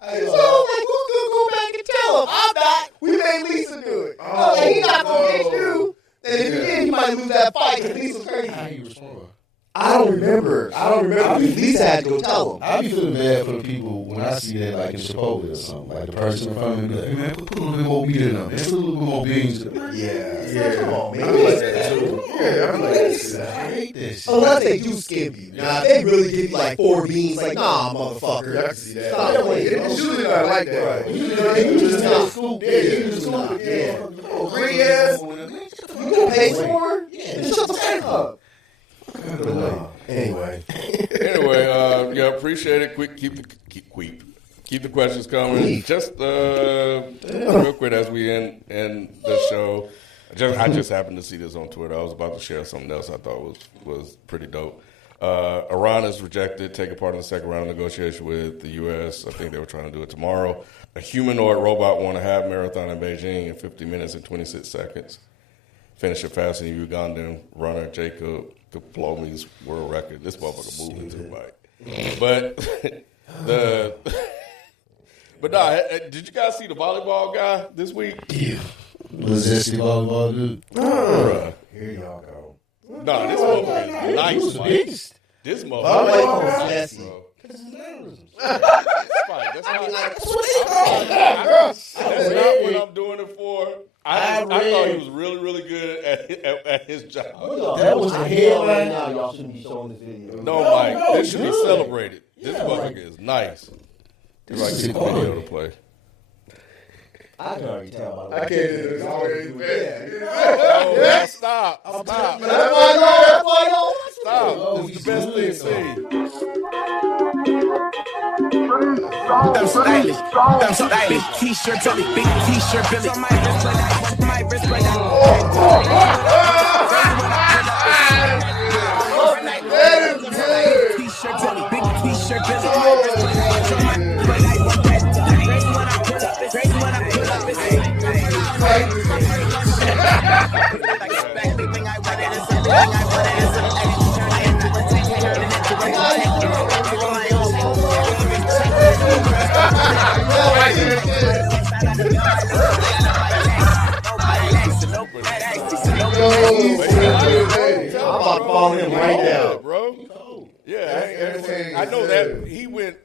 So I was like, who's going to go back and tell him? I'm not. We made Lisa do it. I was like, he's not going to get you. And if he did, he might lose that fight because Lisa's crazy. How you respond? I don't remember. Because Lisa had to go tell him. I be feeling bad for the people when I see that, like in Chipotle or something. Like the person in front of me be like, hey, man, put a little bit more meat in them. Man, put a little bit more beans in them. Yeah. Come on, man. I'm like that too. Yeah, I'm like that. I hate this shit. Unless they do skip you. Nah, if they really give you like 4 beans, like, nah, motherfucker. I can see that. Stop playing. It's usually not like that. Right. You just not. scoop. Yeah, you just scoop. Yeah. Green ass. You gonna pay some more? Yeah. Shut the fuck up. Anyway, yeah, appreciate it. Keep the questions coming. Just real quick as we end the show. I just happened to see this on Twitter. I was about to share something else I thought was pretty dope. Iran has rejected taking part in the second round of negotiation with the U.S. I think they were trying to do it tomorrow. A humanoid robot won a half marathon in Beijing in 50 minutes and 26 seconds. Finished it faster than Ugandan runner Jacob Diplomi's world record. This motherfucker moving to the bike. But nah, did you guys see the volleyball guy this week? Yeah. Was this the volleyball dude? Here y'all go. Nah, this motherfucker is nice, Mike. This motherfucker is nice, bro. That's not what I'm doing it for. I thought he was really, really good at his job. That was the headline. Now y'all shouldn't be showing this video. No, Mike, this should be celebrated. This motherfucker is nice. It's like keep the video to play. I can already tell by the way. I can't do this. Always bad. Oh, stop. That's why y'all Stop. This is the best thing seen. I'm stylish, t-shirt belly, big t-shirt belly. On my wrist right T-shirt belly, big t-shirt belly. I'm about to follow him right now, bro. Yeah, I know that he went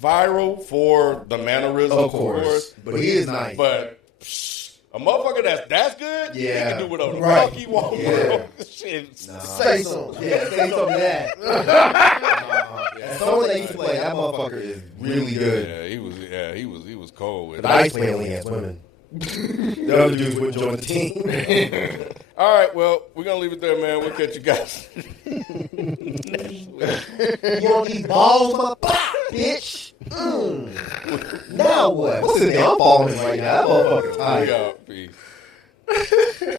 viral for the mannerism, of course. But he is nice. But a motherfucker that's good, he can do whatever the fuck he wants. Yeah. Shit. Say something. Yeah, say something to that. Someone that used to play, that motherfucker is really good. Yeah, he was cold with it. The ice play only has women. The other dudes wouldn't join the team. All right, well, we're gonna leave it there, man. We'll catch you guys. You want these balls, motherfucker, bitch? Now what? What's his name? I'm following him right now. That motherfucker's tired. Peace.